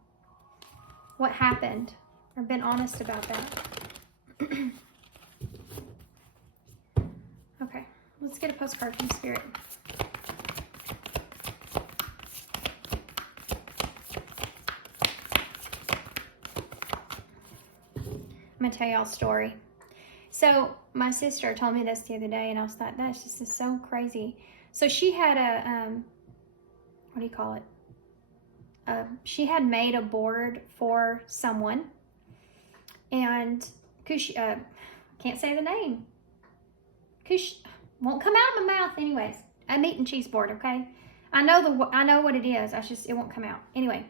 what happened, or been honest about that. Okay, let's get a postcard from Spirit. I'm going to tell y'all a story. So my sister told me this the other day, and I was like, that's just so crazy. So she had a, what do you call it? She had made a board for someone, and can't say the name. Won't come out of my mouth anyways. A meat and cheese board, okay? I know what it is. It won't come out. Anyway,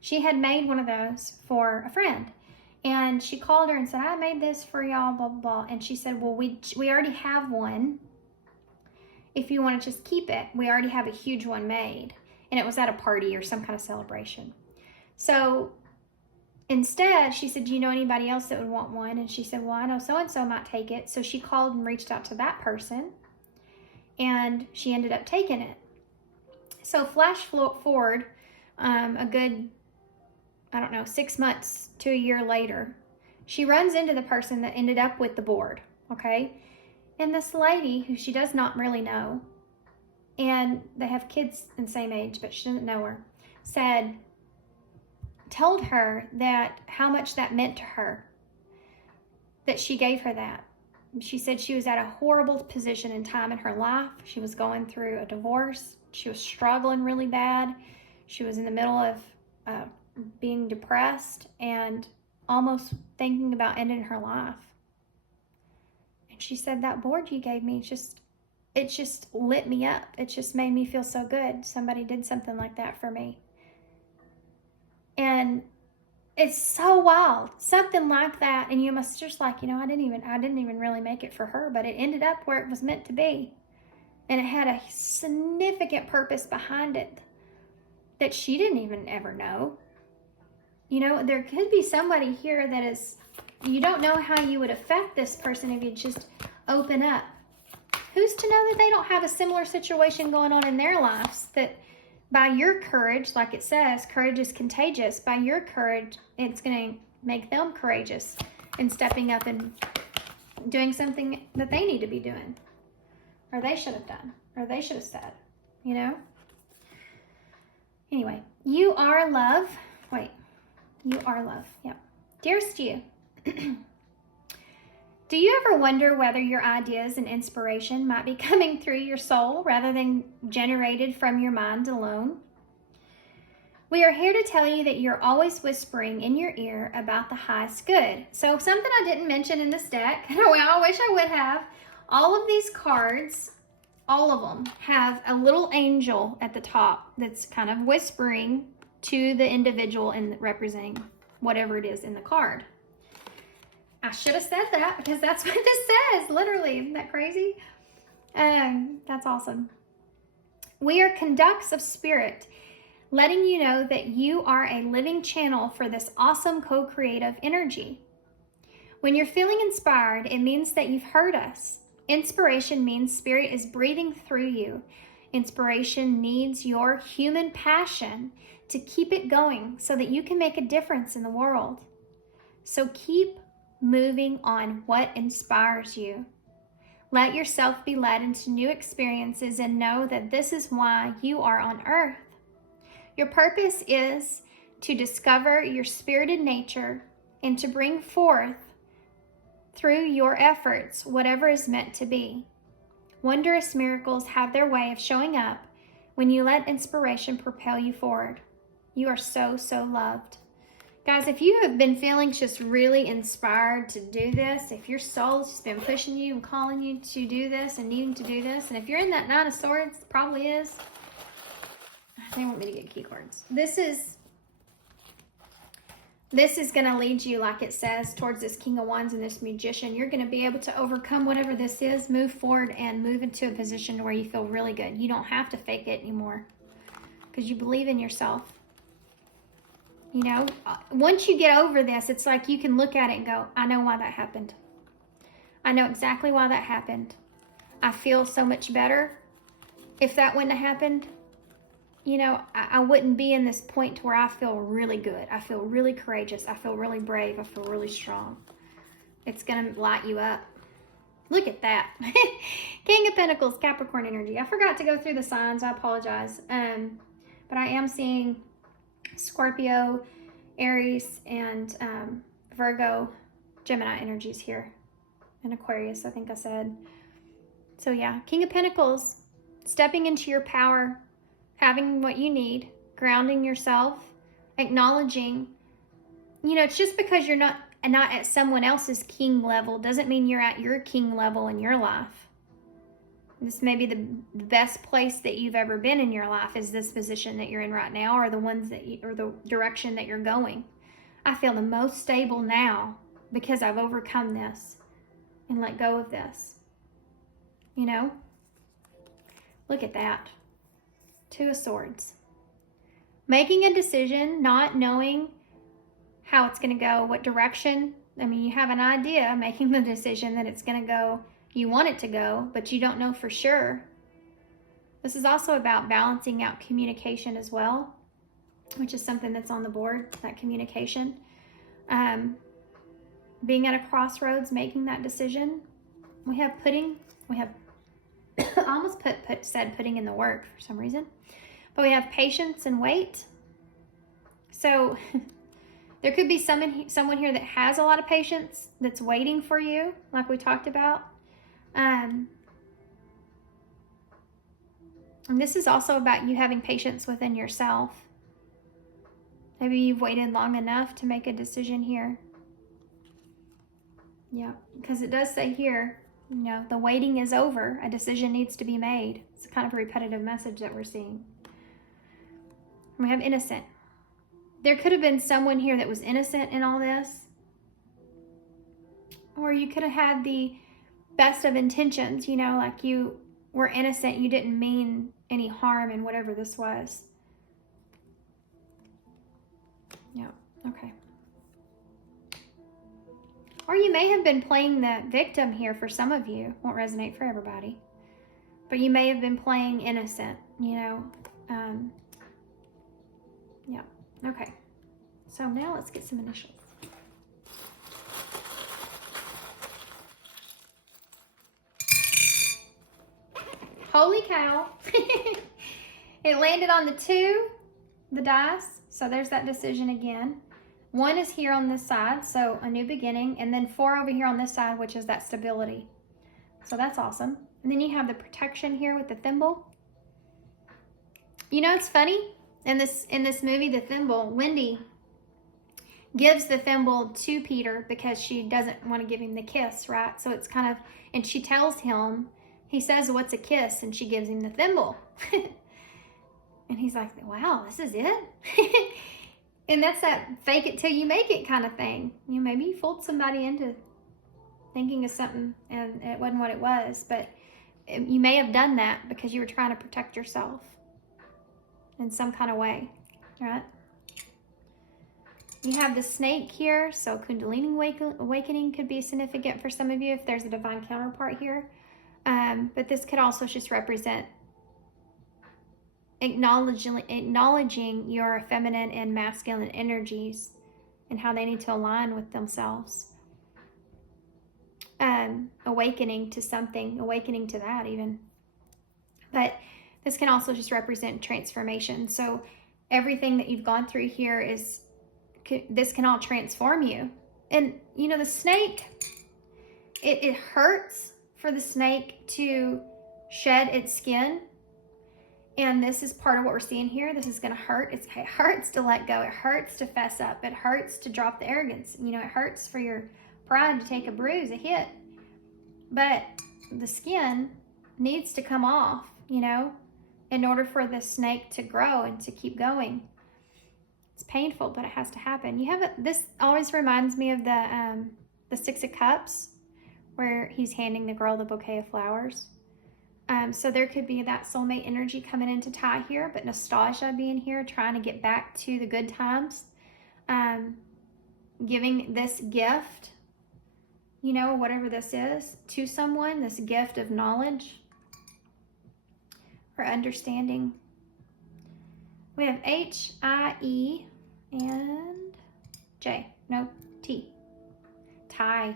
she had made one of those for a friend. And she called her and said, I made this for y'all, blah, blah, blah. And she said, well, we already have one. If you want to just keep it, we already have a huge one made. And it was at a party or some kind of celebration. So instead, she said, do you know anybody else that would want one? And she said, well, I know so-and-so might take it. So she called and reached out to that person. And she ended up taking it. So flash forward a good, 6 months to a year later, she runs into the person that ended up with the board, okay? And this lady, who she does not really know, and they have kids the same age, but she doesn't know her, told her that how much that meant to her, that she gave her that. She said she was at a horrible position in time in her life. She was going through a divorce. She was struggling really bad. She was in the middle of being depressed and almost thinking about ending her life. And she said, that board you gave me, it just lit me up. It just made me feel so good. Somebody did something like that for me. And it's so wild. Something like that. And you must just like, I didn't even really make it for her, but it ended up where it was meant to be. And it had a significant purpose behind it that she didn't even ever know. There could be somebody here that is, you don't know how you would affect this person if you just open up. Who's to know that they don't have a similar situation going on in their lives, that by your courage, like it says, courage is contagious. By your courage, it's going to make them courageous in stepping up and doing something that they need to be doing, or they should have done, or they should have said, Anyway, you are love. Wait. You are love. Yeah. Dearest you, do you ever wonder whether your ideas and inspiration might be coming through your soul rather than generated from your mind alone? We are here to tell you that you're always whispering in your ear about the highest good. So something I didn't mention in this deck, and I wish I would have, all of these cards, all of them have a little angel at the top that's kind of whispering to the individual and representing whatever it is in the card. I should have said that because that's what this says, literally. Isn't that crazy? That's awesome. We are conducts of spirit, letting you know that you are a living channel for this awesome co-creative energy. When you're feeling inspired, it means that you've heard us. Inspiration means spirit is breathing through you. Inspiration needs your human passion to keep it going so that you can make a difference in the world. So keep moving on what inspires you. Let yourself be led into new experiences and know that this is why you are on earth. Your purpose is to discover your spirited nature and to bring forth through your efforts whatever is meant to be. Wondrous miracles have their way of showing up when you let inspiration propel you forward. You are so, so loved. Guys, if you have been feeling just really inspired to do this, if your soul's just been pushing you and calling you to do this and needing to do this, and if you're in that Nine of Swords, it probably is. They want me to get key cards. This is This is going to lead you, like it says, towards this King of Wands and this Magician. You're going to be able to overcome whatever this is, move forward, and move into a position where you feel really good. You don't have to fake it anymore because you believe in yourself. You know, once you get over this, it's like you can look at it and go, I know why that happened. I know exactly why that happened. I feel so much better. If that wouldn't have happened, you know, I wouldn't be in this point to where I feel really good. I feel really courageous. I feel really brave. I feel really strong. It's going to light you up. Look at that. King of Pentacles, Capricorn energy. I forgot to go through the signs. I apologize. But I am seeing Scorpio, Aries, and Virgo, Gemini energies here. And Aquarius, I think I said. So yeah, King of Pentacles, stepping into your power, having what you need, grounding yourself, acknowledging, you know, it's just because you're not at someone else's king level doesn't mean you're at your king level in your life. This may be the best place that you've ever been in your life is this position that you're in right now, or the ones that or the direction that you're going. I feel the most stable now because I've overcome this and let go of this. You know? Look at that. Two of Swords. Making a decision, not knowing how it's going to go, what direction. I mean, you have an idea, making the decision that it's going to go, you want it to go, but you don't know for sure. This is also about balancing out communication as well, which is something that's on the board, that communication. Being at a crossroads, making that decision. We have I almost said putting in the work for some reason. But we have patience and wait. So there could be someone here that has a lot of patience, that's waiting for you, like we talked about. And this is also about you having patience within yourself. Maybe you've waited long enough to make a decision here. Yeah, because it does say here, you know, the waiting is over. A decision needs to be made. It's kind of a repetitive message that we're seeing. We have innocent. There could have been someone here that was innocent in all this. Or you could have had the best of intentions, you know, like you were innocent. You didn't mean any harm in whatever this was. Yeah, okay. Or you may have been playing the victim here for some of you. Won't resonate for everybody. But you may have been playing innocent, you know. Yeah, okay. So now let's get some initials. Holy cow. It landed on the 2, the dice. So there's that decision again. 1 is here on this side, so a new beginning. And then 4 over here on this side, which is that stability. So that's awesome. And then you have the protection here with the thimble. You know, it's funny. In this movie, The Thimble, Wendy gives the thimble to Peter because she doesn't want to give him the kiss, right? So it's kind of, and she tells him, he says, what's a kiss? And she gives him the thimble. And he's like, wow, this is it? And that's that fake it till you make it kind of thing. You know, maybe you fooled somebody into thinking of something and it wasn't what it was. But you may have done that because you were trying to protect yourself in some kind of way, right? You have the snake here, so Kundalini awakening could be significant for some of you if there's a divine counterpart here. But this could also just represent acknowledging your feminine and masculine energies and how they need to align with themselves. Awakening to something, awakening to that even. But this can also just represent transformation. So everything that you've gone through here this can all transform you. And you know, the snake, it hurts for the snake to shed its skin. And this is part of what we're seeing here. This is going to hurt. It hurts to let go. It hurts to fess up. It hurts to drop the arrogance. You know, it hurts for your pride to take a bruise, a hit. But the skin needs to come off, you know, in order for the snake to grow and to keep going. It's painful, but it has to happen. You have this always reminds me of the Six of Cups, where he's handing the girl the bouquet of flowers. So there could be that soulmate energy coming into Ty here, but nostalgia being here, trying to get back to the good times. Giving this gift, you know, whatever this is, to someone, this gift of knowledge or understanding. We have H, I, E, and J. No, T. Tie. You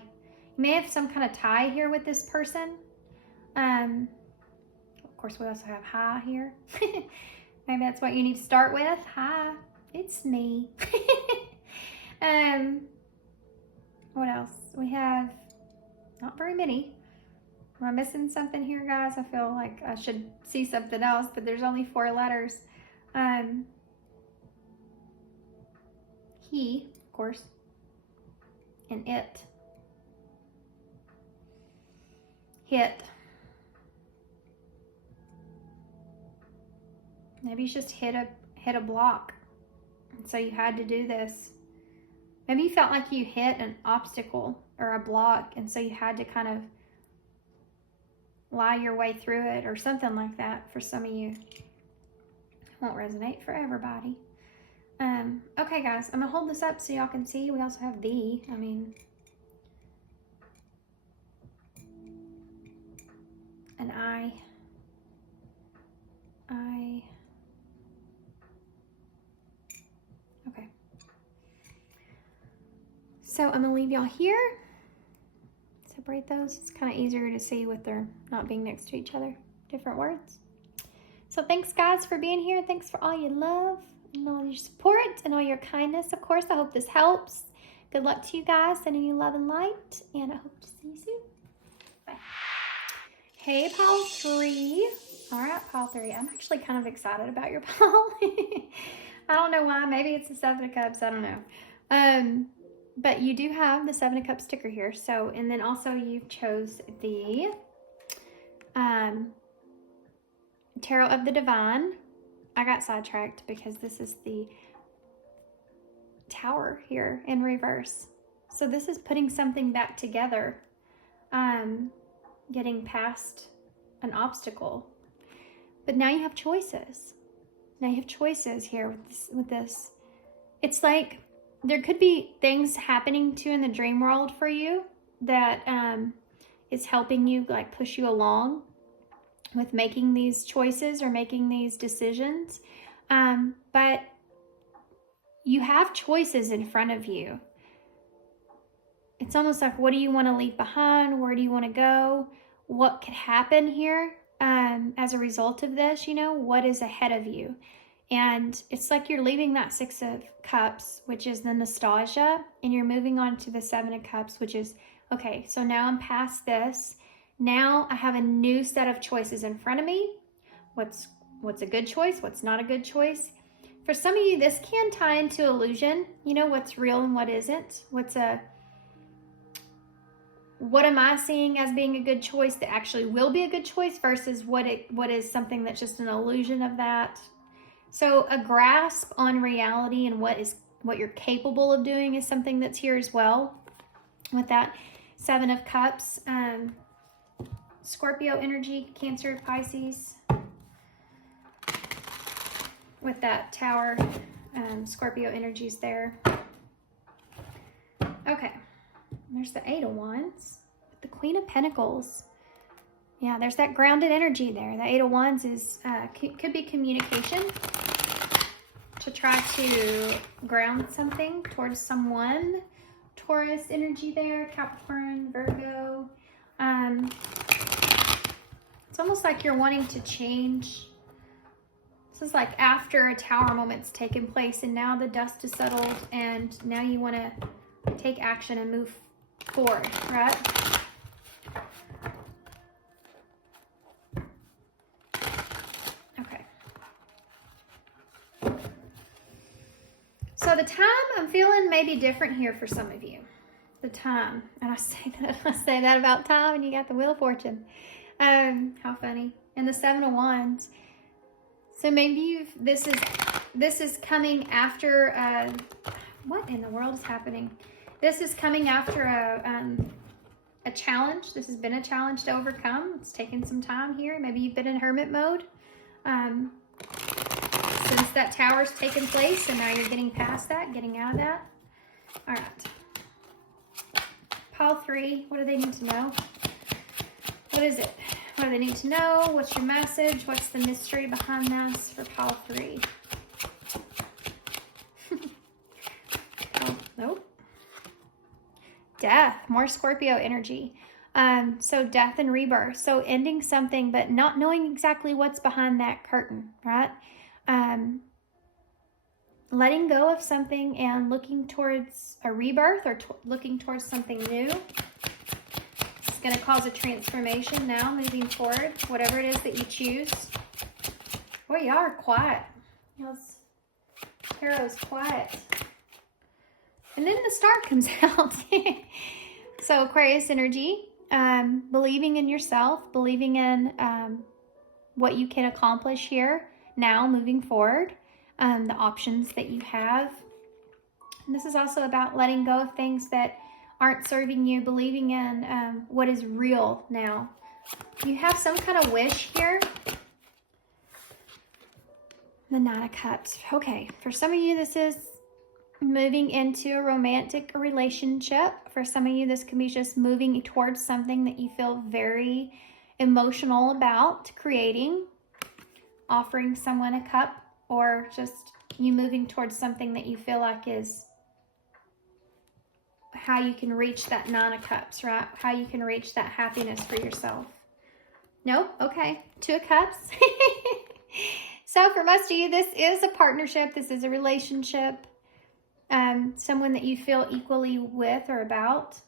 may have some kind of tie here with this person. Of course, we also have hi here. Maybe that's what you need to start with. Hi, it's me. What else? We have not very many. Am I missing something here, guys? I feel like I should see something else, but there's only 4 letters. He, of course, and it. Hit. Maybe you just hit a block, and so you had to do this. Maybe you felt like you hit an obstacle or a block, and so you had to kind of lie your way through it or something like that for some of you. It won't resonate for everybody. Okay, guys, I'm gonna hold this up so y'all can see. We also have the, an I. Okay. So I'm gonna leave y'all here. Separate those. It's kind of easier to see with their not being next to each other. Different words. So thanks, guys, for being here. Thanks for all your love and all your support and all your kindness. Of course, I hope this helps. Good luck to you guys. Sending you love and light. And I hope to see you soon. Bye. Hey, pile 3. All right, pile 3. I'm actually kind of excited about your pile. I don't know why. Maybe it's the 7 of Cups. I don't know. But you do have the 7 of Cups sticker here. So, and then also you chose the Tarot of the Divine. I got sidetracked because this is the Tower here in reverse. So this is putting something back together, getting past an obstacle. But now you have choices. Now you have choices here with this. It's like there could be things happening too in the dream world for you that is helping you, like, push you along with making these choices or making these decisions. But you have choices in front of you. It's almost like, what do you want to leave behind? Where do you want to go? What could happen here as a result of this? You know, what is ahead of you? And it's like you're leaving that 6 of Cups, which is the nostalgia, and you're moving on to the 7 of Cups, which is, okay, so now I'm past this. Now I have a new set of choices in front of me. What's a good choice? What's not a good choice? For some of you, this can tie into illusion. You know, what's real and what isn't. What am I seeing as being a good choice that actually will be a good choice versus what is something that's just an illusion of that. So a grasp on reality and what you're capable of doing is something that's here as well. With that 7 of Cups, Scorpio energy, Cancer, Pisces. With that Tower, Scorpio energies there. Okay, there's the 8 of Wands, the Queen of Pentacles. Yeah, there's that grounded energy there. The 8 of Wands is could be communication, to try to ground something towards someone. Taurus energy there, Capricorn, Virgo. It's almost like you're wanting to change. This is like after a Tower moment's taken place and now the dust is settled and now you want to take action and move forward, right? Okay. So the time I'm feeling may be different here for some of you. The time, and I say that about time, and you got the Wheel of Fortune. How funny. And the 7 of Wands. So maybe this is this is coming after, what in the world is happening? This is coming after a challenge. This has been a challenge to overcome. It's taken some time here. Maybe you've been in hermit mode since that tower's taken place, and now you're getting past that, getting out of that. All right. Pile 3, what do they need to know? What is it? What do they need to know? What's your message? What's the mystery behind this for pile 3? Oh, nope. Death, more Scorpio energy. So death and rebirth. So ending something, but not knowing exactly what's behind that curtain, right? Letting go of something and looking towards a rebirth or looking towards something new. It's going to cause a transformation now, moving forward, whatever it is that you choose. Boy, y'all are quiet. Y'all's tarot's quiet. And then the star comes out. So Aquarius energy, believing in yourself, believing in what you can accomplish here now, moving forward, the options that you have. And this is also about letting go of things that aren't serving you, believing in what is real now. You have some kind of wish here. The Nine of Cups. Okay, for some of you, this is moving into a romantic relationship. For some of you, this can be just moving towards something that you feel very emotional about creating, offering someone a cup, or just you moving towards something that you feel like is how you can reach that Nine of Cups, right? How you can reach that happiness for yourself. Nope. Okay. Two of Cups. So for most of you, this is a partnership. This is a relationship. Someone that you feel equally with or about.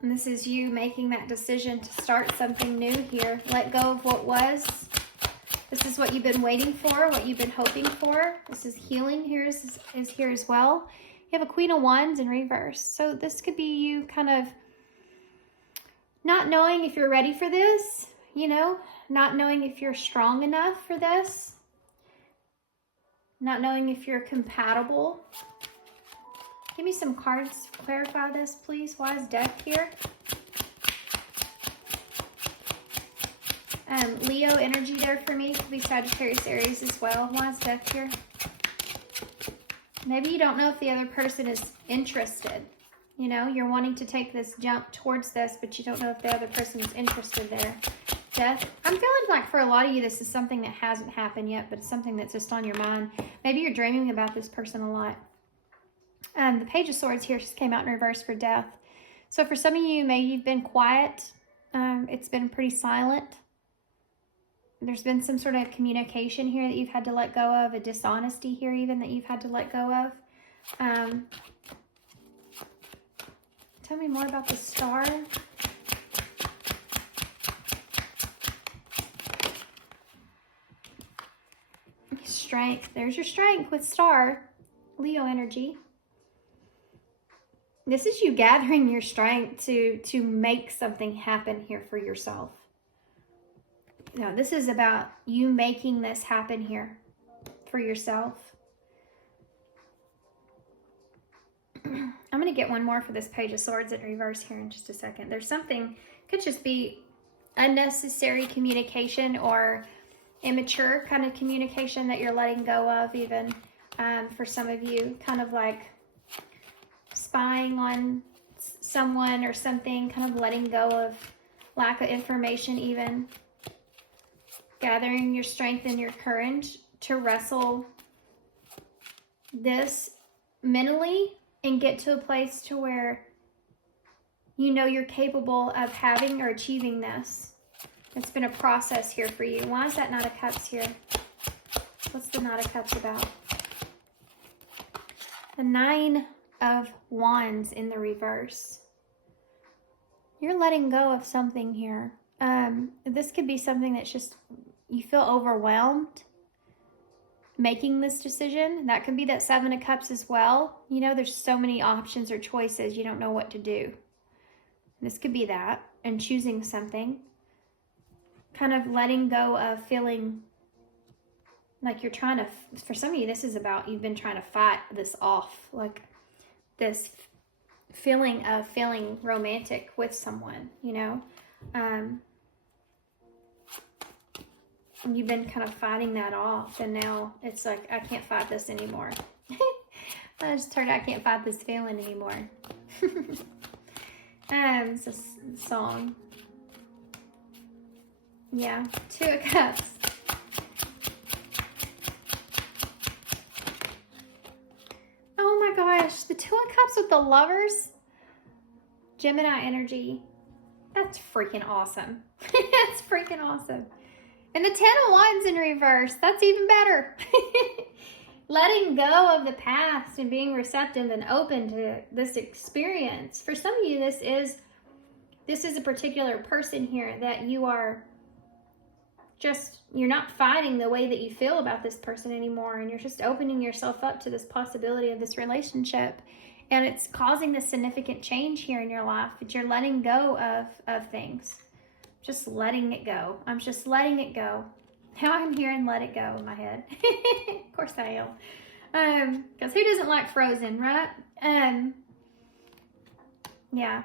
And this is you making that decision to start something new here. Let go of what was. This is what you've been waiting for, what you've been hoping for. This is healing here is here as well. You have a Queen of Wands in reverse. So this could be you kind of not knowing if you're ready for this, you know, not knowing if you're strong enough for this, not knowing if you're compatible. Give me some cards to clarify this, please. Why is Death here? Leo energy there for me. Could be Sagittarius, Aries as well. Why is Death here? Maybe you don't know if the other person is interested. You know, you're wanting to take this jump towards this, but you don't know if the other person is interested there. Death. I'm feeling like for a lot of you, this is something that hasn't happened yet, but it's something that's just on your mind. Maybe you're dreaming about this person a lot. The Page of Swords here just came out in reverse for Death. So for some of you, maybe you've been quiet. It's been pretty silent. There's been some sort of communication here that you've had to let go of, a dishonesty here even that you've had to let go of. Tell me more about the Star. Strength. There's your strength with Star. Leo energy. This is you gathering your strength to make something happen here for yourself. No, this is about you making this happen here for yourself. I'm going to get one more for this Page of Swords in reverse here in just a second. There's something, could just be unnecessary communication or immature kind of communication that you're letting go of even. For some of you, kind of like spying on someone or something, kind of letting go of lack of information even. Gathering your strength and your courage to wrestle this mentally and get to a place to where you know you're capable of having or achieving this. It's been a process here for you. Why is that Knight of Cups here? What's the Knight of Cups about? The Nine of Wands in the reverse. You're letting go of something here. This could be something that's just, you feel overwhelmed making this decision. That could be that Seven of Cups as well. You know, there's so many options or choices. You don't know what to do. This could be that, and choosing something. Kind of letting go of feeling Like you're trying to, for some of you, this is about you've been trying to fight this off, like this feeling of feeling romantic with someone, you know. You've been kind of fighting that off, and now it's like, I can't fight this anymore. I just turned out I can't fight this feeling anymore. It's a song. Yeah, 2 of Cups. Oh my gosh, the 2 of Cups with the Lovers. Gemini energy. That's freaking awesome. That's freaking awesome. And the 10 of Wands in reverse. That's even better. Letting go of the past and being receptive and open to this experience. For some of you, this is a particular person here that you are just, you're not fighting the way that you feel about this person anymore, and you're just opening yourself up to this possibility of this relationship. And it's causing this significant change here in your life, that you're letting go of things. Just letting it go. I'm just letting it go. Now I'm hearing let it go in my head. Of course I am. Because who doesn't like Frozen, right? Yeah.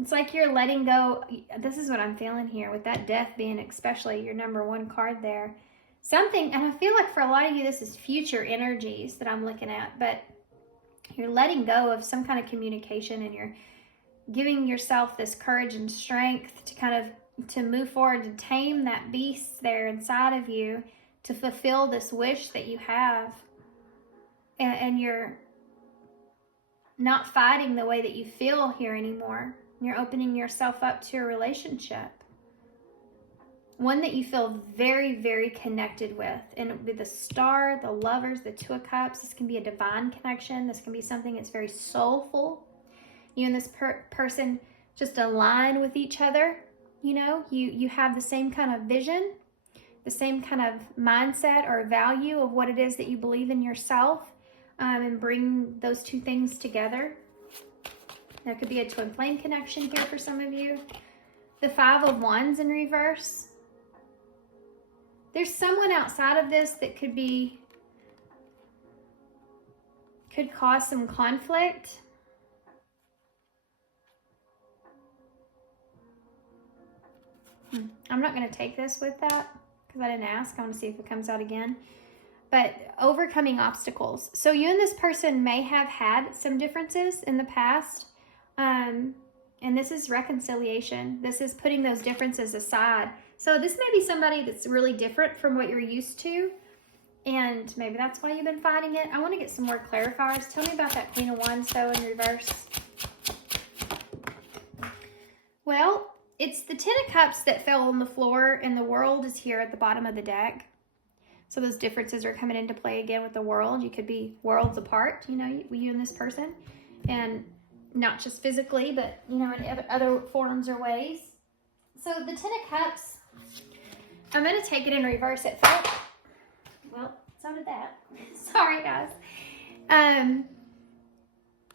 It's like you're letting go. This is what I'm feeling here with that death being especially your number 1 card there. Something, and I feel like for a lot of you, this is future energies that I'm looking at, but you're letting go of some kind of communication, and you're giving yourself this courage and strength to kind of to move forward, to tame that beast there inside of you, to fulfill this wish that you have. And you're not fighting the way that you feel here anymore. You're opening yourself up to a relationship. One that you feel very, very connected with. And with the Star, the Lovers, the 2 of Cups, this can be a divine connection. This can be something that's very soulful. You and this person just align with each other. You know, you have the same kind of vision, the same kind of mindset or value of what it is that you believe in yourself, and bring those 2 things together. There could be a twin flame connection here for some of you. The 5 of Wands in reverse. There's someone outside of this that could cause some conflict. I'm not going to take this with that because I didn't ask. I want to see if it comes out again. But overcoming obstacles. So you and this person may have had some differences in the past. And this is reconciliation. This is putting those differences aside. So this may be somebody that's really different from what you're used to. And maybe that's why you've been fighting it. I want to get some more clarifiers. Tell me about that Queen of Wands, though, in reverse. Well, it's the 10 of Cups that fell on the floor, and the World is here at the bottom of the deck. So those differences are coming into play again with the World. You could be worlds apart, you know, you and this person. And not just physically, but, you know, in other forms or ways. So the 10 of Cups, I'm going to take it in reverse. It felt, well, so did that. Sorry, guys.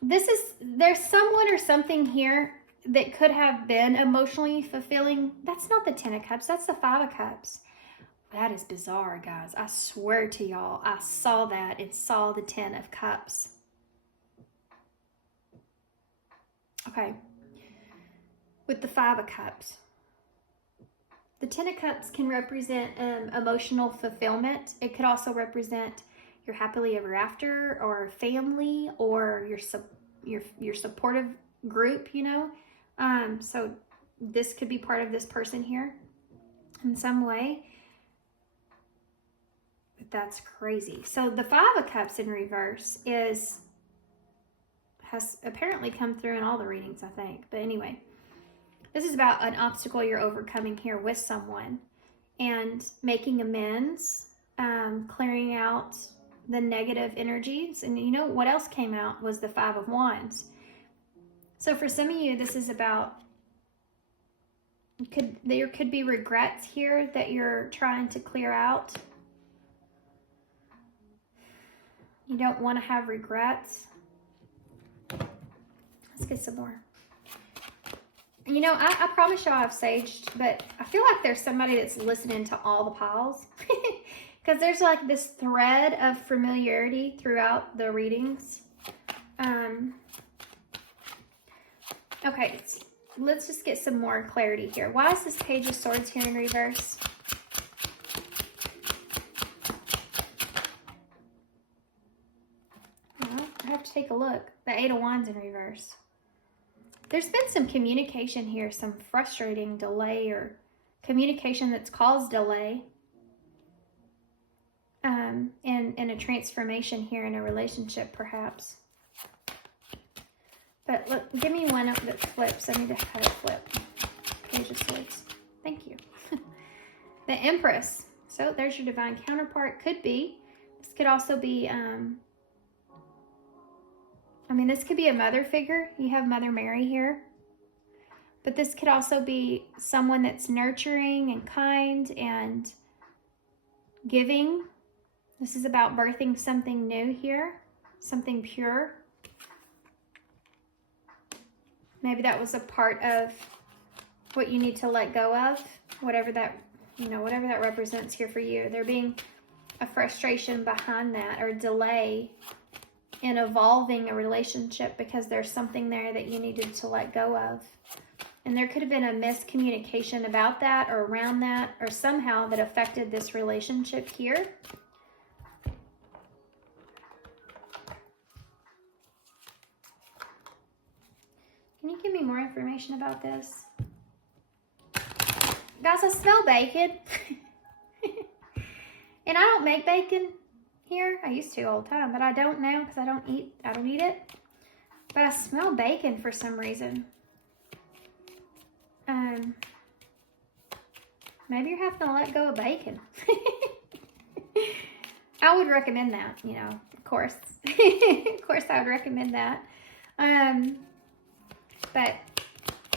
There's someone or something here that could have been emotionally fulfilling. That's not the 10 of Cups. That's the 5 of Cups. That is bizarre, guys. I swear to y'all, I saw that and saw the 10 of Cups. Okay. With the 5 of Cups. The 10 of Cups can represent emotional fulfillment. It could also represent your happily ever after, or family, or your supportive group, you know. So this could be part of this person here in some way. But that's crazy. So the 5 of Cups in reverse has apparently come through in all the readings, I think. But anyway, this is about an obstacle you're overcoming here with someone and making amends, clearing out the negative energies. And you know what else came out was the 5 of Wands. So for some of you, this is about, there could be regrets here that you're trying to clear out. You don't want to have regrets. Let's get some more. You know, I promise y'all I've saged, but I feel like there's somebody that's listening to all the piles. because there's like this thread of familiarity throughout the readings. Okay, let's just get some more clarity here. Why is this Page of Swords here in reverse? Well, I have to take a look. The Eight of Wands in reverse. There's been some communication here, some frustrating delay or communication that's caused delay in a transformation here in a relationship, perhaps. But look, give me one that flips. I need to have it flip. Page of Swords. Thank you. The Empress. So there's your divine counterpart. Could be. This could also be, I mean, this could be a mother figure. You have Mother Mary here. But this could also be someone that's nurturing and kind and giving. This is about birthing something new here. Something pure. Maybe that was a part of what you need to let go of, whatever that, whatever that represents here for you. There being a frustration behind that or delay in evolving a relationship because there's something there that you needed to let go of. And there could have been a miscommunication about that or around that or somehow that affected this relationship here. Can you give me more information about this? Guys, I smell bacon. And I don't make bacon here. I used to all the time, but I don't now because I don't eat it. But I smell bacon for some reason. Maybe you're having to let go of bacon. I would recommend that, of course. Of course I would recommend that. But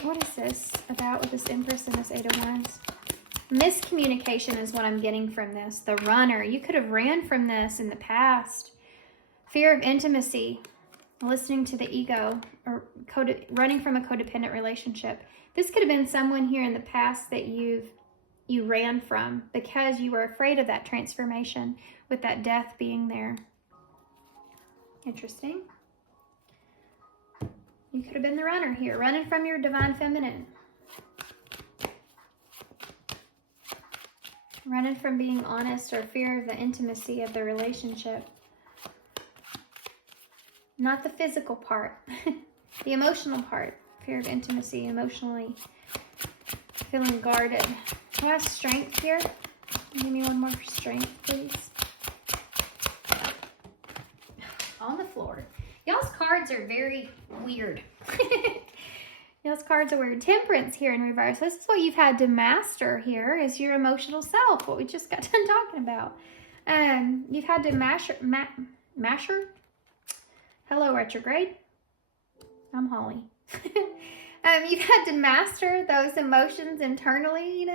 what is this about with this Empress and this Eight of Wands? Miscommunication is what I'm getting from this. The runner. You could have ran from this in the past. Fear of intimacy. Listening to the ego. Or running from a codependent relationship. This could have been someone here in the past that you ran from because you were afraid of that transformation with that death being there. Interesting. You could have been the runner here, running from your divine feminine. Running from being honest or fear of the intimacy of the relationship. Not the physical part, the emotional part. Fear of intimacy, emotionally feeling guarded. Do I have strength here? Give me one more for strength, please. On the floor. Y'all's cards are very weird. Y'all's cards are weird. Temperance here in reverse. This is what you've had to master here is your emotional self, what we just got done talking about. You've had to masher? Hello, retrograde. I'm Holly. You've had to master those emotions internally,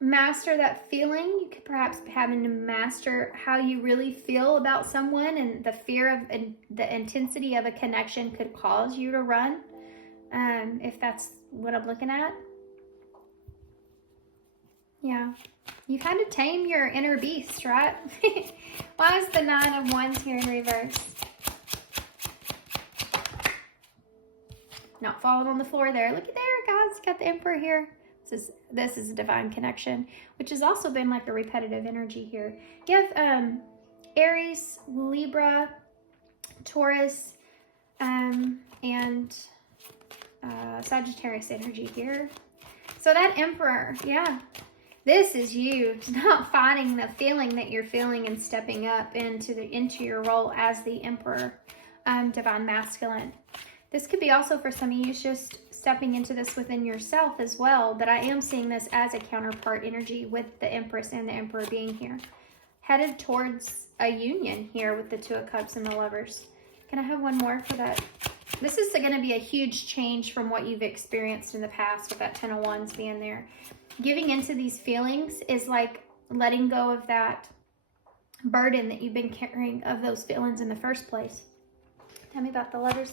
master that feeling. You could perhaps be having to master how you really feel about someone, and the fear of the intensity of a connection could cause you to run, if that's what I'm looking at. Yeah, you've had to tame your inner beast, right? Why is the Nine of Wands here in reverse? Not falling on the floor there. Look at there, guys. Got the Emperor here. This is a divine connection, which has also been like a repetitive energy here. You have Aries, Libra, Taurus, and Sagittarius energy here. So that Emperor, yeah, this is you not fighting the feeling that you're feeling and stepping up into your role as the Emperor, divine masculine. This could be also for some of you just stepping into this within yourself as well, but I am seeing this as a counterpart energy with the Empress and the Emperor being here. Headed towards a union here with the Two of Cups and the Lovers. Can I have one more for that? This is going to be a huge change from what you've experienced in the past with that Ten of Wands being there. Giving into these feelings is like letting go of that burden that you've been carrying of those feelings in the first place. Tell me about the Lovers.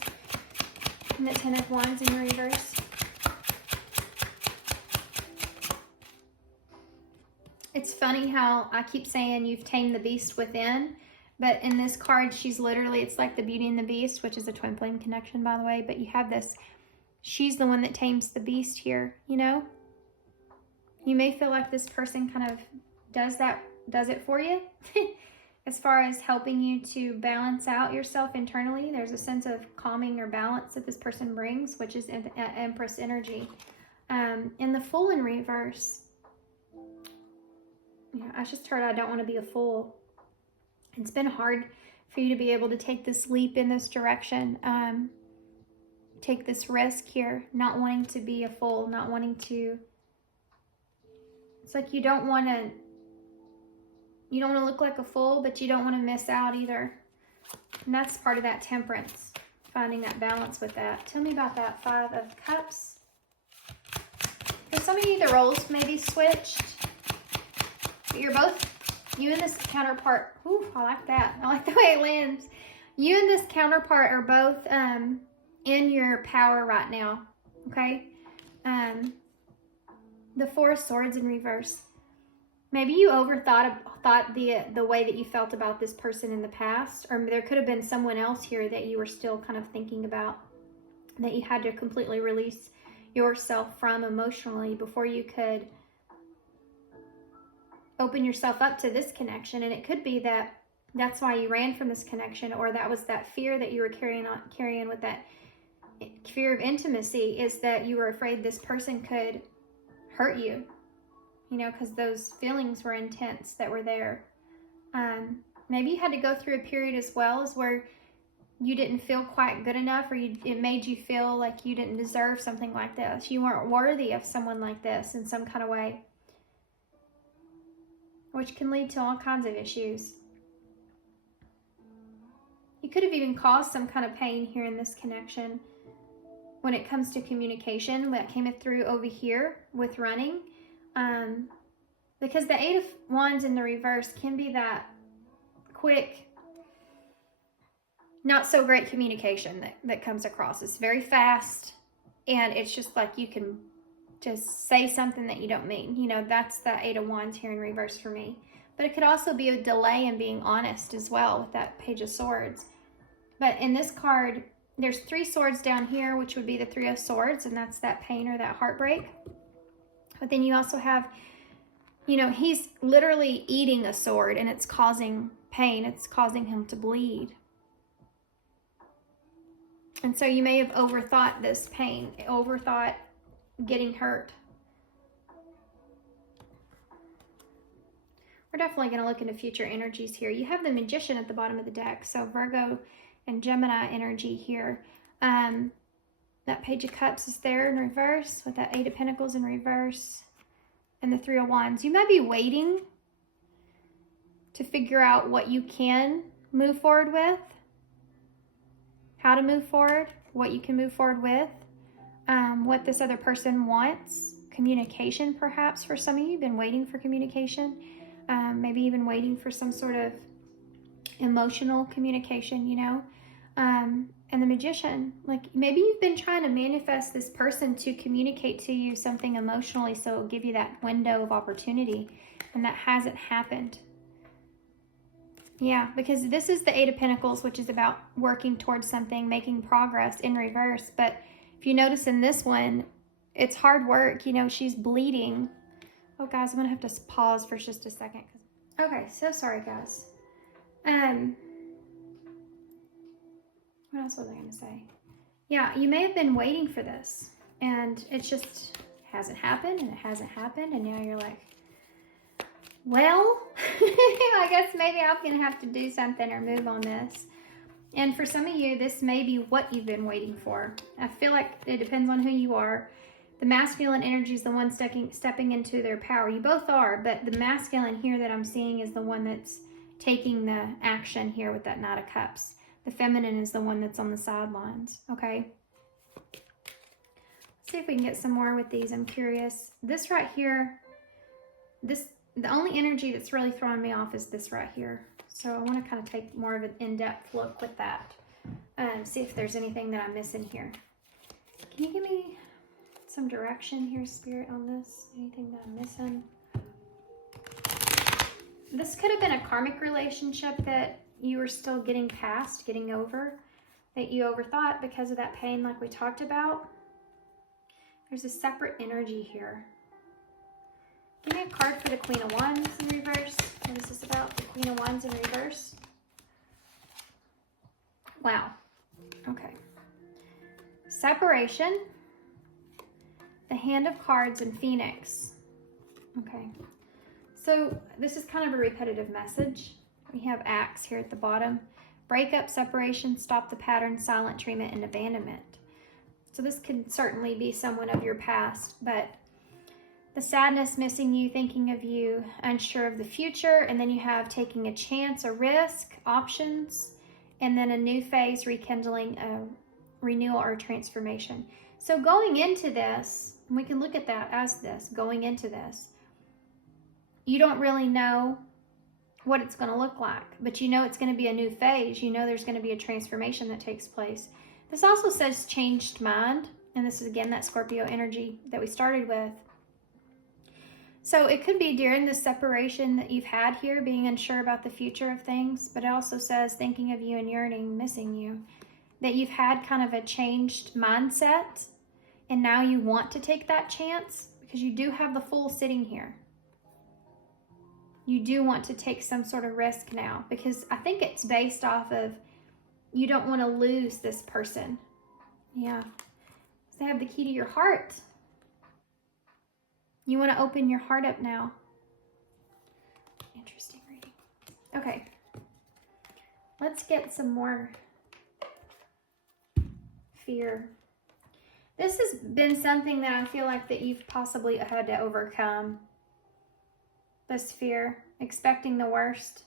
And the Ten of Wands in reverse. It's funny how I keep saying you've tamed the beast within, but in this card, she's literally, it's like the Beauty and the Beast, which is a twin flame connection, by the way, but you have this, she's the one that tames the beast here, you know? You may feel like this person kind of does it for you. As far as helping you to balance out yourself internally, there's a sense of calming or balance that this person brings, which is Empress energy. In the Fool in reverse, yeah, I just heard I don't want to be a fool. It's been hard for you to be able to take this leap in this direction, take this risk here, not wanting to be a fool, not wanting to, it's like you don't want to look like a fool, but you don't want to miss out either. And that's part of that temperance, finding that balance with that. Tell me about that Five of Cups. For some of you, the roles may be switched. But you're both, you and this counterpart, ooh, I like that. I like the way it lands. You and this counterpart are both in your power right now, okay? The Four of Swords in reverse. Maybe you thought the way that you felt about this person in the past, or there could have been someone else here that you were still kind of thinking about, that you had to completely release yourself from emotionally before you could open yourself up to this connection. And it could be that that's why you ran from this connection, or that was that fear that you were carrying with that fear of intimacy, is that you were afraid this person could hurt you, you know, because those feelings were intense that were there. Maybe you had to go through a period as well as where you didn't feel quite good enough, or it made you feel like you didn't deserve something like this. You weren't worthy of someone like this in some kind of way, which can lead to all kinds of issues. You could have even caused some kind of pain here in this connection when it comes to communication. That came through over here with running. Because the Eight of Wands in the reverse can be that quick, not so great communication that comes across. It's very fast, and it's just like you can just say something that you don't mean. You know, that's the Eight of Wands here in reverse for me. But it could also be a delay in being honest as well with that Page of Swords. But in this card, there's 3 swords down here, which would be the Three of Swords, and that's that pain or that heartbreak. But then you also have, you know, he's literally eating a sword, and it's causing pain. It's causing him to bleed. And so you may have overthought this pain, overthought getting hurt. We're definitely going to look into future energies here. You have the Magician at the bottom of the deck, so Virgo and Gemini energy here. That Page of Cups is there in reverse with that Eight of Pentacles in reverse and the Three of Wands. You might be waiting to figure out what you can move forward with, how to move forward, what you can move forward with, what this other person wants. Communication, perhaps, for some of you. You've been waiting for communication. Maybe even waiting for some sort of emotional communication, you know. And the Magician, like maybe you've been trying to manifest this person to communicate to you something emotionally, so it'll give you that window of opportunity, and that hasn't happened. Yeah, because this is the Eight of Pentacles, which is about working towards something, making progress in reverse. But if you notice in this one, it's hard work. You know, she's bleeding. Oh, guys, I'm going to have to pause for just a second. Okay, so sorry, guys. What else was I going to say? Yeah, you may have been waiting for this, and it just hasn't happened, and it hasn't happened, and now you're like, well, I guess maybe I'm going to have to do something or move on this. And for some of you, this may be what you've been waiting for. I feel like it depends on who you are. The masculine energy is the one stepping into their power. You both are, but the masculine here that I'm seeing is the one that's taking the action here with that Knight of Cups. The feminine is the one that's on the sidelines, okay? Let's see if we can get some more with these. I'm curious. This right here, the only energy that's really throwing me off is this right here. So I want to kind of take more of an in-depth look with that. See if there's anything that I'm missing here. Can you give me some direction here, Spirit, on this? Anything that I'm missing? This could have been a karmic relationship that you were still getting past, getting over, that you overthought because of that pain like we talked about. There's a separate energy here. Give me a card for the Queen of Wands in reverse. What is this about? The Queen of Wands in reverse. Wow. Okay. Separation. The Hand of Cards and Phoenix. Okay. So this is kind of a repetitive message. We have Axe here at the bottom. Breakup, separation, stop the pattern, silent treatment, and abandonment. So this could certainly be someone of your past, but the sadness, missing you, thinking of you, unsure of the future, and then you have taking a chance, a risk, options, and then a new phase, rekindling, a renewal or transformation. So going into this, and we can look at that as this, going into this, you don't really know what it's going to look like, but you know it's going to be a new phase. You know there's going to be a transformation that takes place. This also says changed mind, and this is again that Scorpio energy that we started with. So it could be during the separation that you've had here, being unsure about the future of things, but it also says thinking of you and yearning, missing you, that you've had kind of a changed mindset, and now you want to take that chance because you do have the Fool sitting here. You do want to take some sort of risk now, because I think it's based off of you don't want to lose this person. Yeah. So they have the key to your heart. You want to open your heart up now. Interesting reading. Okay. Let's get some more fear. This has been something that I feel like that you've possibly had to overcome. This fear, expecting the worst.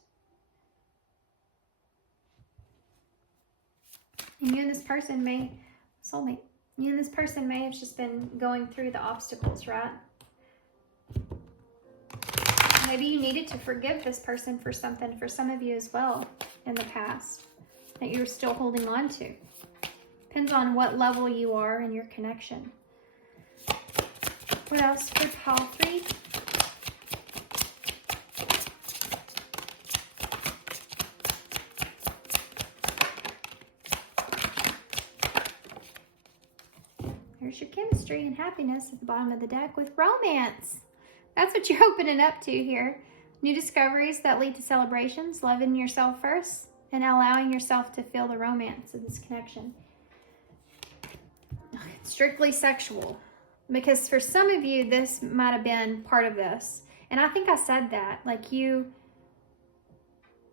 And you and this person may, soulmate, you and this person may have just been going through the obstacles, right? Maybe you needed to forgive this person for something, for some of you as well, in the past, that you're still holding on to. Depends on what level you are in your connection. What else for pile 3? There's your chemistry and happiness at the bottom of the deck with romance. That's what you're opening up to here. New discoveries that lead to celebrations, loving yourself first, and allowing yourself to feel the romance of this connection. It's strictly sexual, because for some of you, this might have been part of this. And I think I said that, like you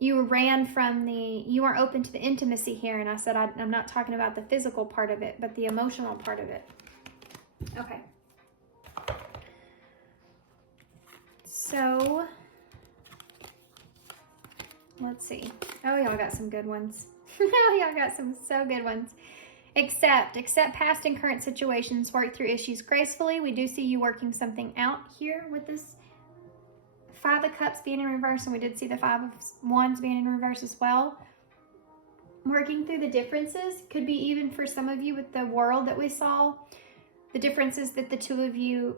ran from you weren't open to the intimacy here. And I said, I'm not talking about the physical part of it, but the emotional part of it. Okay. So, let's see. Oh, y'all got some good ones. Oh, y'all got some so good ones. Accept past and current situations, work through issues gracefully. We do see you working something out here with this 5 of Cups being in reverse, and we did see the 5 of Wands being in reverse as well. Working through the differences, could be even for some of you with the world that we saw, the differences that the two of you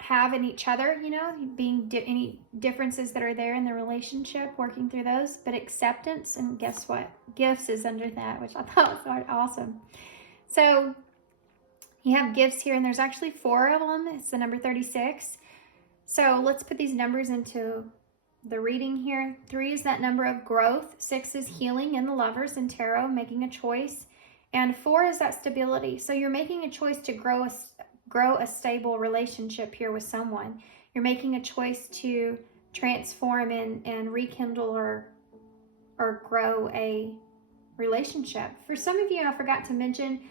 have in each other, you know, being any differences that are there in the relationship, working through those. But acceptance, and guess what? Gifts is under that, which I thought was awesome. So you have gifts here, and there's actually 4 of them. It's the number 36. So let's put these numbers into the reading here. 3 is that number of growth. 6 is healing in the Lovers in tarot, making a choice. And 4 is that stability. So you're making a choice to grow a stable relationship here with someone. You're making a choice to transform and rekindle or grow a relationship. For some of you, I forgot to mention,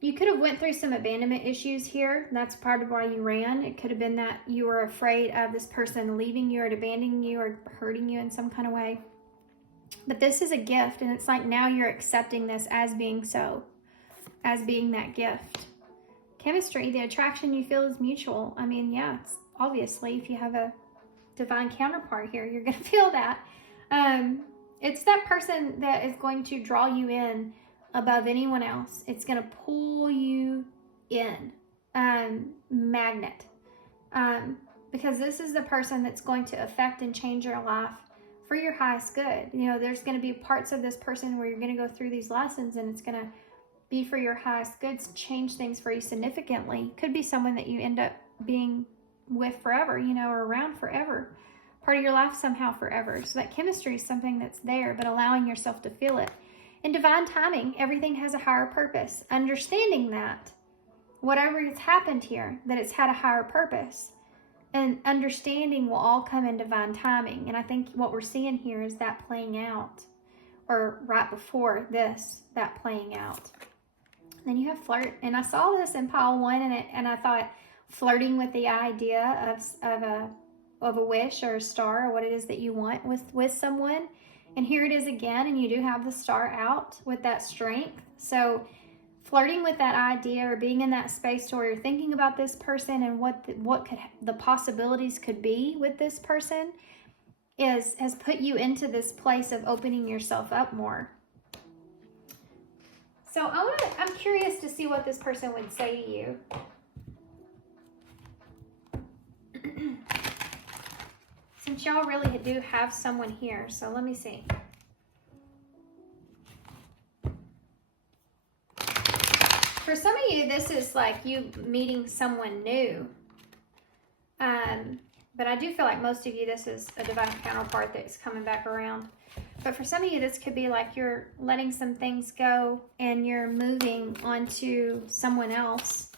you could have went through some abandonment issues here. That's part of why you ran. It could have been that you were afraid of this person leaving you or abandoning you or hurting you in some kind of way. But this is a gift, and it's like now you're accepting this as being so, as being that gift. Chemistry, the attraction you feel is mutual. I mean, yeah, it's obviously, if you have a divine counterpart here, you're going to feel that. It's that person that is going to draw you in above anyone else. It's going to pull you in. Magnet. because this is the person that's going to affect and change your life for your highest good. You know, there's going to be parts of this person where you're going to go through these lessons and it's going to be for your highest good, change things for you significantly. Could be someone that you end up being with forever, you know, or around forever, part of your life somehow forever. So that chemistry is something that's there, but allowing yourself to feel it. In divine timing, everything has a higher purpose. Understanding that, whatever has happened here, that it's had a higher purpose. And understanding will all come in divine timing. And I think what we're seeing here is that playing out, or right before this, that playing out. Then you have flirt. And I saw this in pile 1, and I thought flirting with the idea of a wish or a star, or what it is that you want with someone. And here it is again, and you do have the star out with that strength. So flirting with that idea, or being in that space to where you're thinking about this person and what could the possibilities could be with this person, has put you into this place of opening yourself up more. So I'm curious to see what this person would say to you. Since y'all really do have someone here, so let me see. For some of you, this is like you meeting someone new. But I do feel like most of you, this is a divine counterpart that's coming back around. But for some of you, this could be like you're letting some things go and you're moving onto someone else.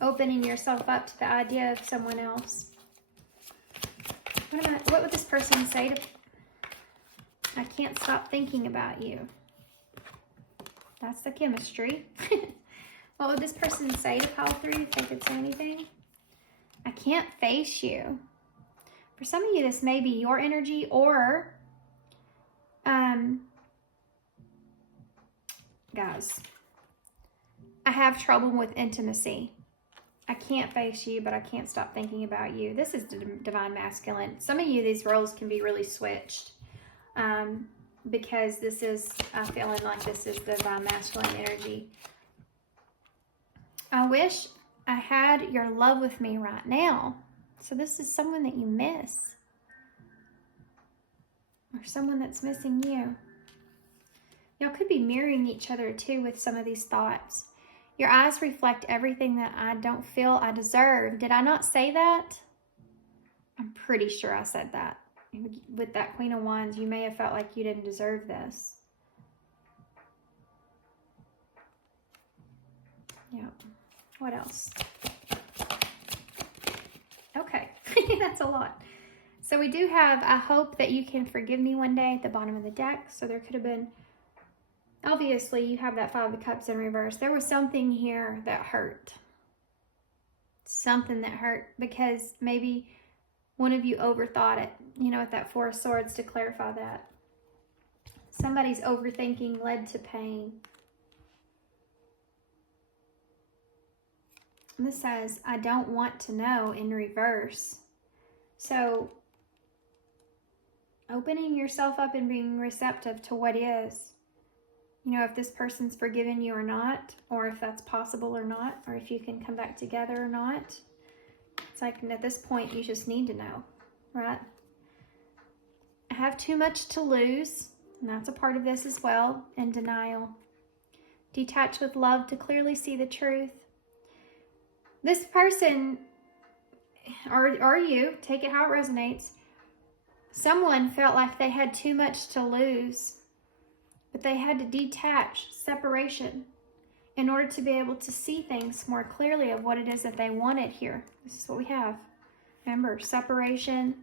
Opening yourself up to the idea of someone else. What would this person say to... I can't stop thinking about you. That's the chemistry. What would this person say to pile 3 if they could say anything? I can't face you. For some of you, this may be your energy, or... guys, I have trouble with intimacy. I can't face you, but I can't stop thinking about you. This is divine masculine. Some of you, these roles can be really switched. Because this is, I'm feeling like this is divine masculine energy. I wish I had your love with me right now. So this is someone that you miss. Or someone that's missing you. Y'all could be mirroring each other too with some of these thoughts. Your eyes reflect everything that I don't feel I deserve. Did I not say that? I'm pretty sure I said that. With that Queen of Wands, you may have felt like you didn't deserve this. Yeah. What else? Okay. That's a lot. So we do have, I hope that you can forgive me one day at the bottom of the deck. So there could have been... Obviously, you have that 5 of Cups in reverse. There was something here that hurt. Something that hurt because maybe one of you overthought it. You know, with that 4 of Swords, to clarify that. Somebody's overthinking led to pain. And this says, I don't want to know in reverse. So, opening yourself up and being receptive to what is. You know, if this person's forgiven you or not, or if that's possible or not, or if you can come back together or not. It's like at this point, you just need to know, right? I have too much to lose, and that's a part of this as well, and denial. Detach with love to clearly see the truth. This person, or you, take it how it resonates, someone felt like they had too much to lose. But they had to detach, separation, in order to be able to see things more clearly of what it is that they wanted here. This is what we have. Remember, separation,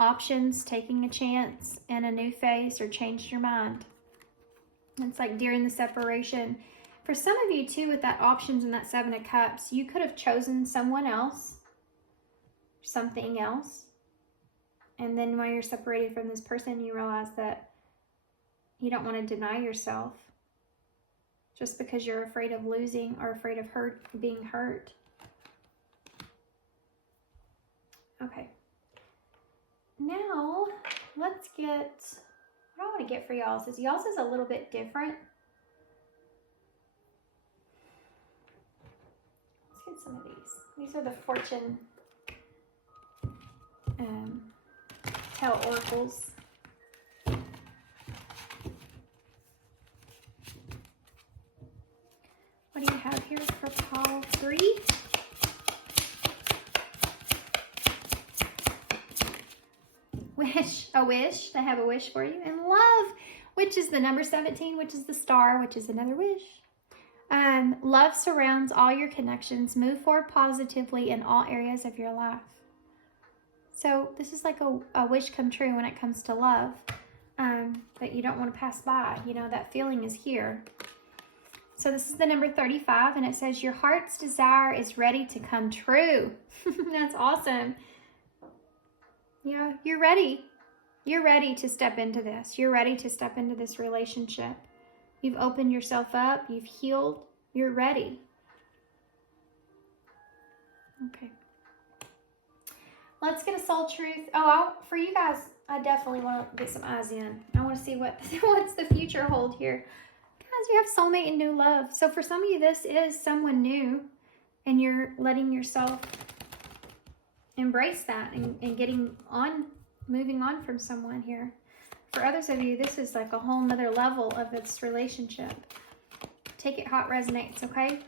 options, taking a chance, and a new phase, or changed your mind. It's like during the separation. For some of you too, with that options and that 7 of Cups, you could have chosen someone else, something else. And then when you're separated from this person, you realize that you don't want to deny yourself just because you're afraid of losing or afraid of being hurt. Okay. Now, let's get, what I want to get for y'all's is a little bit different. some of these? These are the fortune tell oracles. What do you have here for pile 3? Wish, a wish. They have a wish for you. And love, which is the number 17, which is the star, which is another wish. Love surrounds all your connections. Move forward positively in all areas of your life. So this is like a wish come true when it comes to love, that you don't want to pass by. You know, that feeling is here. So this is the number 35, and it says your heart's desire is ready to come true. That's awesome. Yeah, you're ready. You're ready to step into this. You're ready to step into this relationship. You've opened yourself up. You've healed. You're ready. Okay. Let's get a soul truth. Oh, for you guys, I definitely want to get some eyes in. I want to see what's the future hold here. Guys, you have soulmate and new love. So for some of you, this is someone new, and you're letting yourself embrace that and getting on, moving on from someone here. For others of you, this is like a whole nother level of this relationship. Take it how it resonates, okay?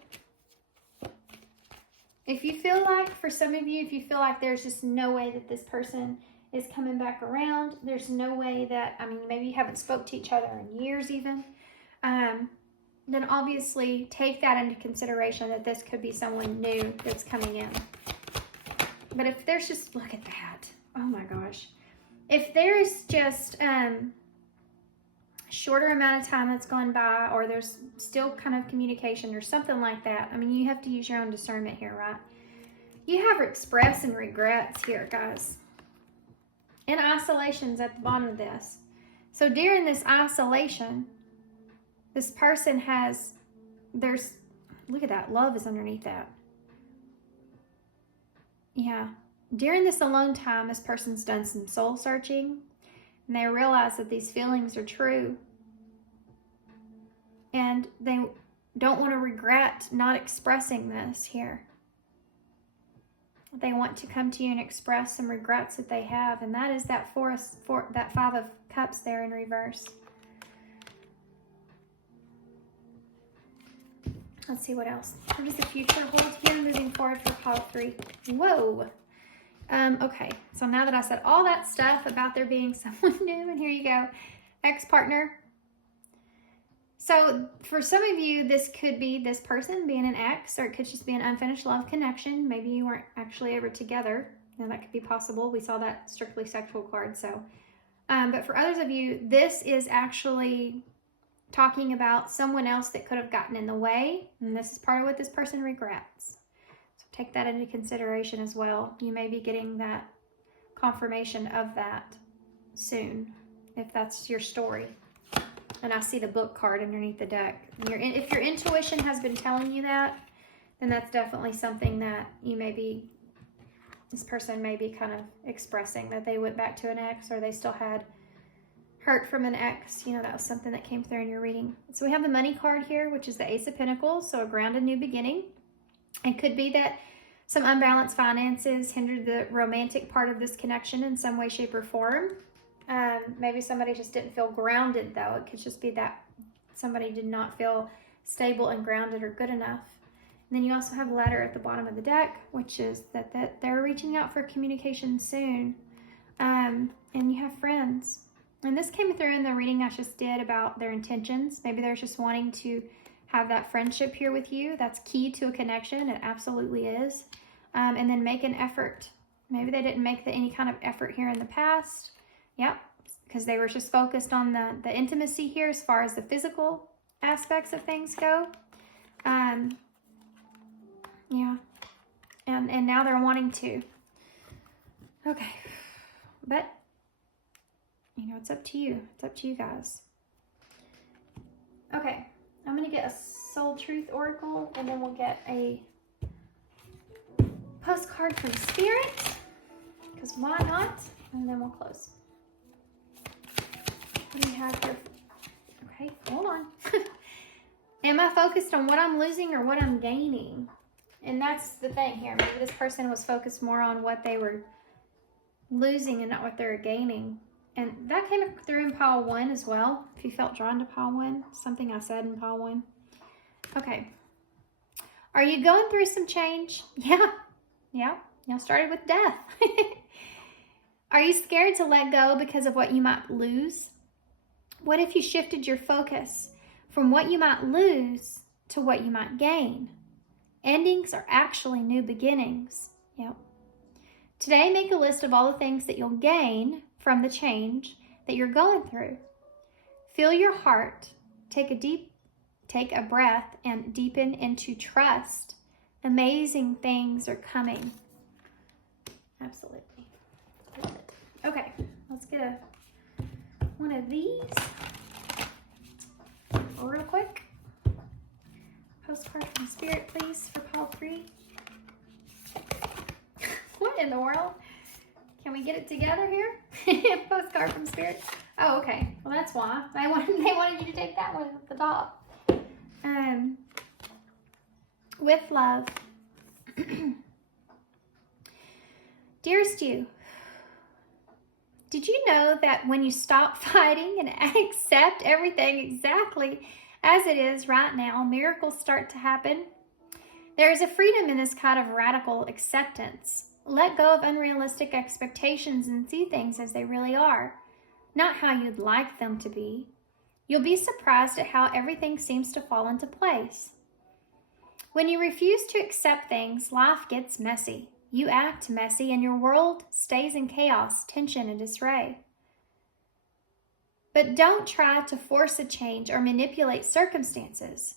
If you feel like, for some of you, if you feel like there's just no way that this person is coming back around, there's no way that, I mean, maybe you haven't spoke to each other in years even, then obviously take that into consideration that this could be someone new that's coming in. But if there's just, look at that. Oh my gosh. If there is just shorter amount of time that's gone by, or there's still kind of communication or something like that, I mean, you have to use your own discernment here, right? You have express and regrets here, guys. And isolation's at the bottom of this. So during this isolation, this person has, look at that, love is underneath that. Yeah. During this alone time, this person's done some soul searching, and they realize that these feelings are true. And they don't want to regret not expressing this here. They want to come to you and express some regrets that they have, and that is that that 5 of Cups there in reverse. Let's see what else. What does the future hold here moving forward for pile 3? Whoa. Okay, so now that I said all that stuff about there being someone new, and here you go, ex-partner. So for some of you, this could be this person being an ex, or it could just be an unfinished love connection. Maybe you weren't actually ever together. Now that could be possible. We saw that strictly sexual card. So, but for others of you, this is actually talking about someone else that could have gotten in the way, and this is part of what this person regrets. So take that into consideration as well. You may be getting that confirmation of that soon, if that's your story. And I see the book card underneath the deck. If your intuition has been telling you that, then that's definitely something that this person may be kind of expressing, that they went back to an ex, or they still had hurt from an ex. You know, that was something that came through in your reading. So we have the money card here, which is the Ace of Pentacles, so a grounded new beginning. It could be that some unbalanced finances hindered the romantic part of this connection in some way, shape, or form. Maybe somebody just didn't feel grounded, though. It could just be that somebody did not feel stable and grounded or good enough. And then you also have a letter at the bottom of the deck, which is that they're reaching out for communication soon. And you have friends. And this came through in the reading I just did about their intentions. Maybe they're just wanting to have that friendship here with you. That's key to a connection. It absolutely is. And then make an effort. Maybe they didn't make any kind of effort here in the past. Yep, because they were just focused on the intimacy here as far as the physical aspects of things go. Yeah, and now they're wanting to. Okay, but, you know, it's up to you. It's up to you guys. Okay, I'm going to get a Soul Truth Oracle, and then we'll get a postcard from Spirit, because why not? And then we'll close. What do you have here? Okay, hold on. Am I focused on what I'm losing or what I'm gaining? And that's the thing here. Maybe this person was focused more on what they were losing and not what they're gaining. And that came through in pile 1 as well. If you felt drawn to pile 1, something I said in pile 1. Okay. Are you going through some change? Yeah. Yeah. Y'all started with death. Are you scared to let go because of what you might lose? What if you shifted your focus from what you might lose to what you might gain? Endings are actually new beginnings. Yep. Today, make a list of all the things that you'll gain from the change that you're going through. Feel your heart. Take a breath and deepen into trust. Amazing things are coming. Absolutely. Okay, let's get one of these real quick. Postcard from Spirit, please, for pile 3. What in the world? Can we get it together here? Postcard from Spirit. Oh, okay. Well, that's why. They wanted you to take that one at the top. With love. Dearest you, did you know that when you stop fighting and accept everything exactly as it is right now, miracles start to happen? There is a freedom in this kind of radical acceptance. Let go of unrealistic expectations and see things as they really are, not how you'd like them to be. You'll be surprised at how everything seems to fall into place. When you refuse to accept things, life gets messy. You act messy and your world stays in chaos, tension, and disarray. But don't try to force a change or manipulate circumstances.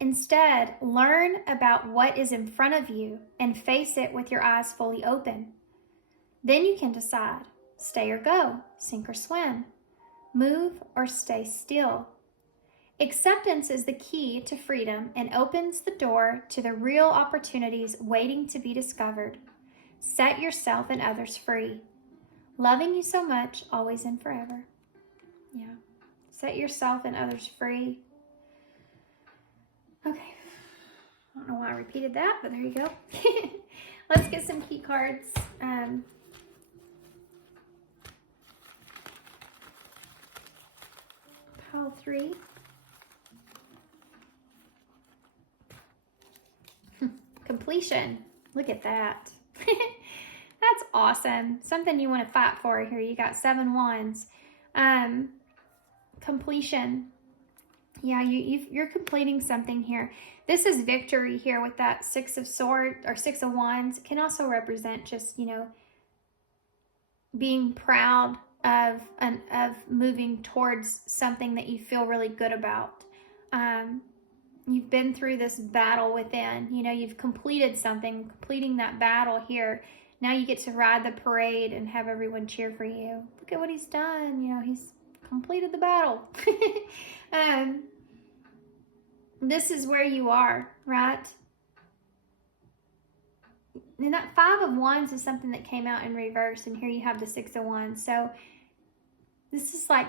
Instead, learn about what is in front of you and face it with your eyes fully open. Then you can decide, stay or go, sink or swim, move or stay still. Acceptance is the key to freedom and opens the door to the real opportunities waiting to be discovered. Set yourself and others free. Loving you so much, always and forever. Yeah. Set yourself and others free. Okay. I don't know why I repeated that, but there you go. Let's get some key cards. Pile 3. Completion. Look at that. That's awesome. Something you want to fight for here. You got 7 wands. Completion. Yeah, you're completing something here. This is victory here with that 6 of swords or 6 of wands. It can also represent just, being proud of moving towards something that you feel really good about. You've been through this battle within, you've completed something, completing that battle here. Now you get to ride the parade and have everyone cheer for you. Look at what he's done. He's completed the battle. This is where you are, right? And that 5 of wands is something that came out in reverse, and here you have the 6 of wands. So this is like,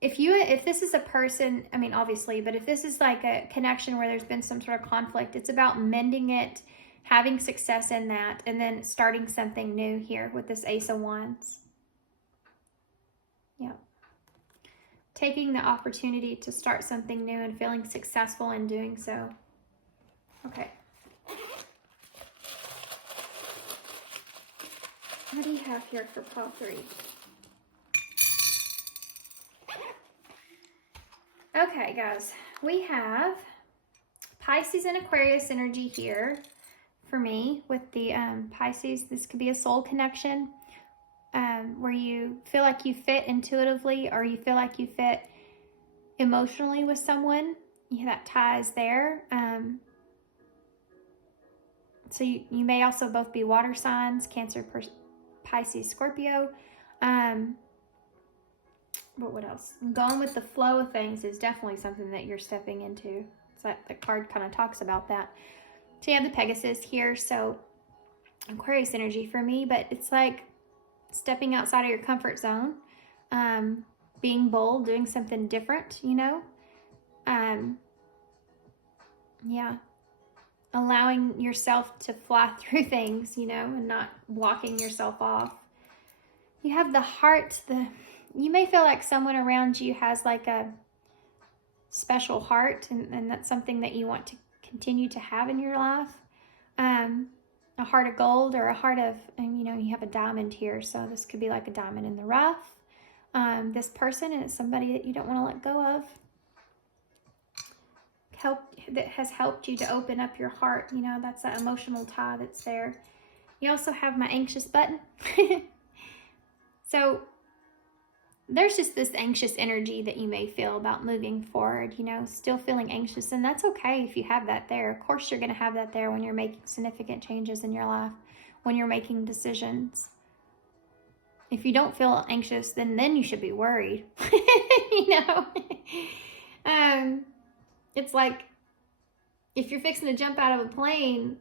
if this is a person, obviously, but if this is like a connection where there's been some sort of conflict, it's about mending it, having success in that, and then starting something new here with this Ace of Wands. Yeah. Taking the opportunity to start something new and feeling successful in doing so. Okay. What do you have here for pile 3? Okay, guys, we have Pisces and Aquarius energy here for me with the Pisces. This could be a soul connection where you feel like you fit intuitively or you feel like you fit emotionally with someone. That tie is there. So you may also both be water signs, Cancer, Pisces, Scorpio. But what else? Going with the flow of things is definitely something that you're stepping into. So the card kind of talks about that. So you have the Pegasus here. So Aquarius energy for me, but it's like stepping outside of your comfort zone, being bold, doing something different, Yeah. allowing yourself to fly through things, you know, and not walking yourself off. You have the heart. You may feel like someone around you has like a special heart, and that's something that you want to continue to have in your life. A heart of gold, or a heart of, and you know, you have a diamond here, so this could be like a diamond in the rough. This person, and it's somebody that you don't want to let go of, that has helped you to open up your heart. You know, that's that emotional tie that's there. You also have my anxious button. So there's just this anxious energy that you may feel about moving forward, you know, still feeling anxious. And that's okay if you have that there. Of course, you're going to have that there when you're making significant changes in your life, when you're making decisions. If you don't feel anxious, then you should be worried. You know, it's like if you're fixing to jump out of a plane,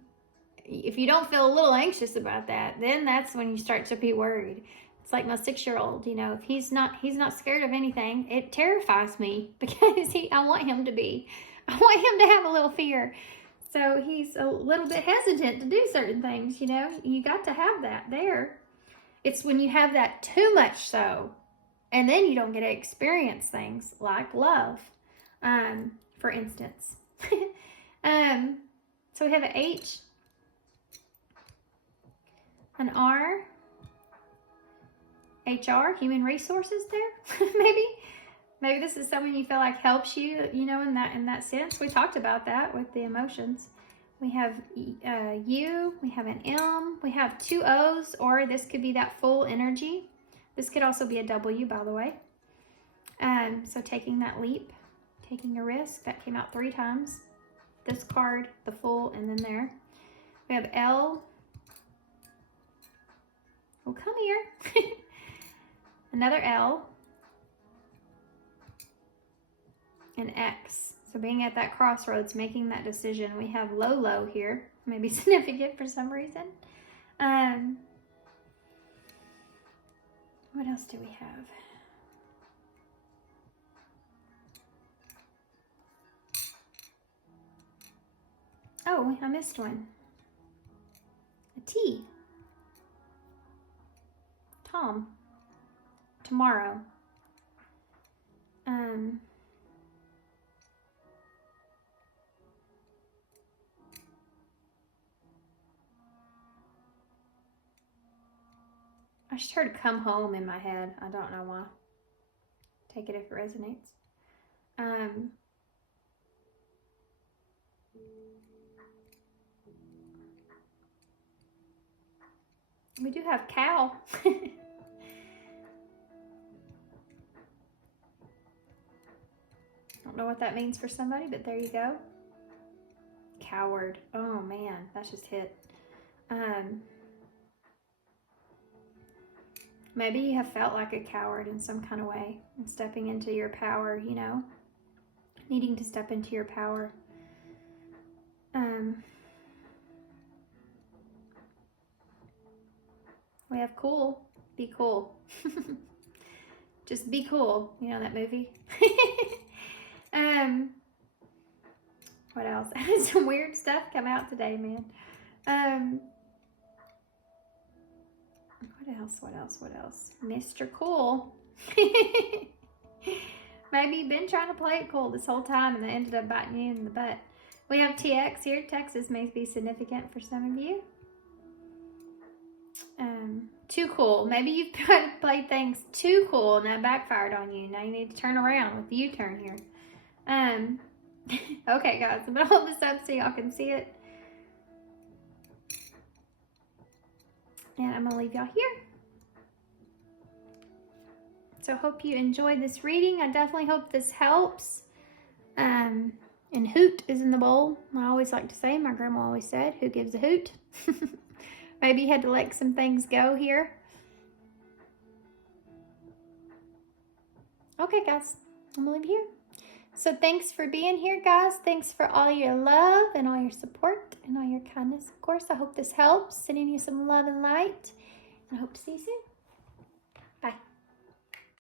if you don't feel a little anxious about that, then that's when you start to be worried. It's like my 6-year-old, you know, if he's not scared of anything, it terrifies me because I want him to be. I want him to have a little fear. So he's a little bit hesitant to do certain things, you know. You got to have that there. It's when you have that too much so, and then you don't get to experience things like love, for instance. So we have an H, an R, HR, human resources there. Maybe this is someone you feel like helps you, you know, in that sense. We talked about that with the emotions. We have U, we have an M, we have 2 O's, or this could be that full energy. This could also be a W, by the way. So taking that leap, taking a risk, that came out 3 times. This card, the full, and then there. We have L. Oh, come here. Another L. And X. So being at that crossroads, making that decision. We have low here. Maybe significant for some reason. What else do we have? Oh, I missed one. A T. Tom. Tomorrow. I just heard come home in my head. I don't know why. Take it if it resonates. We do have cow. Don't know what that means for somebody, but there you go. Coward. Oh man, that's just hit. Maybe you have felt like a coward in some kind of way, and stepping into your power, you know, needing to step into your power. We have cool. Be cool. Just be cool. You know that movie? What else? I had some weird stuff come out today, man. What else? Mr. Cool. Maybe you've been trying to play it cool this whole time and they ended up biting you in the butt. We have TX here. Texas may be significant for some of you. Too cool. Maybe you've tried to play things too cool and that backfired on you. Now you need to turn around with the U-turn here. Okay, guys, I'm going to hold this up so y'all can see it. And I'm going to leave y'all here. So hope you enjoyed this reading. I definitely hope this helps. And hoot is in the bowl. I always like to say, my grandma always said, who gives a hoot? Maybe you had to let some things go here. Okay, guys, I'm going to leave you here. So thanks for being here, guys. Thanks for all your love and all your support and all your kindness. Of course, I hope this helps. Sending you some love and light. And I hope to see you soon.